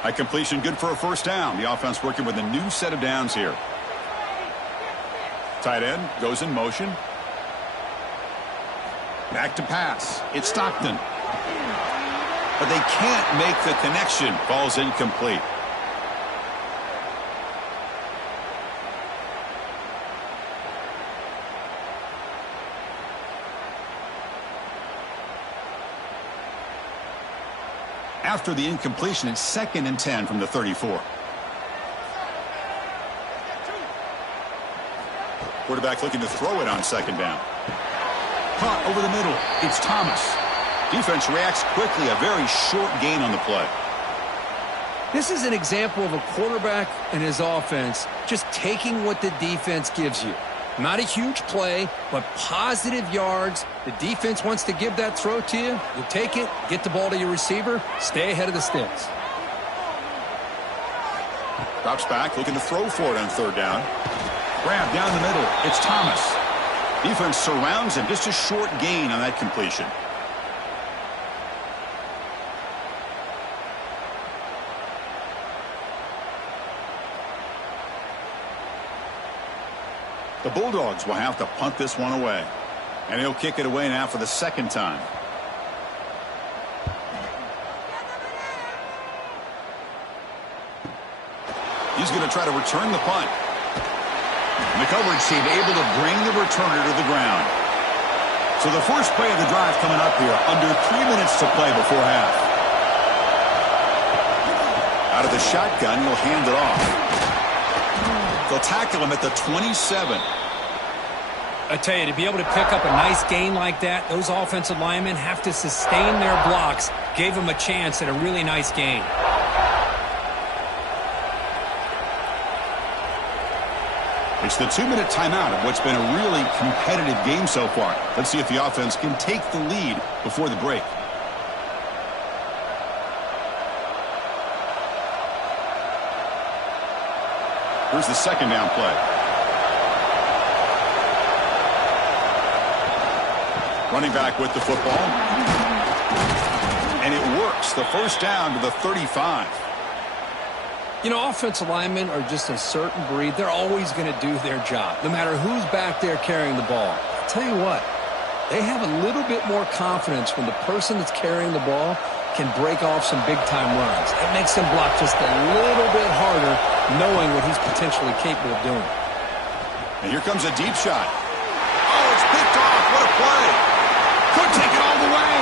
High completion, good for a first down. The offense working with a new set of downs here. Tight end goes in motion. Back to pass. It's Stockton. But they can't make the connection. Ball's incomplete. After the incompletion, it's 2nd and 10 from the 34. Quarterback looking to throw it on second down. Caught over the middle. It's Thomas. Defense reacts quickly. A very short gain on the play. This is an example of a quarterback and his offense just taking what the defense gives you. Not a huge play, but positive yards. The defense wants to give that throw to you. You take it, get the ball to your receiver, stay ahead of the sticks. Drops back, looking to throw for it on third down. Grab down the middle. It's Thomas. Defense surrounds him. Just a short gain on that completion. The Bulldogs will have to punt this one away. And he'll kick it away now for the second time. He's going to try to return the punt. And the coverage team able to bring the returner to the ground. So the first play of the drive coming up here. Under 3 minutes to play before half. Out of the shotgun, he'll hand it off. They'll tackle him at the 27. I tell you, to be able to pick up a nice gain like that, those offensive linemen have to sustain their blocks. Gave them a chance at a really nice gain. It's the 2-minute timeout of what's been a really competitive game so far. Let's see if the offense can take the lead before the break. Here's the second down play. Running back with the football. converts the first down to the 35. You know, offensive linemen are just a certain breed. They're always going to do their job, no matter who's back there carrying the ball. I'll tell you what, they have a little bit more confidence when the person that's carrying the ball can break off some big-time runs. It makes them block just a little bit harder, knowing what he's potentially capable of doing. And here comes a deep shot. Oh, it's picked off. What a play. Could take it all the way.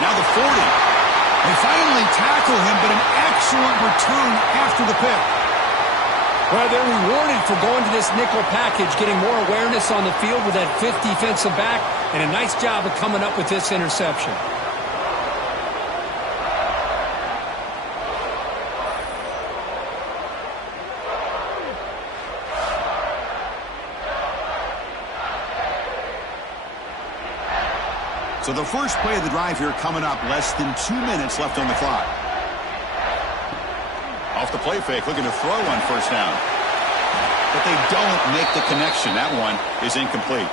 Now the 40. They finally tackle him, but an excellent return after the pick. Well, they're rewarded for going to this nickel package, getting more awareness on the field with that fifth defensive back, and a nice job of coming up with this interception. So the first play of the drive here coming up, less than 2 minutes left on the clock. Off the play fake, looking to throw on first down. But they don't make the connection. That one is incomplete.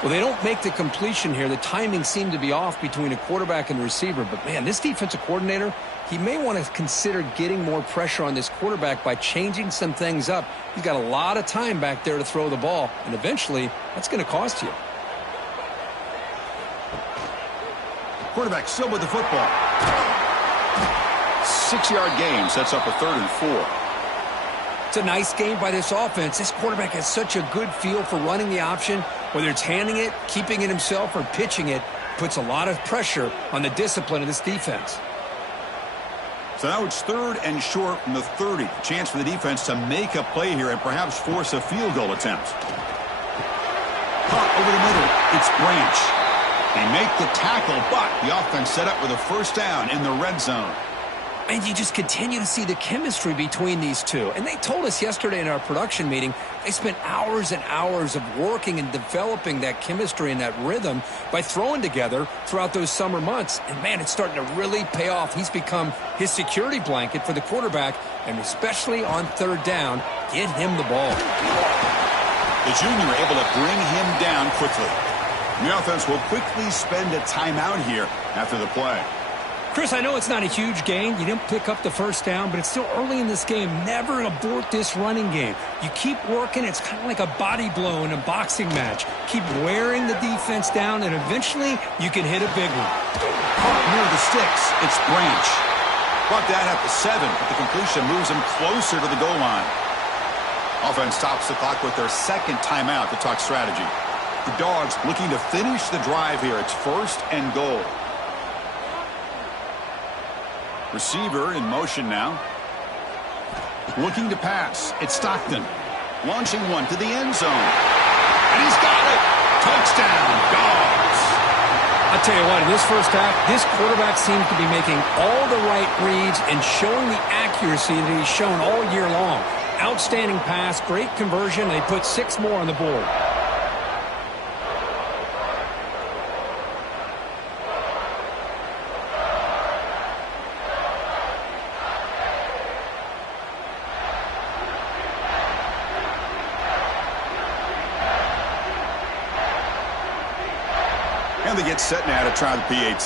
Well, they don't make the completion here. The timing seemed to be off between a quarterback and the receiver. But, man, this defensive coordinator, he may want to consider getting more pressure on this quarterback by changing some things up. He's got a lot of time back there to throw the ball, and eventually that's going to cost you. Quarterback still with the football. 6-yard gain sets up a 3rd and 4. It's a nice game by this offense. This quarterback has such a good feel for running the option. Whether it's handing it, keeping it himself, or pitching it, puts a lot of pressure on the discipline of this defense. So now it's 3rd and short from the 30. Chance for the defense to make a play here and perhaps force a field goal attempt. Punt over the middle. It's Branch. They make the tackle, but the offense set up with a first down in the red zone. And you just continue to see the chemistry between these two. And they told us yesterday in our production meeting, they spent hours and hours of working and developing that chemistry and that rhythm by throwing together throughout those summer months. And, man, it's starting to really pay off. He's become his security blanket for the quarterback, and especially on 3rd down, get him the ball. The junior able to bring him down quickly. The offense will quickly spend a timeout here after the play. Chris, I know it's not a huge gain. You didn't pick up the first down, but it's still early in this game. Never abort this running game. You keep working. It's kind of like a body blow in a boxing match. Keep wearing the defense down, and eventually you can hit a big one. Near the sticks, it's Branch. Brought down at the 7, but the completion moves him closer to the goal line. Offense stops the clock with their 2nd timeout to talk strategy. The Dogs looking to finish the drive here. It's 1st and goal. Receiver in motion now. Looking to pass. It's Stockton. Launching one to the end zone. And he's got it. Touchdown, Dogs. I tell you what, in this first half, this quarterback seems to be making all the right reads and showing the accuracy that he's shown all year long. Outstanding pass, great conversion. They put 6 more on the board. And they get set now to try the PAT.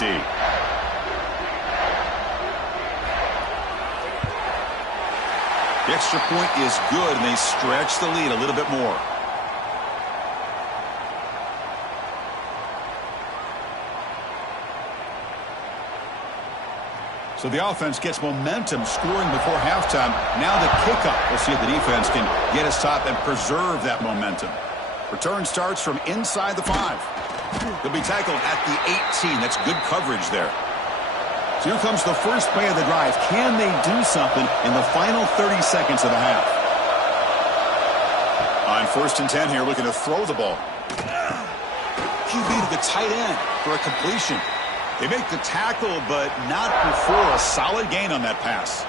The extra point is good, and they stretch the lead a little bit more. So the offense gets momentum scoring before halftime. Now the kickoff. We'll see if the defense can get a stop and preserve that momentum. Return starts from inside the 5. They'll be tackled at the 18. That's good coverage there. So here comes the first play of the drive. Can they do something in the final 30 seconds of the half? On 1st and 10 here, looking to throw the ball. QB to the tight end for a completion. They make the tackle, but not before a solid gain on that pass.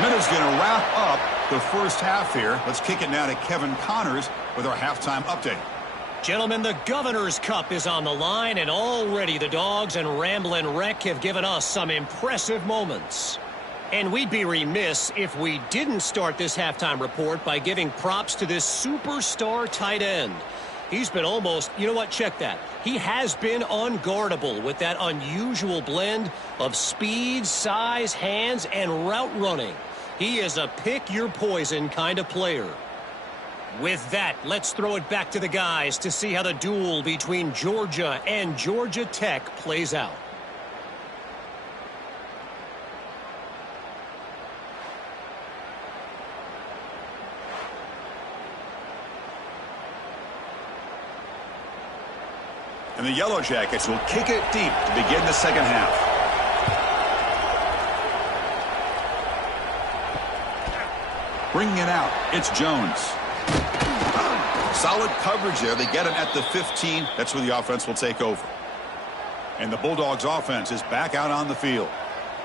Minute's going to wrap up the first half here. Let's kick it now to Kevin Connors with our halftime update. Gentlemen, the Governor's Cup is on the line, and already the Dogs and Ramblin' Wreck have given us some impressive moments. And we'd be remiss if we didn't start this halftime report by giving props to this superstar tight end. He's been almost, you know what, check that. He has been unguardable with that unusual blend of speed, size, hands, and route running. He is a pick-your-poison kind of player. With that, let's throw it back to the guys to see how the duel between Georgia and Georgia Tech plays out. And the Yellow Jackets will kick it deep to begin the second half. Bringing it out, it's Jones. Solid coverage there. They get him at the 15. That's where the offense will take over. And the Bulldogs offense is back out on the field.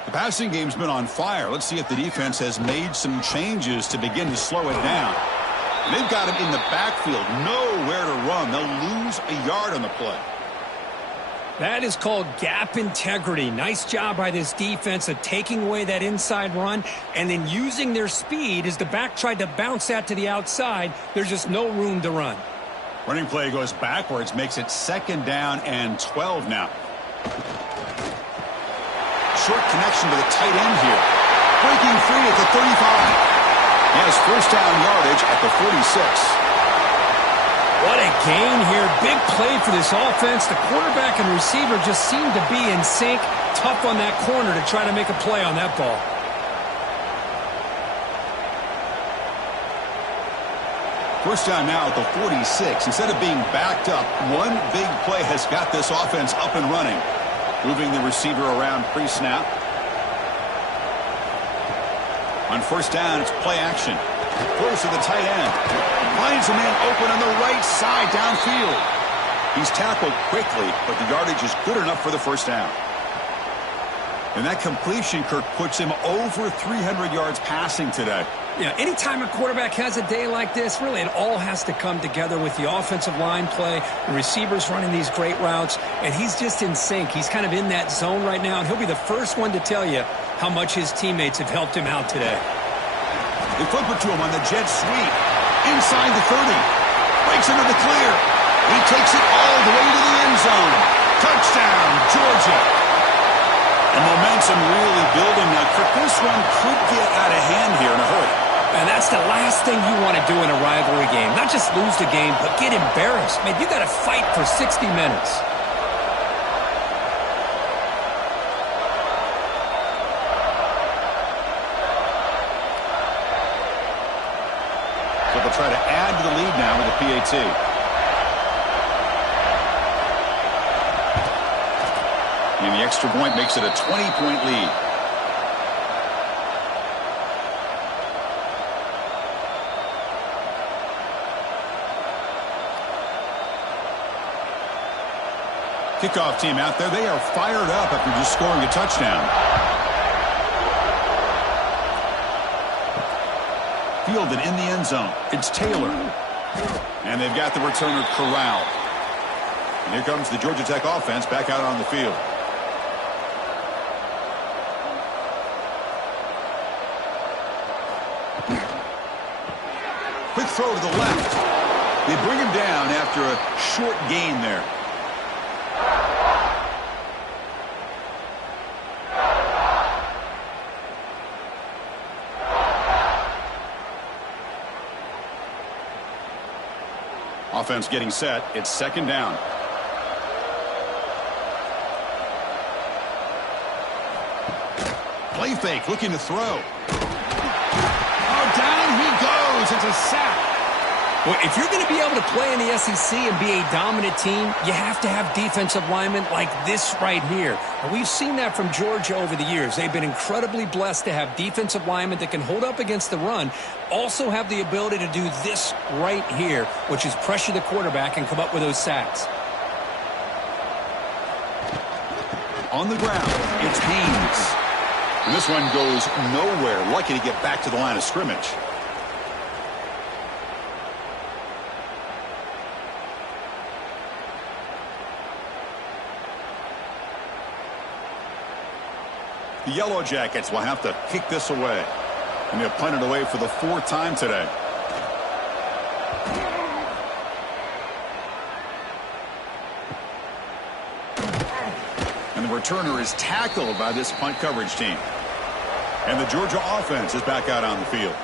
The passing game's been on fire. Let's see if the defense has made some changes to begin to slow it down. And they've got him in the backfield. Nowhere to run. They'll lose a yard on the play. That is called gap integrity. Nice job by this defense of taking away that inside run and then using their speed as the back tried to bounce that to the outside. There's just no room to run. Running play goes backwards, makes it 2nd down and 12 now. Short connection to the tight end here. Breaking free at the 35. He has first down yardage at the 46. What a gain here. Big play for this offense. The quarterback and receiver just seem to be in sync. Tough on that corner to try to make a play on that ball. First down now at the 46. Instead of being backed up, one big play has got this offense up and running. Moving the receiver around pre-snap. On first down, it's play action. Throws to the tight end. Finds a man open on the right side downfield. He's tackled quickly, but the yardage is good enough for the first down. And that completion, Kirk, puts him over 300 yards passing today. Yeah, anytime a quarterback has a day like this, really it all has to come together with the offensive line play, the receivers running these great routes, and he's just in sync. He's kind of in that zone right now, and he'll be the first one to tell you how much his teammates have helped him out today. They flip it to him on the jet sweep. Inside the 30. Breaks into the clear. He takes it all the way to the end zone. Touchdown, Georgia. And momentum really building now. This one could get out of hand here in a hurry. And that's the last thing you want to do in a rivalry game. Not just lose the game, but get embarrassed. Man, you got to fight for 60 minutes. So they'll try to add to the lead now with a PAT. And the extra point makes it a 20-point lead. Kickoff team out there. They are fired up after just scoring a touchdown. Fielded in the end zone. It's Taylor. And they've got the returner corralled. And here comes the Georgia Tech offense back out on the field. Quick throw to the left. They bring him down after a short gain there. Offense getting set. It's 2nd down. Play fake, looking to throw. Oh, down he goes. It's a sack. Well, if you're going to be able to play in the SEC and be a dominant team, you have to have defensive linemen like this right here. And we've seen that from Georgia over the years. They've been incredibly blessed to have defensive linemen that can hold up against the run, also have the ability to do this right here, which is pressure the quarterback and come up with those sacks. On the ground, it's Haynes. And this one goes nowhere. Lucky to get back to the line of scrimmage. The Yellow Jackets will have to kick this away. And they'll punt it away for the 4th time today. And the returner is tackled by this punt coverage team. And the Georgia offense is back out on the field.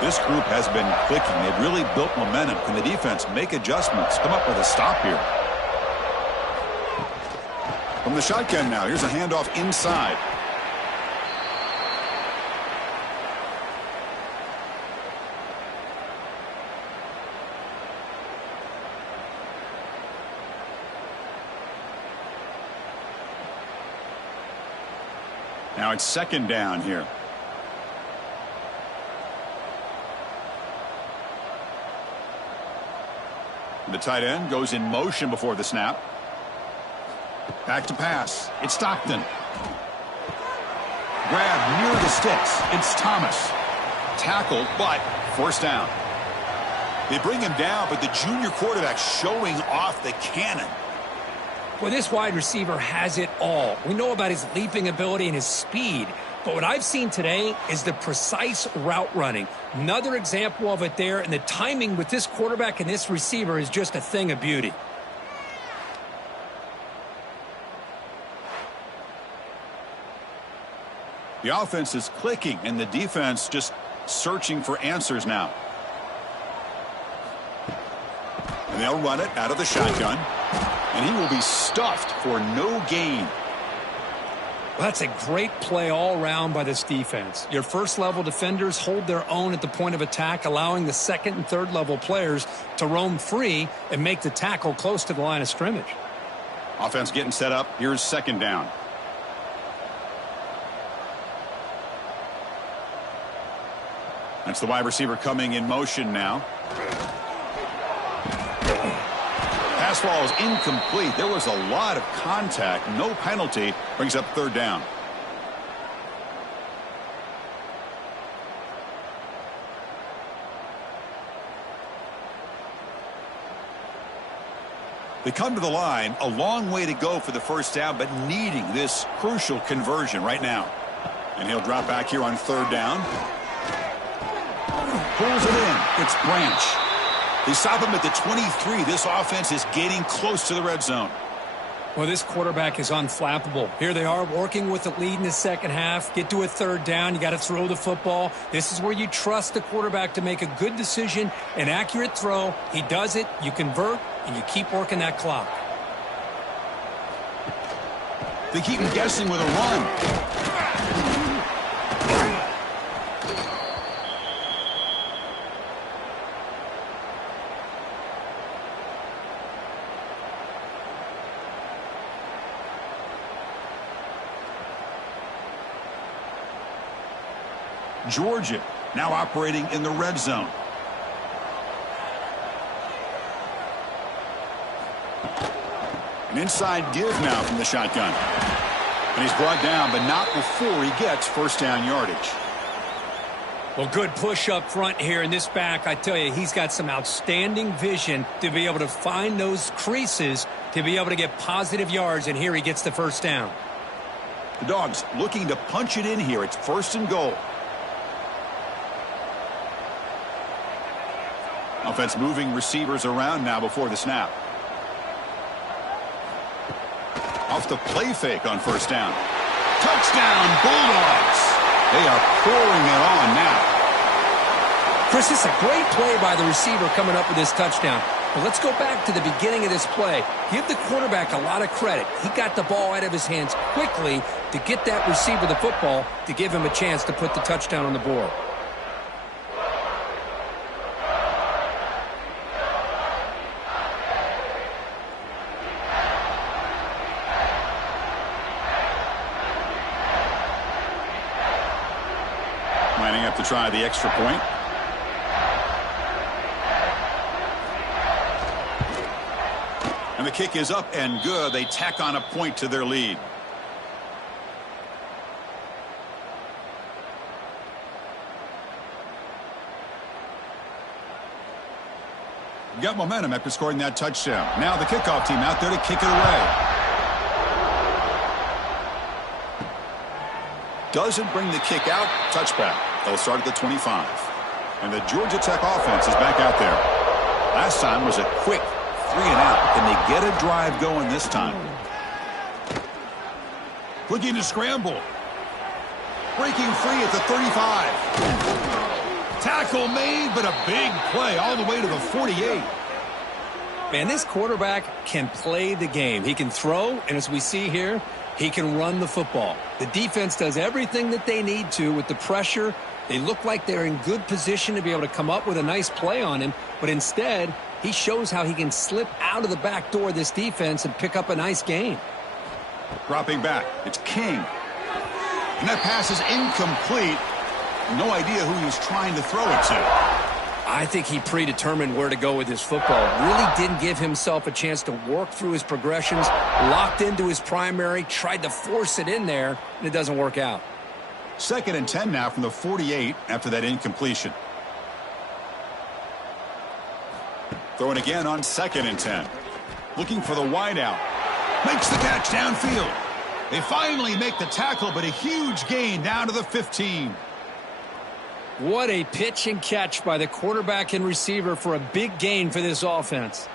This group has been clicking. They've really built momentum. Can the defense make adjustments? Come up with a stop here. From the shotgun now, here's a handoff inside. Now it's 2nd down here. The tight end goes in motion before the snap. Back to pass. It's Stockton. Grab near the sticks. It's Thomas. Tackled, but 1st down. They bring him down, but the junior quarterback showing off the cannon. Well, this wide receiver has it all. We know about his leaping ability and his speed. But what I've seen today is the precise route running. Another example of it there, and the timing with this quarterback and this receiver is just a thing of beauty. The offense is clicking, and the defense just searching for answers now. And they'll run it out of the shotgun. And he will be stuffed for no gain. Well, that's a great play all around by this defense. Your first-level defenders hold their own at the point of attack, allowing the 2nd and 3rd-level players to roam free and make the tackle close to the line of scrimmage. Offense getting set up. Here's 2nd down. That's the wide receiver coming in motion now. Pass ball is incomplete. There was a lot of contact. No penalty. Brings up 3rd down. They come to the line. A long way to go for the 1st down, but needing this crucial conversion right now. And he'll drop back here on 3rd down. Pulls it in. It's Branch. They stop him at the 23. This offense is getting close to the red zone. Well, this quarterback is unflappable. Here they are working with the lead in the 2nd half. Get to a 3rd down. You got to throw the football. This is where you trust the quarterback to make a good decision, an accurate throw. He does it. You convert, and you keep working that clock. They keep him guessing with a run. Georgia now operating in the red zone. An inside give now from the shotgun. And he's brought down, but not before he gets 1st down yardage. Well, good push up front here in this back. I tell you, he's got some outstanding vision to be able to find those creases to be able to get positive yards, and here he gets the 1st down. The Dogs looking to punch it in here. It's 1st and goal. Offense moving receivers around now before the snap. Off the play fake on 1st down. Touchdown, Bulldogs. They are pouring it on now. Chris, it's a great play by the receiver coming up with this touchdown. But let's go back to the beginning of this play. Give the quarterback a lot of credit. He got the ball out of his hands quickly to get that receiver the football to give him a chance to put the touchdown on the board. Lining up to try the extra point. And the kick is up and good. They tack on a point to their lead. Got momentum after scoring that touchdown. Now the kickoff team out there to kick it away. doesn't bring the kick out. Touchback. They'll start at the 25. And the Georgia Tech offense is back out there. Last time was a quick 3 and out. Can they get a drive going this time? Looking to scramble. Breaking free at the 35. Tackle made, but a big play all the way to the 48. Man, this quarterback can play the game. He can throw, and as we see here, he can run the football. The defense does everything that they need to with the pressure. They look like they're in good position to be able to come up with a nice play on him, but instead, he shows how he can slip out of the back door of this defense and pick up a nice gain. Dropping back, it's King. And that pass is incomplete. No idea who he's trying to throw it to. I think he predetermined where to go with his football. Really didn't give himself a chance to work through his progressions. Locked into his primary, tried to force it in there, and it doesn't work out. 2nd and 10 now from the 48 after that incompletion. Throwing again on 2nd and 10. Looking for the wideout. Makes the catch downfield. They finally make the tackle, but a huge gain down to the 15. What a pitch and catch by the quarterback and receiver for a big gain for this offense.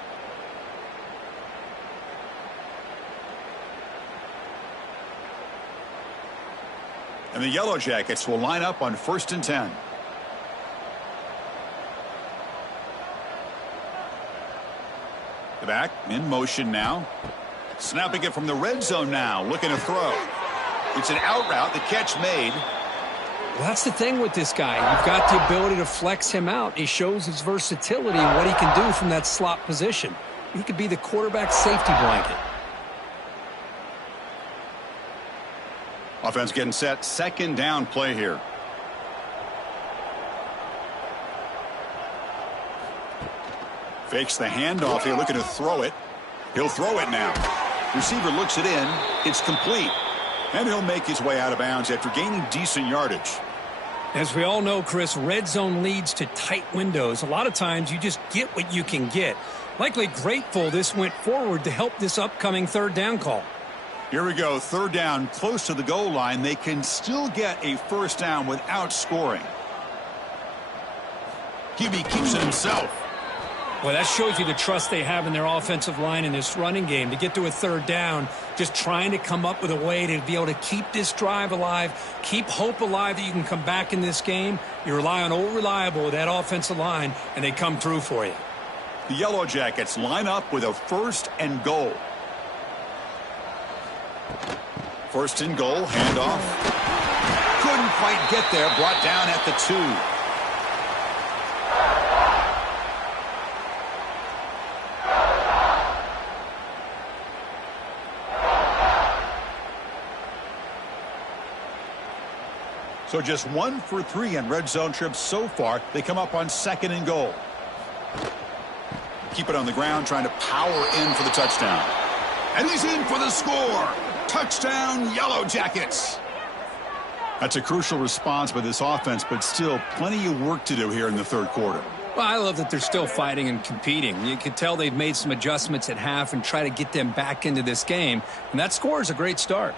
And the Yellow Jackets will line up on 1st and 10. The back in motion now. Snapping it from the red zone now. Looking to throw. It's an out route. The catch made. Well, that's the thing with this guy. You've got the ability to flex him out. He shows his versatility and what he can do from that slot position. He could be the quarterback safety blanket. Offense getting set. 2nd down play here. Fakes the handoff here, looking to throw it. He'll throw it now. Receiver looks it in. It's complete. And he'll make his way out of bounds after gaining decent yardage. As we all know, Chris, red zone leads to tight windows. A lot of times you just get what you can get. Likely grateful this went forward to help this upcoming 3rd down call. Here we go. 3rd down, close to the goal line. They can still get a 1st down without scoring. QB keeps it himself. Well, that shows you the trust they have in their offensive line in this running game. To get to a 3rd down, just trying to come up with a way to be able to keep this drive alive, keep hope alive that you can come back in this game. You rely on Old Reliable with that offensive line, and they come through for you. The Yellow Jackets line up with a 1st and goal. 1st and goal, handoff. Couldn't quite get there, brought down at the 2. So just 1 for 3 on red zone trips so far. They come up on 2nd and goal. Keep it on the ground, trying to power in for the touchdown. And he's in for the score. Touchdown, Yellow Jackets. That's a crucial response by this offense, but still plenty of work to do here in the 3rd quarter. Well, I love that they're still fighting and competing. You can tell they've made some adjustments at half and try to get them back into this game. And that score is a great start.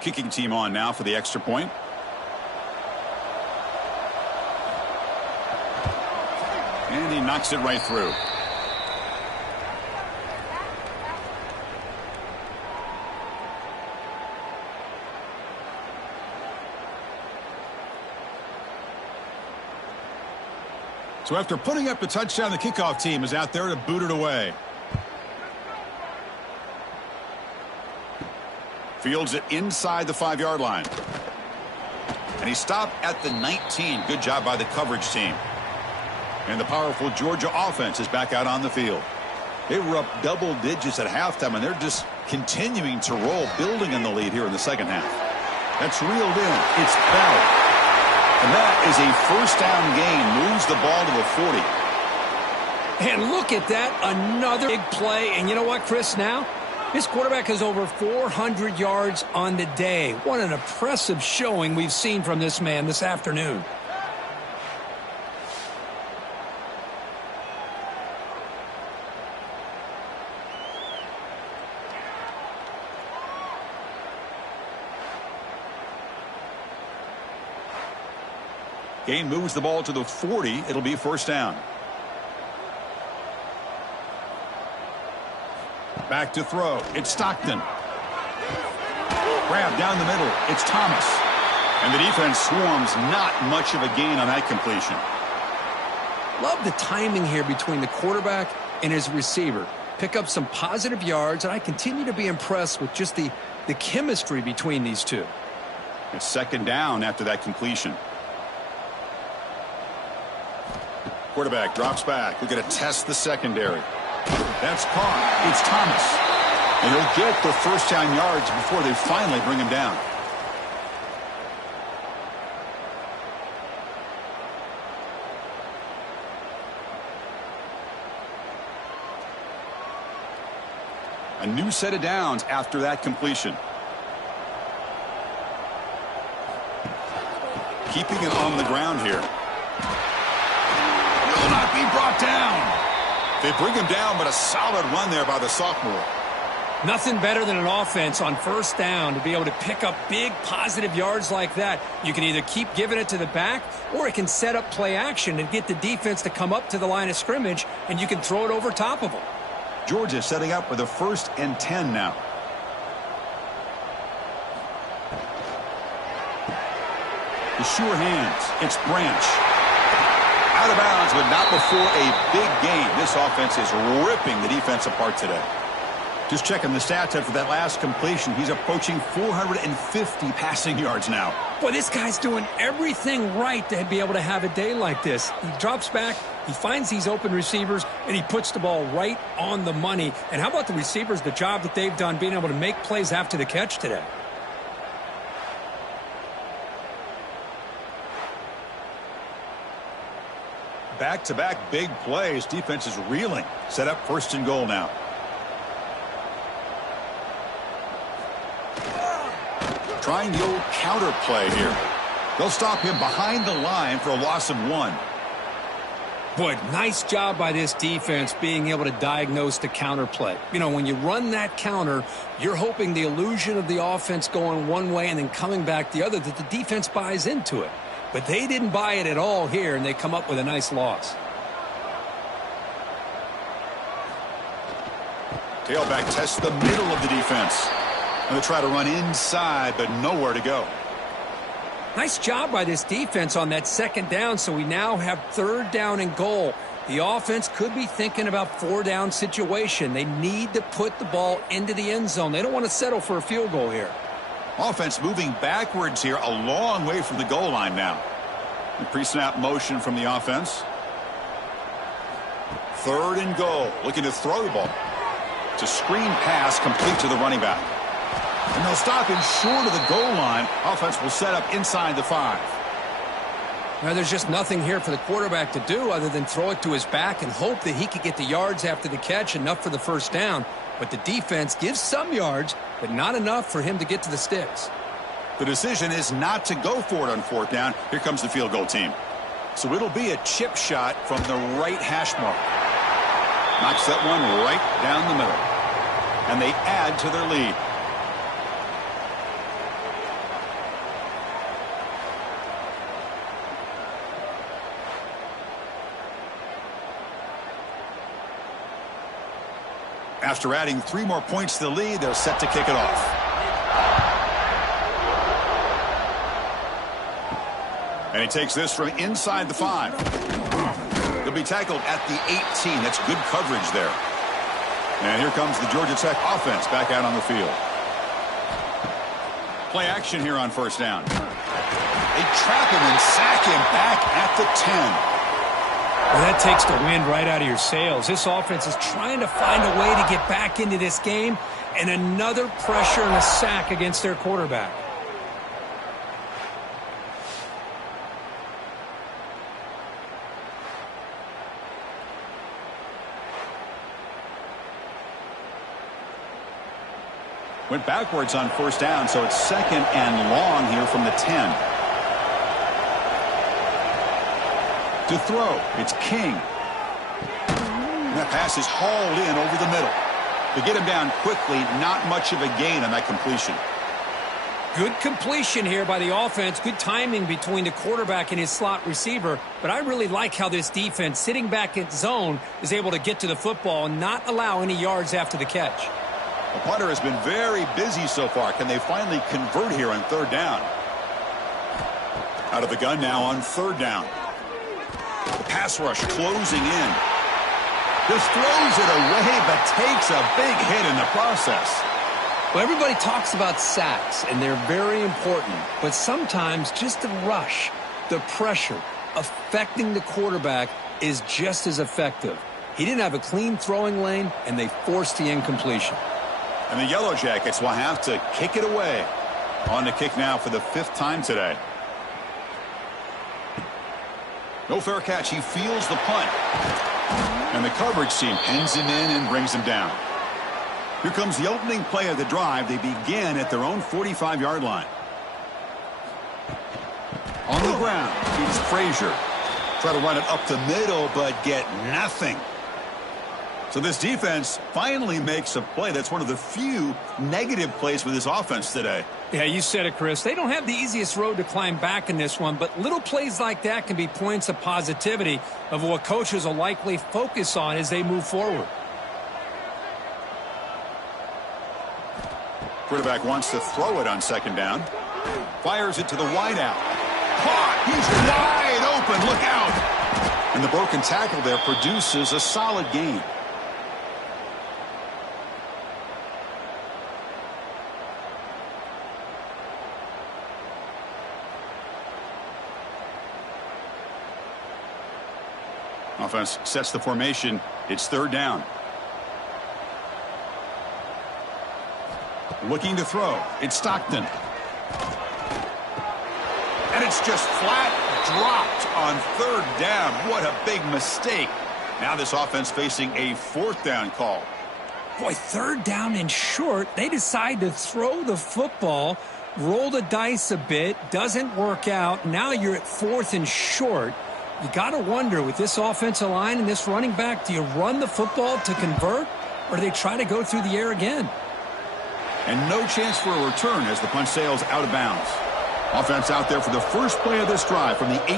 Kicking team on now for the extra point. And he knocks it right through. So after putting up the touchdown, the kickoff team is out there to boot it away. Fields it inside the 5-yard line. And he stopped at the 19. Good job by the coverage team. And the powerful Georgia offense is back out on the field. They were up double digits at halftime, and they're just continuing to roll, building in the lead here in the 2nd half. That's reeled in. It's Bell. And that is a 1st down gain. Moves the ball to the 40. And look at that. Another big play. And you know what, Chris, now? This quarterback has over 400 yards on the day. What an impressive showing we've seen from this man this afternoon. Gain moves the ball to the 40. It'll be first down. Back to throw. It's Stockton. Grab down the middle. It's Thomas. And the defense swarms. Not much of a gain on that completion. Love the timing here between the quarterback and his receiver. Pick up some positive yards, and I continue to be impressed with just the chemistry between these two. It's second down after that completion. Quarterback drops back. We're going to test the secondary. That's caught. It's Thomas. And he'll get the first down yards before they finally bring him down. A new set of downs after that completion. Keeping it on the ground here. Will not be brought down. They bring him down, but a solid run there by the sophomore. Nothing better than an offense on first down to be able to pick up big positive yards like that. You can either keep giving it to the back, or it can set up play action and get the defense to come up to the line of scrimmage, and you can throw it over top of them. Georgia setting up with a 1st and 10 now. The sure hands. It's Branch. Out of bounds, but not before a big gain. This offense is ripping the defense apart today. Just checking the stats after that last completion. He's approaching 450 passing yards now. Boy, this guy's doing everything right to be able to have a day like this. He drops back, he finds these open receivers, and he puts the ball right on the money. And how about the receivers, the job that they've done being able to make plays after the catch today? Back-to-back big plays. Defense is reeling. Set up 1st and goal now. Trying the old counter play here. They'll stop him behind the line for a loss of 1. Boy, nice job by this defense being able to diagnose the counter play. You know, when you run that counter, you're hoping the illusion of the offense going one way and then coming back the other, that the defense buys into it. But they didn't buy it at all here, and they come up with a nice loss. Tailback tests the middle of the defense. And they try to run inside, but nowhere to go. Nice job by this defense on that second down, so we now have 3rd down and goal. The offense could be thinking about 4-down situation. They need to put the ball into the end zone. They don't want to settle for a field goal here. Offense moving backwards here, a long way from the goal line now. The pre-snap motion from the offense. 3rd and goal, looking to throw the ball. It's a screen pass complete to the running back. And they'll stop him short of the goal line. Offense will set up inside the 5. Now, there's just nothing here for the quarterback to do other than throw it to his back and hope that he could get the yards after the catch, enough for the first down. But the defense gives some yards, but not enough for him to get to the sticks. The decision is not to go for it on 4th down. Here comes the field goal team. So it'll be a chip shot from the right hash mark. Knocks that one right down the middle. And they add to their lead. After adding 3 more points to the lead, they're set to kick it off. And he takes this from inside the 5. He'll be tackled at the 18. That's good coverage there. And here comes the Georgia Tech offense back out on the field. Play action here on 1st down. They trap him and sack him back at the 10. Well, that takes the wind right out of your sails. This offense is trying to find a way to get back into this game, and another pressure and a sack against their quarterback. Went backwards on 1st down, so it's 2nd and long here from the 10. To throw, it's King. And that pass is hauled in over the middle. To get him down quickly, not much of a gain on that completion. Good completion here by the offense. Good timing between the quarterback and his slot receiver. But I really like how this defense, sitting back in zone, is able to get to the football and not allow any yards after the catch. The punter has been very busy so far. Can they finally convert here on third down? Out of the gun now on third down. The pass rush closing in. Just throws it away, but takes a big hit in the process. Well, everybody talks about sacks, and they're very important. But sometimes just the rush, the pressure, affecting the quarterback is just as effective. He didn't have a clean throwing lane, and they forced the incompletion. And the Yellow Jackets will have to kick it away. On the kick now for the 5th time today. No fair catch. He feels the punt. And the coverage team pins him in and brings him down. Here comes the opening play of the drive. They begin at their own 45-yard line. On the ground, it's Frazier. Try to run it up the middle, but get nothing. So this defense finally makes a play. That's one of the few negative plays with this offense today. Yeah, you said it, Chris. They don't have the easiest road to climb back in this one, but little plays like that can be points of positivity of what coaches will likely focus on as they move forward. Quarterback wants to throw it on second down. Fires it to the wideout. Caught! He's wide open. Look out! And the broken tackle there produces a solid gain. Offense sets the formation. It's third down. Looking to throw. It's Stockton. And it's just flat dropped on third down. What a big mistake. Now this offense facing a 4th down call. Boy, third down and short. They decide to throw the football, roll the dice a bit, doesn't work out. Now you're at 4th and short. You got to wonder, with this offensive line and this running back, do you run the football to convert, or do they try to go through the air again? And no chance for a return as the punt sails out of bounds. Offense out there for the first play of this drive from the 18.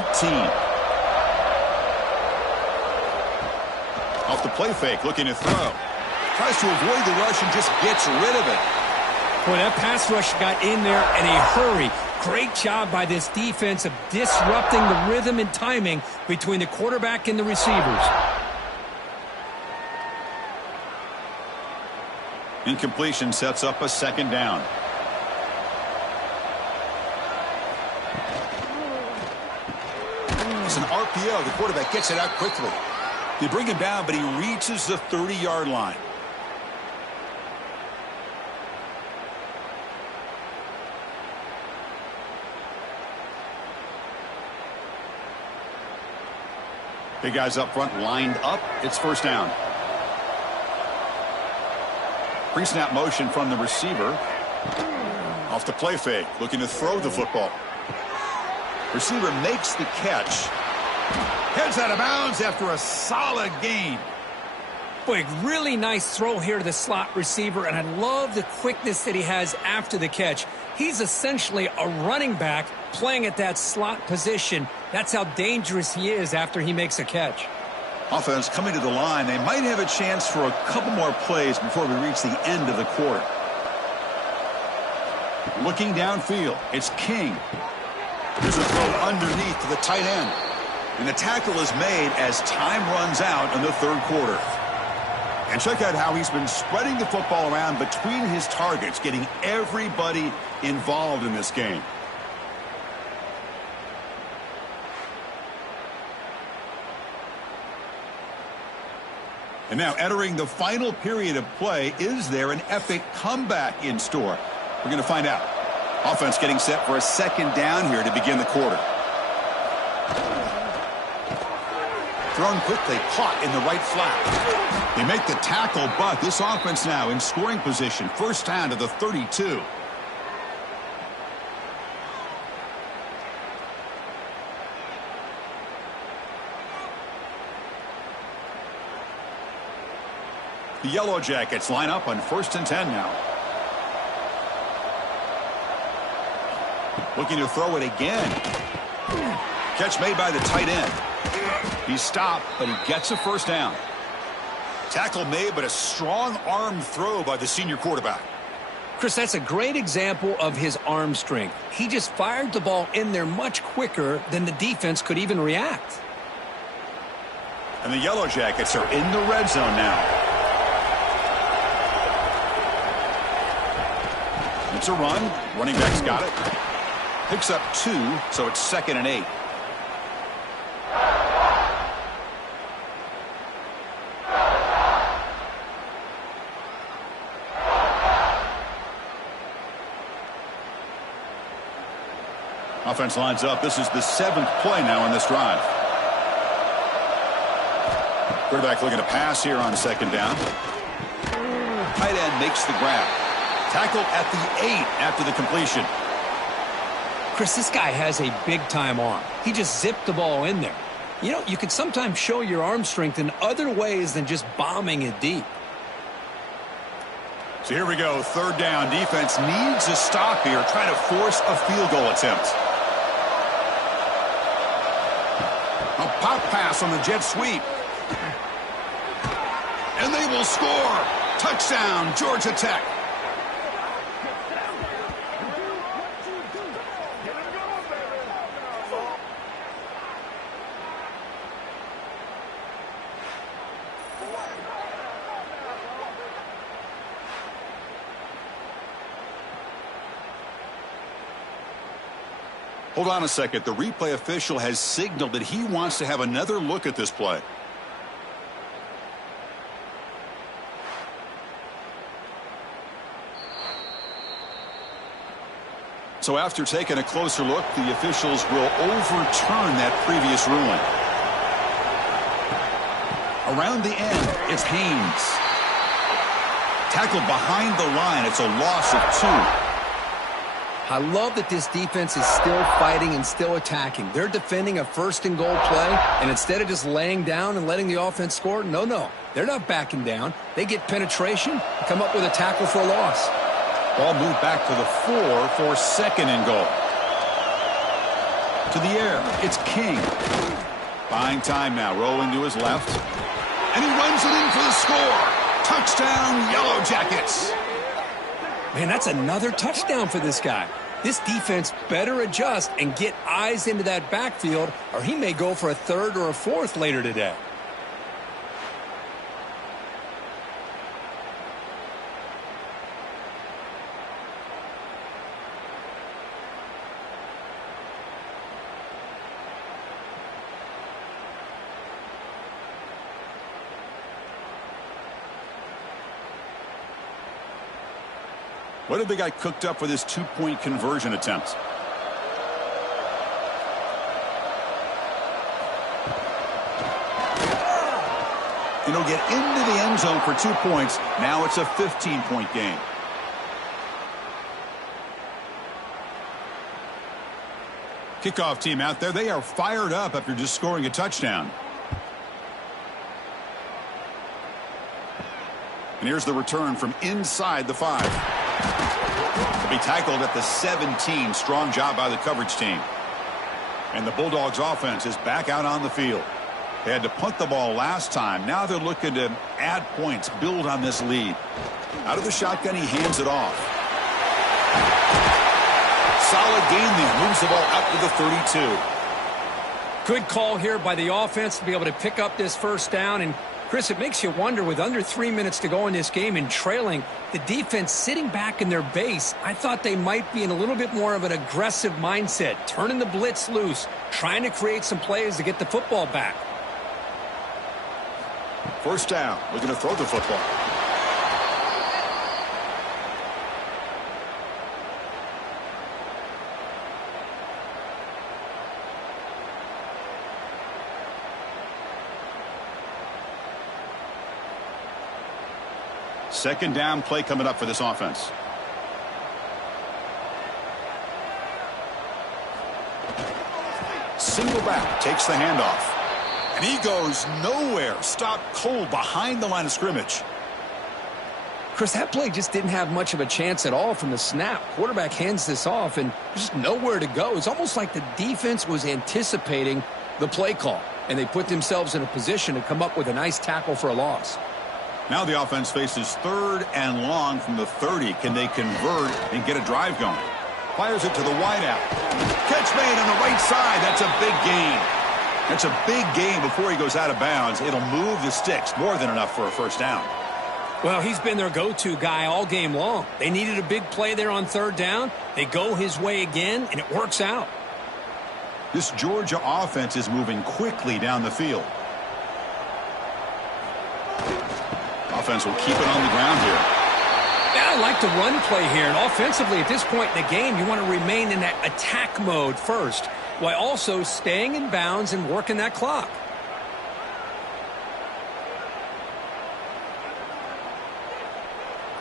Off the play fake, looking to throw. Tries to avoid the rush and just gets rid of it. Boy, that pass rush got in there in a hurry. Great job by this defense of disrupting the rhythm and timing between the quarterback and the receivers. Incompletion sets up a second down. It's an RPO. The quarterback gets it out quickly. They bring him down, but he reaches the 30-yard line. Big guys up front lined up. It's first down. Pre-snap motion from the receiver. Off the play fake, looking to throw the football. Receiver makes the catch. Heads out of bounds after a solid gain. Boy, really nice throw here to the slot receiver, and I love the quickness that he has after the catch. He's essentially a running back playing at that slot position. That's how dangerous he is after he makes a catch. Offense coming to the line. They might have a chance for a couple more plays before we reach the end of the quarter. Looking downfield, it's King. There's a throw underneath to the tight end. And the tackle is made as time runs out in the third quarter. And check out how he's been spreading the football around between his targets, getting everybody involved in this game. And now entering the final period of play, is there an epic comeback in store? We're going to find out. Offense getting set for a second down here to begin the quarter. Thrown quickly, caught in the right flat. They make the tackle, but this offense now in scoring position. First down to the 32. The Yellow Jackets line up on 1st and 10 now. Looking to throw it again. Catch made by the tight end. He stopped, but he gets a first down. Tackle made, but a strong arm throw by the senior quarterback. Chris, that's a great example of his arm strength. He just fired the ball in there much quicker than the defense could even react. And the Yellow Jackets are in the red zone now. It's a run. Running back's got it. Picks up 2, so it's 2nd and 8. Offense lines up. This is the 7th play now in this drive. Quarterback looking to pass here on 2nd down. Tight end makes the grab. Tackled at the 8 after the completion. Chris, this guy has a big-time arm. He just zipped the ball in there. You know, you can sometimes show your arm strength in other ways than just bombing it deep. So here we go. 3rd down. Defense needs a stop here. Try to force a field goal attempt. A pop pass on the jet sweep. And they will score. Touchdown, Georgia Tech. Hold on a second. The replay official has signaled that he wants to have another look at this play. So after taking a closer look, the officials will overturn that previous ruling. Around the end, it's Haynes. Tackled behind the line. It's a loss of 2. I love that this defense is still fighting and still attacking. They're defending a 1st and goal play, and instead of just laying down and letting the offense score, no. They're not backing down. They get penetration and come up with a tackle for a loss. Ball moved back to the 4 for 2nd and goal. To the air, it's King. Buying time now, rolling to his left. And he runs it in for the score. Touchdown, Yellow Jackets. Man, that's another touchdown for this guy. This defense better adjust and get eyes into that backfield, or he may go for a 3rd or a 4th later today. What have they got cooked up for this 2-point conversion attempt? And he'll get into the end zone for 2 points. Now it's a 15-point game. Kickoff team out there. They are fired up after just scoring a touchdown. And here's the return from inside the 5. To be tackled at the 17. Strong job by the coverage team. And the Bulldogs offense is back out on the field. They had to punt the ball last time. Now they're looking to add points, build on this lead. Out of the shotgun, he hands it off. Solid gain there. Moves the ball up to the 32. Good call here by the offense to be able to pick up this 1st down. And Chris, it makes you wonder, with under 3 minutes to go in this game and trailing, the defense sitting back in their base, I thought they might be in a little bit more of an aggressive mindset, turning the blitz loose, trying to create some plays to get the football back. 1st down. Looking to throw the football. Second down play coming up for this offense. Single back takes the handoff. And he goes nowhere. Stopped cold behind the line of scrimmage. Chris, that play just didn't have much of a chance at all from the snap. Quarterback hands this off, and there's just nowhere to go. It's almost like the defense was anticipating the play call, and they put themselves in a position to come up with a nice tackle for a loss. Now the offense faces 3rd and long from the 30. Can they convert and get a drive going? Fires it to the wideout. Catch made on the right side. That's a big gain. That's a big gain before he goes out of bounds. It'll move the sticks, more than enough for a first down. Well, he's been their go-to guy all game long. They needed a big play there on 3rd down. They go his way again, and it works out. This Georgia offense is moving quickly down the field. Offense will keep it on the ground here. Yeah, I like the run play here. And offensively, at this point in the game, you want to remain in that attack mode first, while also staying in bounds and working that clock.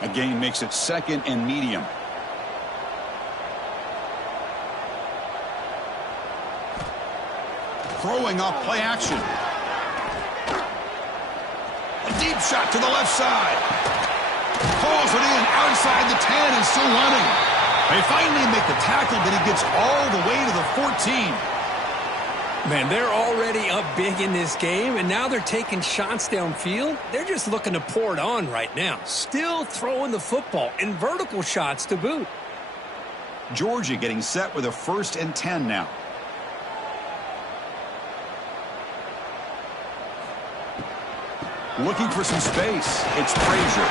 A gain makes it 2nd and medium. Throwing off play action. A deep shot to the left side. Pulls it in outside the 10 and still running. They finally make the tackle, but he gets all the way to the 14. Man, they're already up big in this game, and now they're taking shots downfield. They're just looking to pour it on right now. Still throwing the football and vertical shots to boot. Georgia getting set with a 1st and 10 now. Looking for some space. It's Frazier.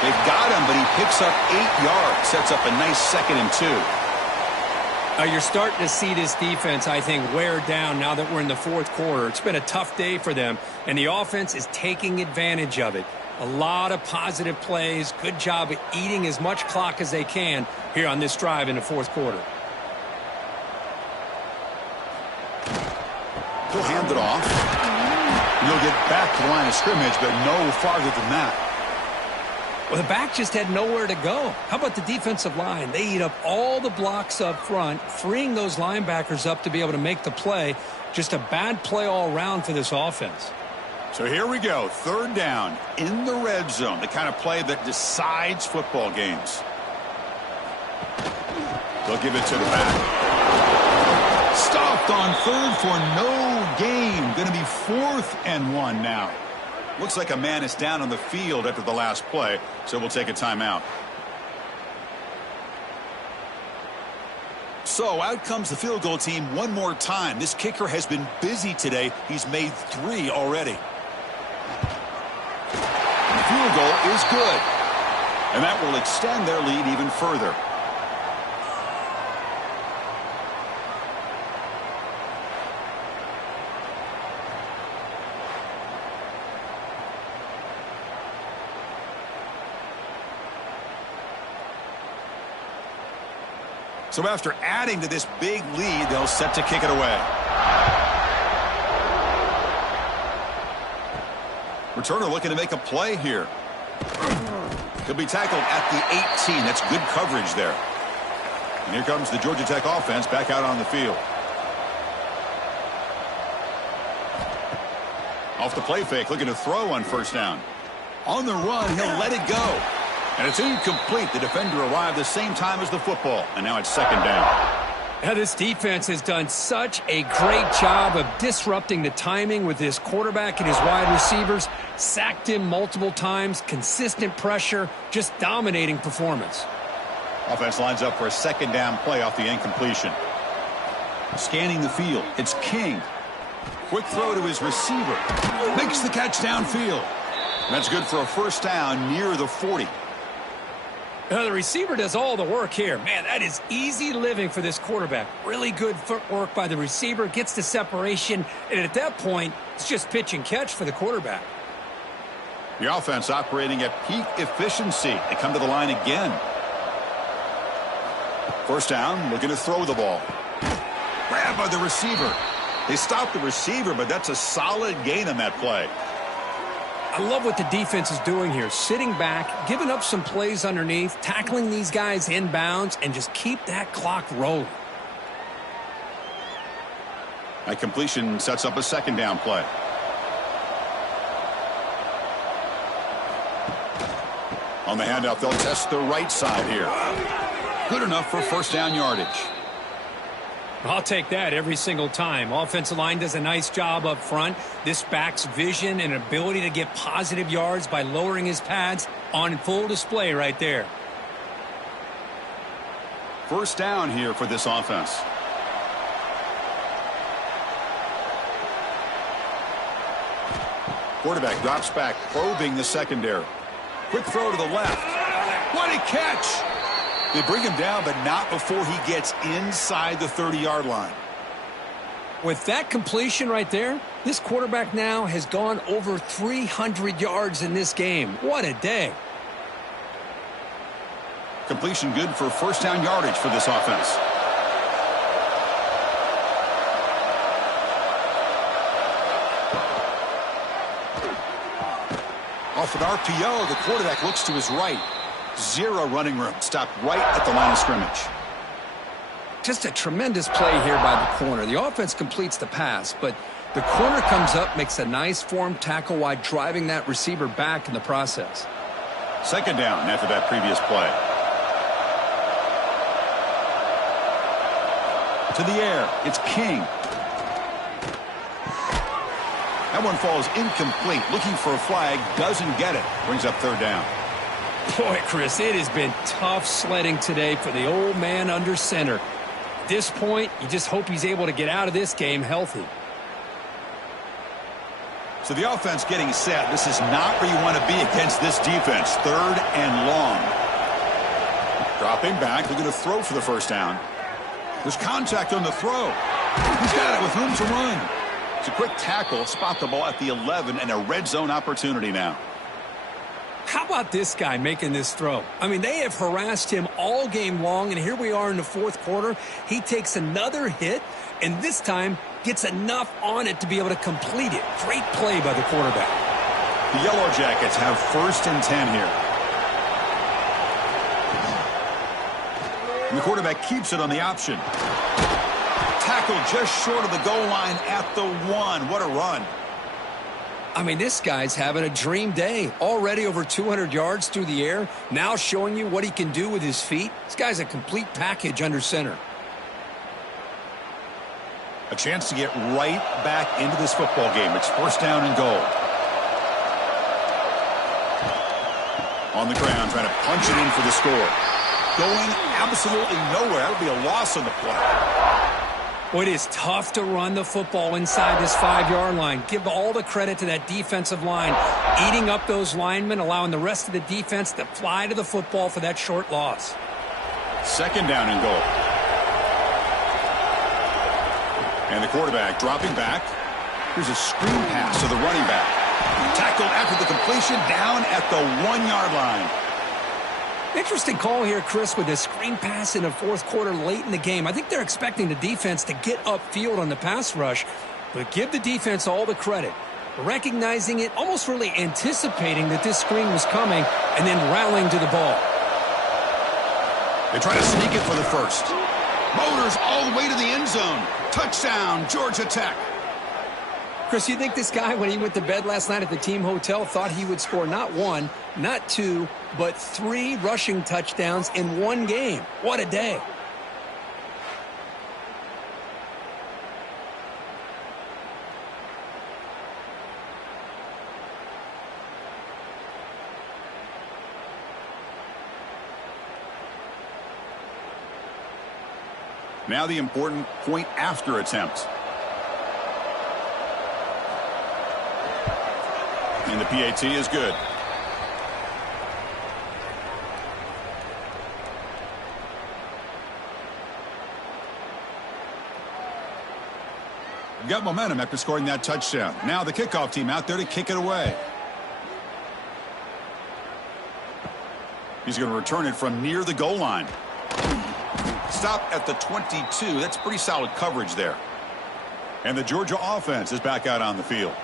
They've got him, but he picks up 8 yards. Sets up a nice 2nd and 2. You're starting to see this defense, I think, wear down now that we're in the 4th quarter. It's been a tough day for them, and the offense is taking advantage of it. A lot of positive plays. Good job at eating as much clock as they can here on this drive in the 4th quarter. He'll hand it off. He'll get back to the line of scrimmage, but no farther than that. Well, the back just had nowhere to go. How about the defensive line? They eat up all the blocks up front, freeing those linebackers up to be able to make the play. Just a bad play all around for this offense. So here we go. 3rd down in the red zone. The kind of play that decides football games. They'll give it to the back. Stopped on 3rd for no gain. Going to be 4th and 1 now. Looks like a man is down on the field after the last play, so we'll take a timeout. So out comes the field goal team one more time. This kicker has been busy today. He's made 3 already. The field goal is good, and that will extend their lead even further. So after adding to this big lead, they'll set to kick it away. Returner looking to make a play here. He'll be tackled at the 18. That's good coverage there. And here comes the Georgia Tech offense back out on the field. Off the play fake, looking to throw on 1st down. On the run, he'll let it go. And it's incomplete. The defender arrived the same time as the football. And now it's 2nd down. Now this defense has done such a great job of disrupting the timing with his quarterback and his wide receivers. Sacked him multiple times. Consistent pressure. Just dominating performance. Offense lines up for a 2nd down play off the incompletion. Scanning the field. It's King. Quick throw to his receiver. Makes the catch downfield. That's good for a 1st down near the 40. The receiver does all the work here. Man, that is easy living for this quarterback. Really good footwork by the receiver. Gets the separation. And at that point, it's just pitch and catch for the quarterback. The offense operating at peak efficiency. They come to the line again. 1st down, looking to throw the ball. Grab by the receiver. They stop the receiver, but that's a solid gain on that play. I love what the defense is doing here. Sitting back, giving up some plays underneath, tackling these guys in bounds, and just keep that clock rolling. That completion sets up a 2nd down play. On the handoff, they'll test the right side here. Good enough for first down yardage. I'll take that every single time. Offensive line does a nice job up front. This back's vision and ability to get positive yards by lowering his pads on full display right there. First down here for this offense. Quarterback drops back, probing the secondary. Quick throw to the left. What a catch! They bring him down, but not before he gets inside the 30-yard line. With that completion right there, this quarterback now has gone over 300 yards in this game. What a day. Completion good for first down yardage for this offense. Off an RPO, the quarterback looks to his right. Zero running room. Stopped right at the line of scrimmage. Just a tremendous play here by the corner. The offense completes the pass, but the corner comes up, makes a nice form tackle while driving that receiver back in the process. Second down after that previous play. To the air. It's King. That one falls incomplete. Looking for a flag. Doesn't get it. Brings up third down. Boy, Chris, it has been tough sledding today for the old man under center. At this point, you just hope he's able to get out of this game healthy. So the offense getting set. This is not where you want to be against this defense. Third and long. Dropping back. Looking to throw for the first down. There's contact on the throw. He's got it with room to run. It's a quick tackle. Spot the ball at the 11 and a red zone opportunity now. How about this guy making this throw? I mean, they have harassed him all game long, and here we are in the fourth quarter. He takes another hit, and this time gets enough on it to be able to complete it. Great play by the quarterback. The Yellow Jackets have first and 10 here. And the quarterback keeps it on the option. Tackled just short of the goal line at the 1. What a run. I mean, this guy's having a dream day. Already over 200 yards through the air. Now showing you what he can do with his feet. This guy's a complete package under center. A chance to get right back into this football game. It's first down and goal. On the ground, trying to punch it in for the score. Going absolutely nowhere. That would be a loss on the play. Well, it is tough to run the football inside this 5-yard line. Give all the credit to that defensive line. Eating up those linemen, allowing the rest of the defense to fly to the football for that short loss. Second down and goal. And the quarterback dropping back. Here's a screen pass to the running back. Tackled after the completion, down at the 1-yard line. Interesting call here, Chris, with a screen pass in the fourth quarter late in the game. I think they're expecting the defense to get upfield on the pass rush, but give the defense all the credit. Recognizing it, almost really anticipating that this screen was coming, and then rallying to the ball. They try to sneak it for the first. Motors all the way to the end zone. Touchdown, Georgia Tech. Chris, you think this guy, when he went to bed last night at the team hotel, thought he would score not 1, not 2, but 3 rushing touchdowns in one game? What a day. Now the important point after attempt. And the PAT is good. Got momentum after scoring that touchdown. Now the kickoff team out there to kick it away. He's going to return it from near the goal line. Stop at the 22. That's pretty solid coverage there. And the Georgia offense is back out on the field.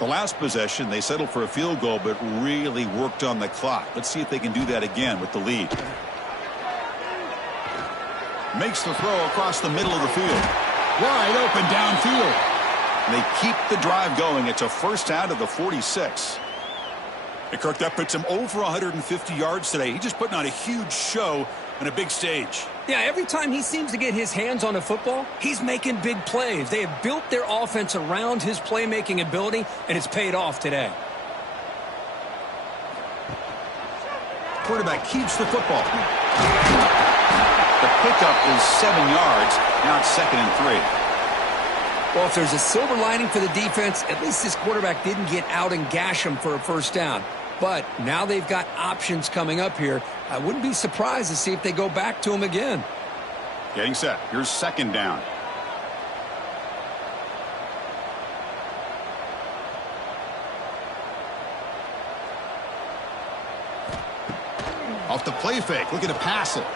The last possession, they settled for a field goal, but really worked on the clock. Let's see if they can do that again with the lead. Makes the throw across the middle of the field. Wide open downfield. They keep the drive going. It's a first down to the 46. Hey, Kirk, that puts him over 150 yards today. He's just putting on a huge show on a big stage. Yeah, every time he seems to get his hands on a football, he's making big plays. They have built their offense around his playmaking ability, and it's paid off today. Quarterback keeps the football. The pickup is 7 yards. Now it's 2nd and 3. Well, if there's a silver lining for the defense, at least this quarterback didn't get out and gash him for a first down. But now they've got options coming up here. I wouldn't be surprised to see if they go back to him again. Getting set. Here's 2nd down. Off the play fake. Looking to pass it.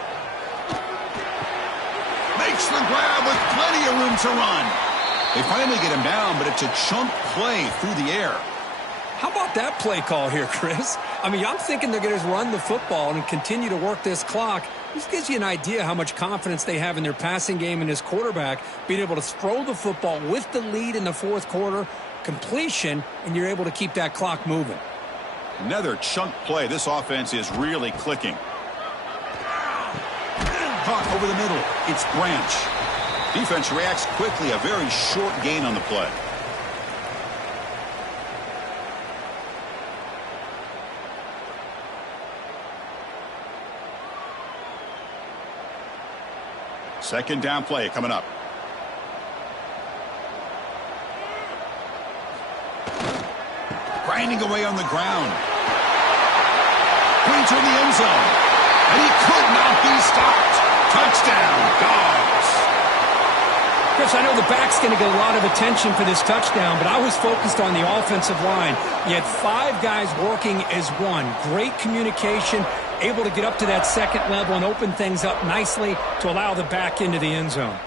Makes the grab with plenty of room to run. They finally get him down, but it's a chunk play through the air. How about that play call here, Chris? I mean, I'm thinking they're going to run the football and continue to work this clock. This gives you an idea how much confidence they have in their passing game and his quarterback, being able to throw the football with the lead in the 4th quarter, completion, and you're able to keep that clock moving. Another chunk play. This offense is really clicking. Caught over the middle. It's Branch. Defense reacts quickly. A very short gain on the play. Second down play coming up. Grinding away on the ground. Points in the end zone. And he could not be stopped. Touchdown, Dogs. Chris, I know the back's going to get a lot of attention for this touchdown, but I was focused on the offensive line. You had 5 guys working as one. Great communication, able to get up to that 2nd level and open things up nicely to allow the back into the end zone.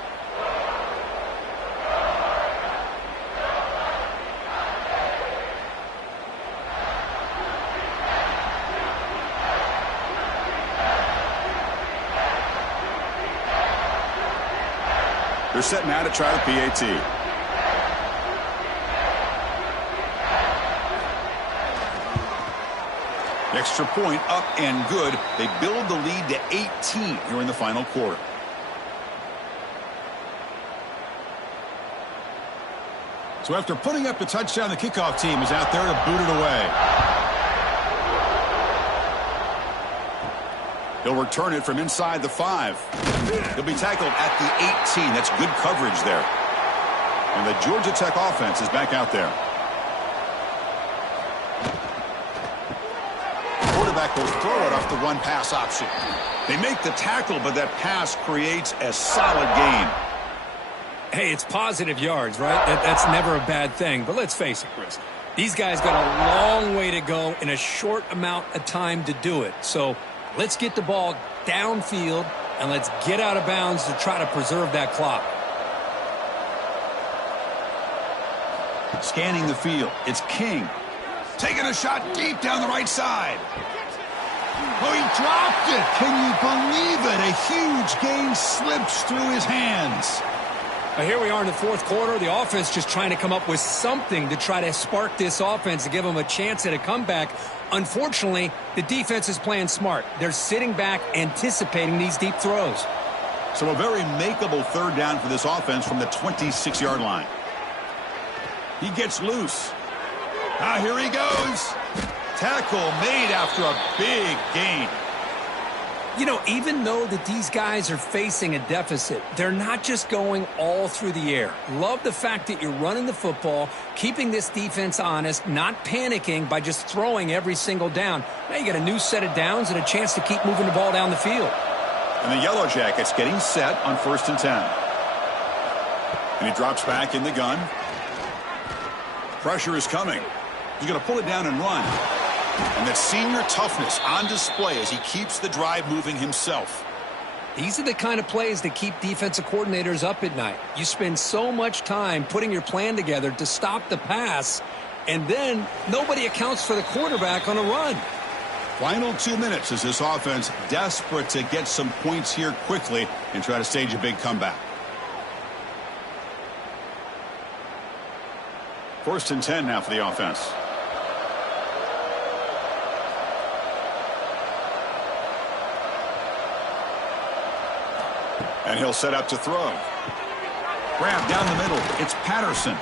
They're set now to try the PAT. Extra point up and good. They build the lead to 18 here in the final quarter. So after putting up the touchdown, the kickoff team is out there to boot it away. He'll return it from inside the 5. He'll be tackled at the 18. That's good coverage there. And the Georgia Tech offense is back out there. Quarterback will throw it off the run pass option. They make the tackle, but that pass creates a solid gain. Hey, it's positive yards, right? That's never a bad thing. But let's face it, Chris. These guys got a long way to go in a short amount of time to do it. So let's get the ball downfield, and let's get out of bounds to try to preserve that clock. Scanning the field. It's King. Taking a shot deep down the right side. Oh, he dropped it. Can you believe it? A huge gain slips through his hands. Now here we are in the 4th quarter. The offense just trying to come up with something to try to spark this offense to give them a chance at a comeback. Unfortunately, the defense is playing smart. They're sitting back, anticipating these deep throws. So a very makeable 3rd down for this offense from the 26-yard line. He gets loose. Now here he goes. Tackle made after a big gain. You know, even though that these guys are facing a deficit, they're not just going all through the air. Love the fact that you're running the football, keeping this defense honest, not panicking by just throwing every single down. Now you got a new set of downs and a chance to keep moving the ball down the field. And the Yellow Jackets getting set on 1st and 10. And he drops back in the gun. Pressure is coming. He's going to pull it down and run. And that senior toughness on display as he keeps the drive moving himself. These are the kind of plays that keep defensive coordinators up at night. You spend so much time putting your plan together to stop the pass, and then nobody accounts for the quarterback on a run. Final 2 minutes as this offense desperate to get some points here quickly and try to stage a big comeback. 1st and 10 now for the offense. And he'll set up to throw. Grab down the middle. It's Patterson.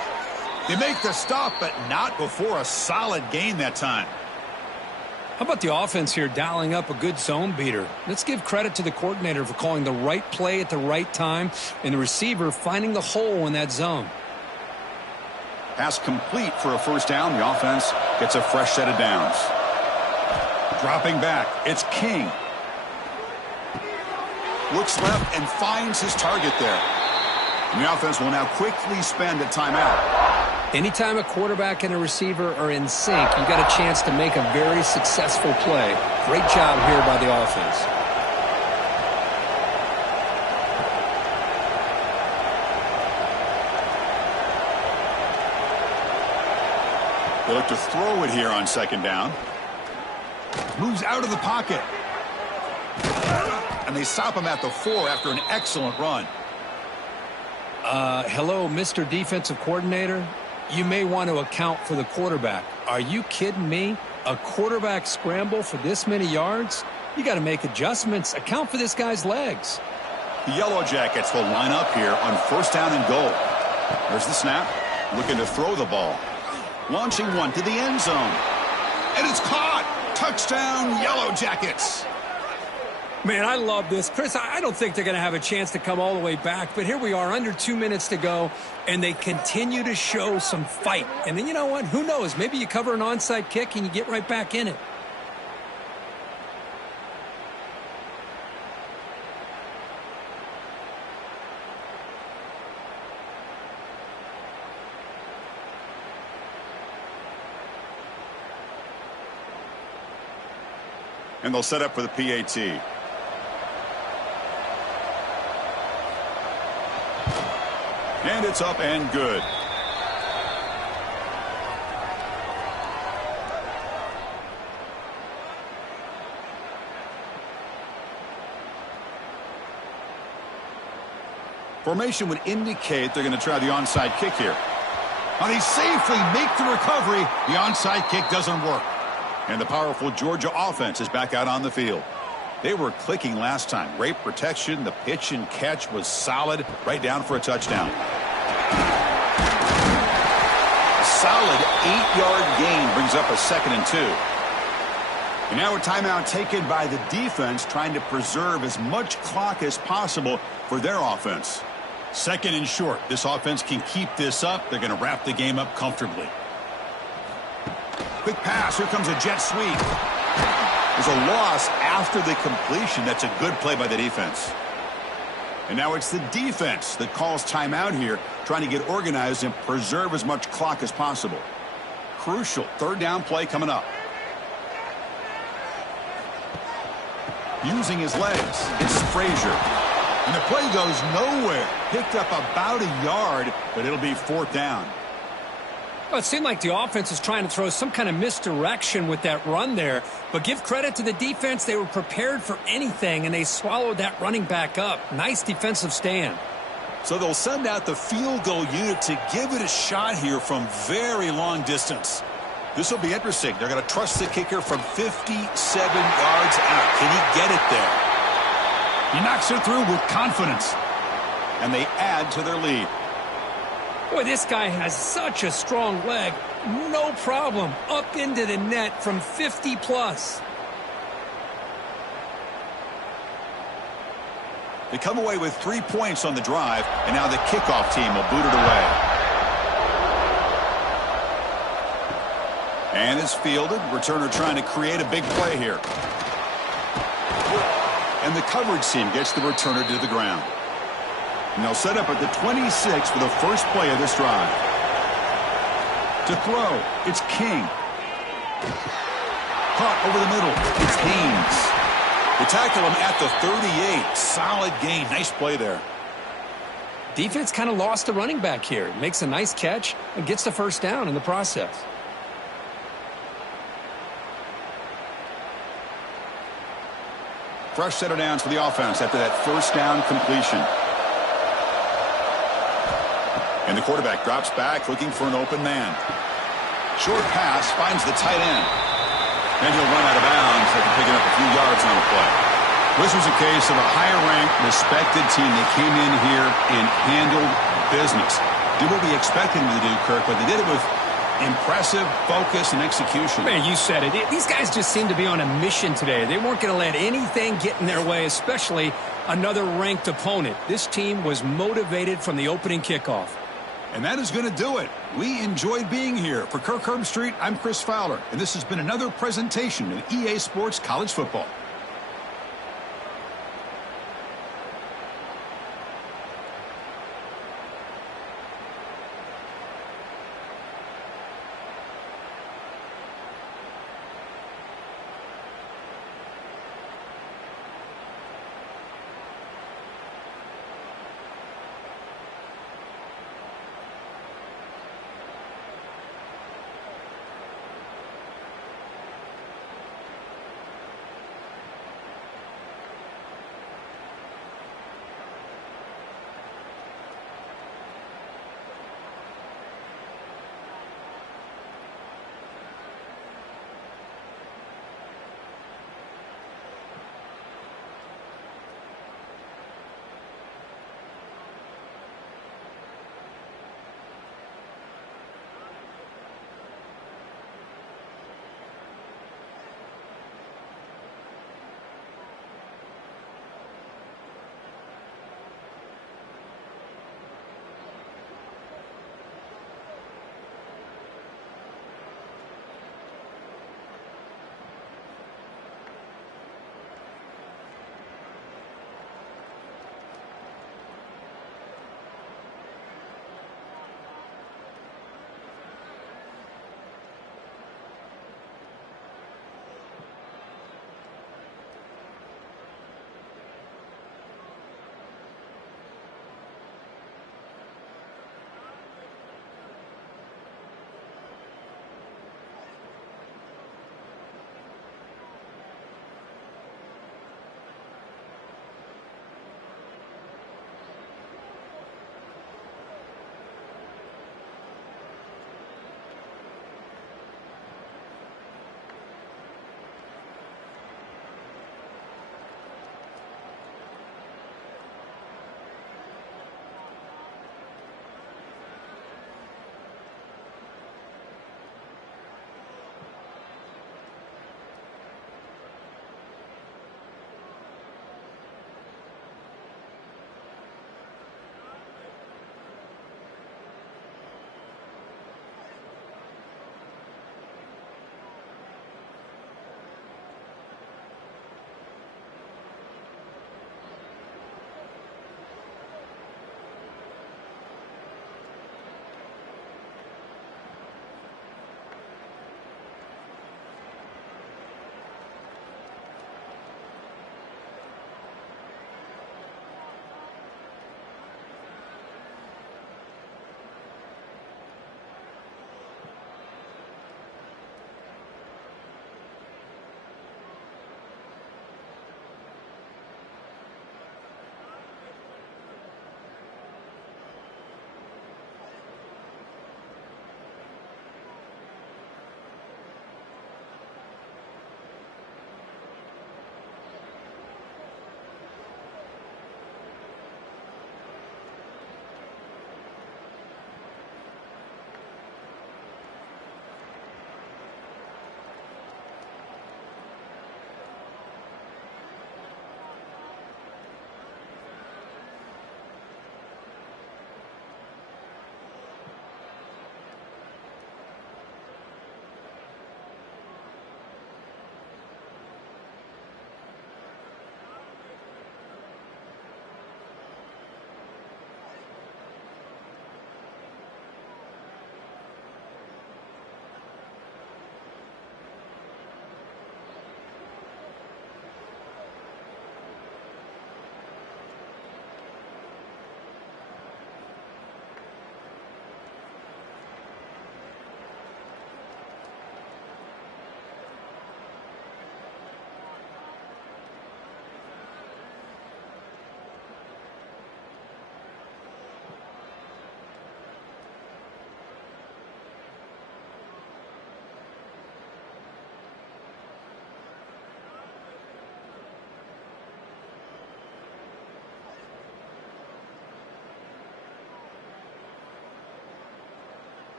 They make the stop, but not before a solid gain that time. How about the offense here dialing up a good zone beater? Let's give credit to the coordinator for calling the right play at the right time and the receiver finding the hole in that zone. Pass complete for a first down. The offense gets a fresh set of downs. Dropping back, it's King. Looks left and finds his target there. And the offense will now quickly spend a timeout. Anytime a quarterback and a receiver are in sync, you've got a chance to make a very successful play. Great job here by the offense. They look to throw it here on second down. Moves out of the pocket. And they stop him at the 4 after an excellent run. Hello, Mr. Defensive Coordinator. You may want to account for the quarterback. Are you kidding me? A quarterback scramble for this many yards? You got to make adjustments. Account for this guy's legs. The Yellow Jackets will line up here on first down and goal. There's the snap. Looking to throw the ball. Launching one to the end zone. And it's caught. Touchdown, Yellow Jackets. Man, I love this. Chris, I don't think they're going to have a chance to come all the way back, but here we are, under 2 minutes to go, and they continue to show some fight. And then you know what? Who knows? Maybe you cover an onside kick and you get right back in it. And they'll set up for the PAT. And it's up and good. Formation would indicate they're going to try the onside kick here. And they safely make the recovery. The onside kick doesn't work. And the powerful Georgia offense is back out on the field. They were clicking last time. Great protection. The pitch and catch was solid. Right down for a touchdown. A solid 8-yard gain brings up a 2nd and 2. And now a timeout taken by the defense, trying to preserve as much clock as possible for their offense. 2nd and short. This offense can keep this up. They're going to wrap the game up comfortably. Quick pass. Here comes a jet sweep. There's a loss after the completion. That's a good play by the defense. And now it's the defense that calls timeout here, trying to get organized and preserve as much clock as possible. Crucial 3rd down play coming up. Using his legs, it's Frazier. And the play goes nowhere. Picked up about a yard, but it'll be 4th down. Well, it seemed like the offense was trying to throw some kind of misdirection with that run there. But give credit to the defense. They were prepared for anything, and they swallowed that running back up. Nice defensive stand. So they'll send out the field goal unit to give it a shot here from very long distance. This will be interesting. They're going to trust the kicker from 57 yards out. Can he get it there? He knocks it through with confidence. And they add to their lead. Boy, this guy has such a strong leg. No problem. Up into the net from 50 plus. They come away with 3 points on the drive, and now the kickoff team will boot it away. And it's fielded. Returner trying to create a big play here. And the coverage team gets the returner to the ground. And they'll set up at the 26 for the first play of this drive. To throw, it's King. Caught over the middle, it's Haynes. They tackle him at the 38. Solid gain. Nice play there. Defense kind of lost the running back here. Makes a nice catch and gets the first down in the process. Fresh set of downs for the offense after that first down completion. And the quarterback drops back looking for an open man. Short pass finds the tight end. And he'll run out of bounds after picking up a few yards on the play. This was a case of a higher-ranked, respected team that came in here and handled business. Did what we expected them to do, Kirk, but they did it with impressive focus and execution. Man, you said it. These guys just seem to be on a mission today. They weren't going to let anything get in their way, especially another ranked opponent. This team was motivated from the opening kickoff. And that is going to do it. We enjoyed being here. For Kirk Herbstreit, I'm Chris Fowler, and this has been another presentation of EA Sports College Football.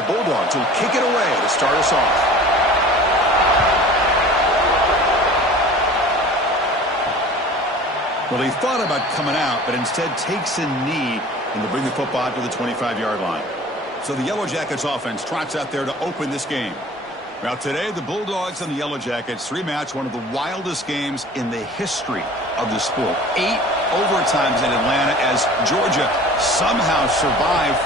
the Bulldogs will kick it away to start us off. Well, he thought about coming out, but instead takes a knee, and they'll bring the football to the 25-yard line. So the Yellow Jackets offense trots out there to open this game. Now today, the Bulldogs and the Yellow Jackets rematch one of the wildest games in the history of the sport. 8 overtimes in Atlanta as Georgia somehow survived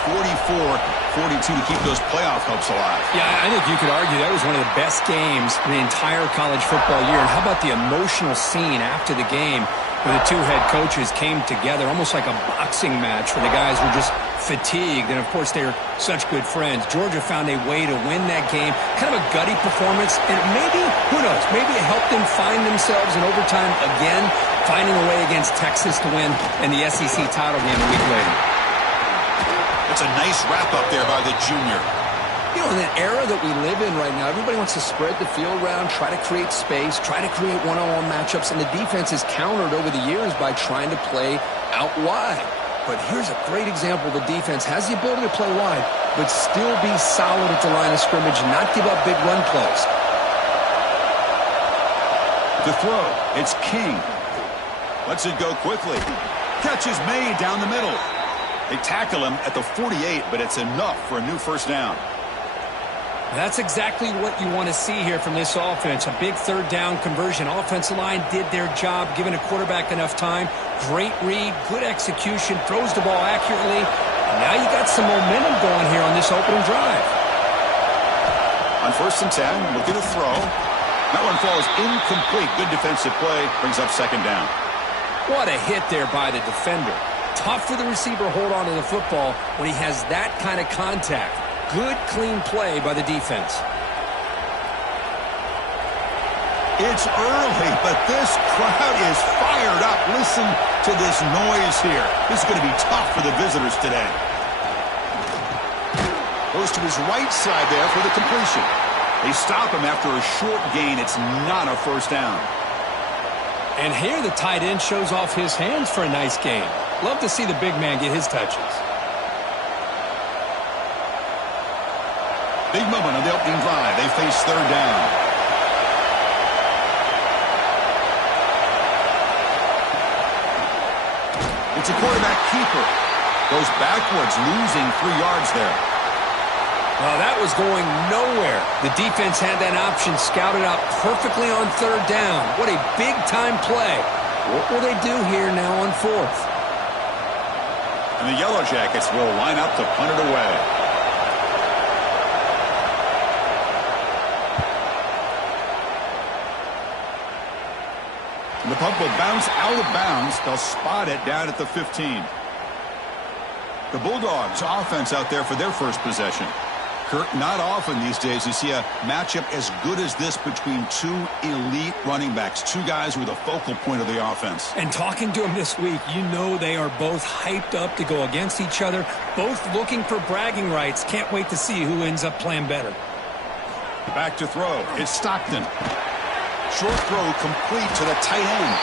44-42 to keep those playoff hopes alive. Yeah, I think you could argue that was one of the best games in the entire college football year. And how about the emotional scene after the game where the two head coaches came together, almost like a boxing match where the guys were just fatigued, and of course they're such good friends. Georgia found a way to win that game, kind of a gutty performance, and maybe, who knows, maybe it helped them find themselves in overtime again, finding a way against Texas to win in the SEC title game a week later. It's a nice wrap-up there by the junior. You know, in the era that we live in right now, everybody wants to spread the field around, try to create space, try to create one-on-one matchups, and the defense has countered over the years by trying to play out wide. But here's a great example. The defense has the ability to play wide, but still be solid at the line of scrimmage and not give up big run plays. The throw, it's King. Lets it go quickly. Catch is made down the middle. They tackle him at the 48, but it's enough for a new first down. That's exactly what you want to see here from this offense. A big third down conversion. Offensive line did their job, giving a quarterback enough time. Great read, good execution, throws the ball accurately. And now you got some momentum going here on this opening drive. On 1st and 10, looking to throw. That one falls incomplete. Good defensive play. Brings up 2nd down. What a hit there by the defender. Tough for the receiver to hold on to the football when he has that kind of contact. Good, clean play by the defense. It's early, but this crowd is fired up. Listen to this noise here. This is going to be tough for the visitors today. Goes to his right side there for the completion. They stop him after a short gain. It's not a first down. And here the tight end shows off his hands for a nice gain. Love to see the big man get his touches. Big moment on the opening drive. They face 3rd down. It's a quarterback keeper. Goes backwards, losing 3 yards there. Well, that was going nowhere. The defense had that option scouted out perfectly on 3rd down. What a big-time play. What will they do here now on 4th? And the Yellow Jackets will line up to punt it away. And the punt will bounce out of bounds. They'll spot it down at the 15. The Bulldogs offense out there for their first possession. Kurt, not often these days you see a matchup as good as this between two elite running backs, two guys with a focal point of the offense. And talking to them this week, you know they are both hyped up to go against each other, both looking for bragging rights. Can't wait to see who ends up playing better. Back to throw. It's Stockton. Short throw complete to the tight end.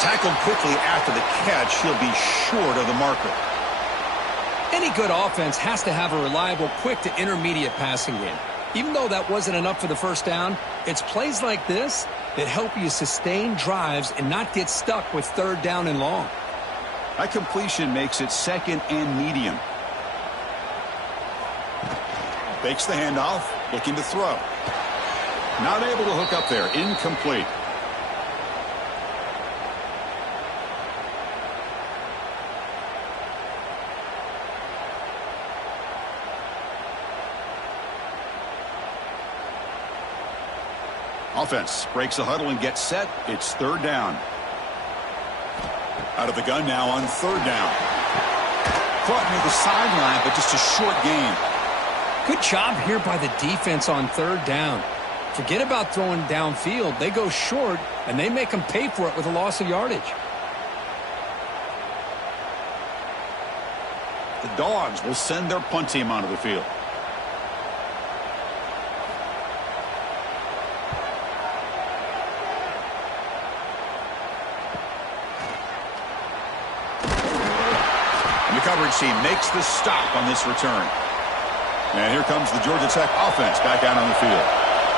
Tackled quickly after the catch. He'll be short of the marker. Any good offense has to have a reliable, quick to intermediate passing game. Even though that wasn't enough for the first down, it's plays like this that help you sustain drives and not get stuck with 3rd down and long. That completion makes it 2nd and medium. Fakes the handoff, looking to throw. Not able to hook up there, incomplete. Offense breaks the huddle and gets set. It's 3rd down. Out of the gun now on 3rd down. Caught near the sideline, but just a short gain. Good job here by the defense on 3rd down. Forget about throwing downfield. They go short, and they make them pay for it with a loss of yardage. The Dogs will send their punt team onto the field. And the coverage team makes the stop on this return. And here comes the Georgia Tech offense back out on the field.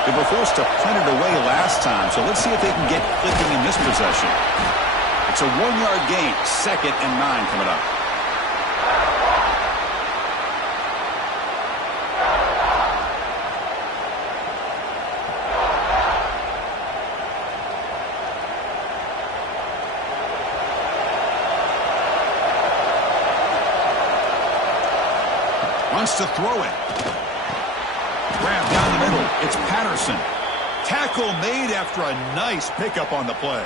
They were forced to punt it away last time, so let's see if they can get clicking in this possession. It's a 1-yard gain, 2nd and 9 coming up. Wants to throw it. Grab down the middle. It's Patterson. Tackle made after a nice pickup on the play.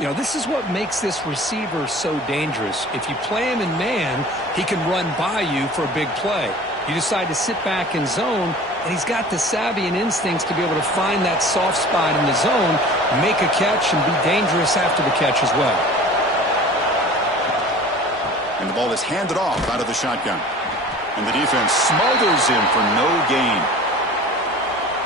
You know, this is what makes this receiver so dangerous. If you play him in man, he can run by you for a big play. You decide to sit back in zone, and he's got the savvy and instincts to be able to find that soft spot in the zone, make a catch, and be dangerous after the catch as well. And the ball is handed off out of the shotgun. And the defense smothers him for no gain.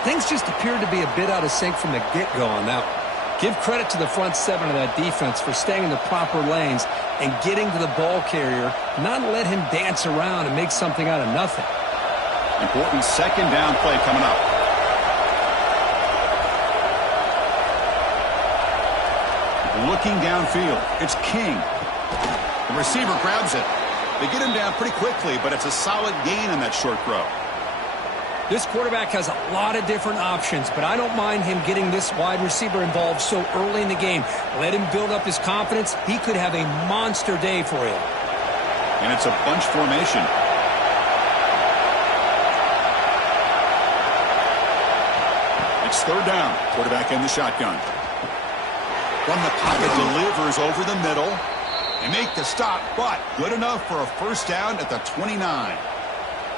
Things just appeared to be a bit out of sync from the get-go on that one. Give credit to the front seven of that defense for staying in the proper lanes and getting to the ball carrier, not let him dance around and make something out of nothing. Important 2nd down play coming up. Looking downfield, it's King. The receiver grabs it. They get him down pretty quickly, but it's a solid gain on that short throw. This quarterback has a lot of different options, but I don't mind him getting this wide receiver involved so early in the game. Let him build up his confidence. He could have a monster day for him. And it's a bunch formation. It's 3rd down. Quarterback in the shotgun. From the pocket, delivers over the middle. They make the stop, but good enough for a 1st down at the 29.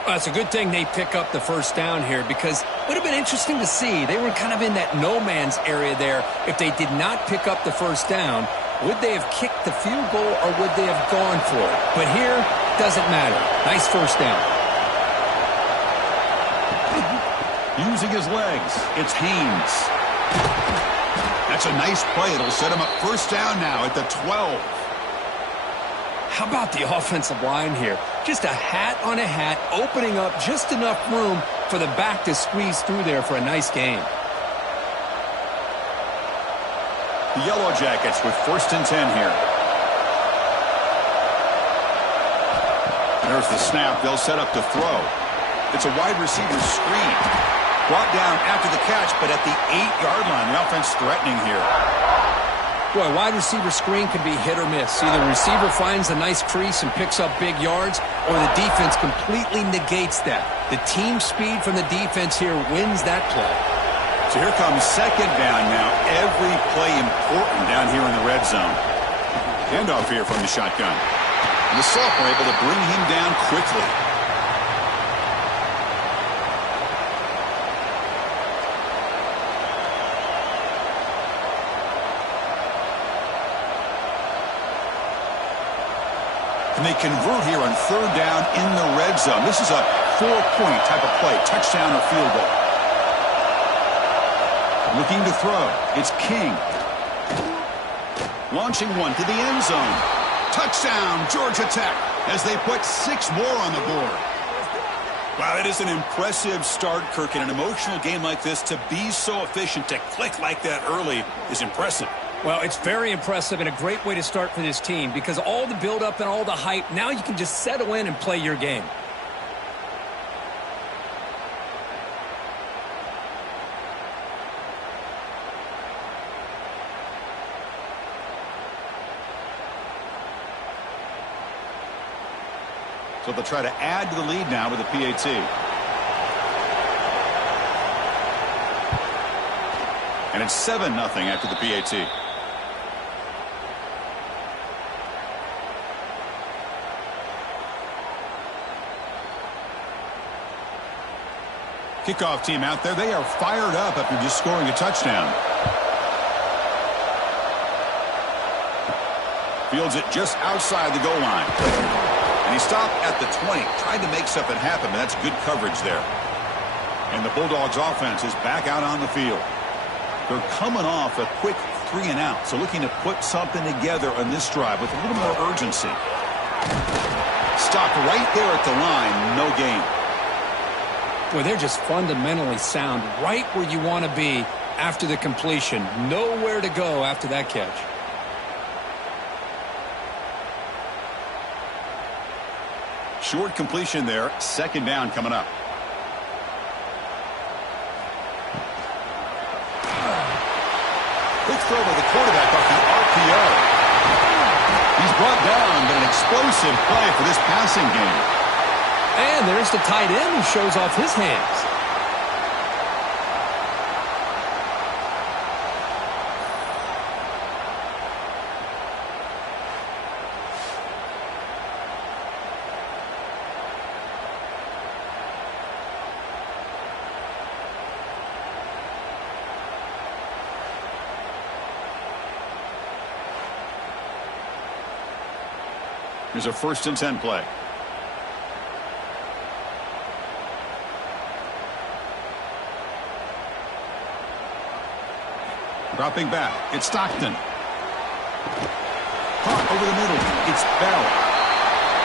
Well, it's a good thing they pick up the 1st down here because it would have been interesting to see. They were kind of in that no man's area there. If they did not pick up the 1st down, would they have kicked the field goal or would they have gone for it? But here, doesn't matter. Nice 1st down. Using his legs, it's Haynes. That's a nice play. It'll set him up 1st down now at the 12. How about the offensive line here? Just a hat on a hat, opening up just enough room for the back to squeeze through there for a nice gain. The Yellow Jackets with 1st and 10 here. There's the snap. They'll set up to throw. It's a wide receiver screen. Brought down after the catch, but at the 8-yard line, the offense threatening here. Boy, wide receiver screen can be hit or miss. Either the receiver finds a nice crease and picks up big yards, or the defense completely negates that. The team speed from the defense here wins that play. So here comes 2nd down now. Every play important down here in the red zone. Handoff here from the shotgun. And the sophomore able to bring him down quickly. And they convert here on 3rd down in the red zone. This is a 4-point type of play, touchdown or field goal. Looking to throw. It's King. Launching one to the end zone. Touchdown, Georgia Tech, as they put 6 more on the board. Wow, it is an impressive start, Kirk. In an emotional game like this, to be so efficient, to click like that early is impressive. Well, it's very impressive and a great way to start for this team because all the build-up and all the hype, now you can just settle in and play your game. So they'll try to add to the lead now with a PAT. And it's 7-0 after the PAT. Kickoff team out there. They are fired up after just scoring a touchdown. Fields it just outside the goal line. And he stopped at the 20. Tried to make something happen, but that's good coverage there. And the Bulldogs offense is back out on the field. They're coming off a quick 3-and-out. So looking to put something together on this drive with a little more urgency. Stopped right there at the line. No gain. Boy, they're just fundamentally sound, right where you want to be after the completion. Nowhere to go after that catch. Short completion there. Second down coming up. Quick throw by the quarterback off the RPO. He's brought down, but an explosive play for this passing game. And there's the tight end who shows off his hands. Here's a 1st and 10 play. Dropping back. It's Stockton. Caught over the middle. It's Bell.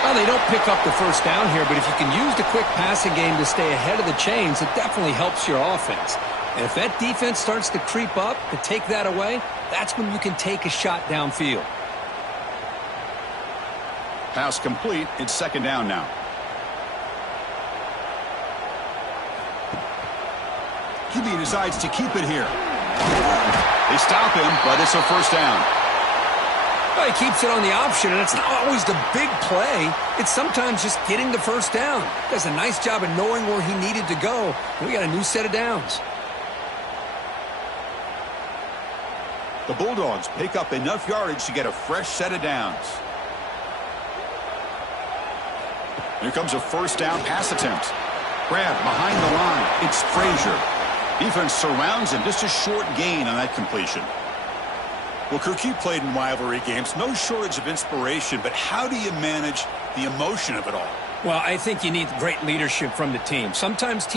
Well, they don't pick up the first down here, but if you can use the quick passing game to stay ahead of the chains, it definitely helps your offense. And if that defense starts to creep up to take that away, that's when you can take a shot downfield. Pass complete. It's 2nd down now. QB decides to keep it here. They stop him, but it's a 1st down. Well, he keeps it on the option, and it's not always the big play. It's sometimes just getting the 1st down. Does a nice job of knowing where he needed to go. We got a new set of downs. The Bulldogs pick up enough yardage to get a fresh set of downs. Here comes a 1st down pass attempt. Grab behind the line. It's Frazier. Defense surrounds him. Just a short gain on that completion. Well, Kirk, you played in rivalry games. No shortage of inspiration, but how do you manage the emotion of it all? Well, I think you need great leadership from the team. Sometimes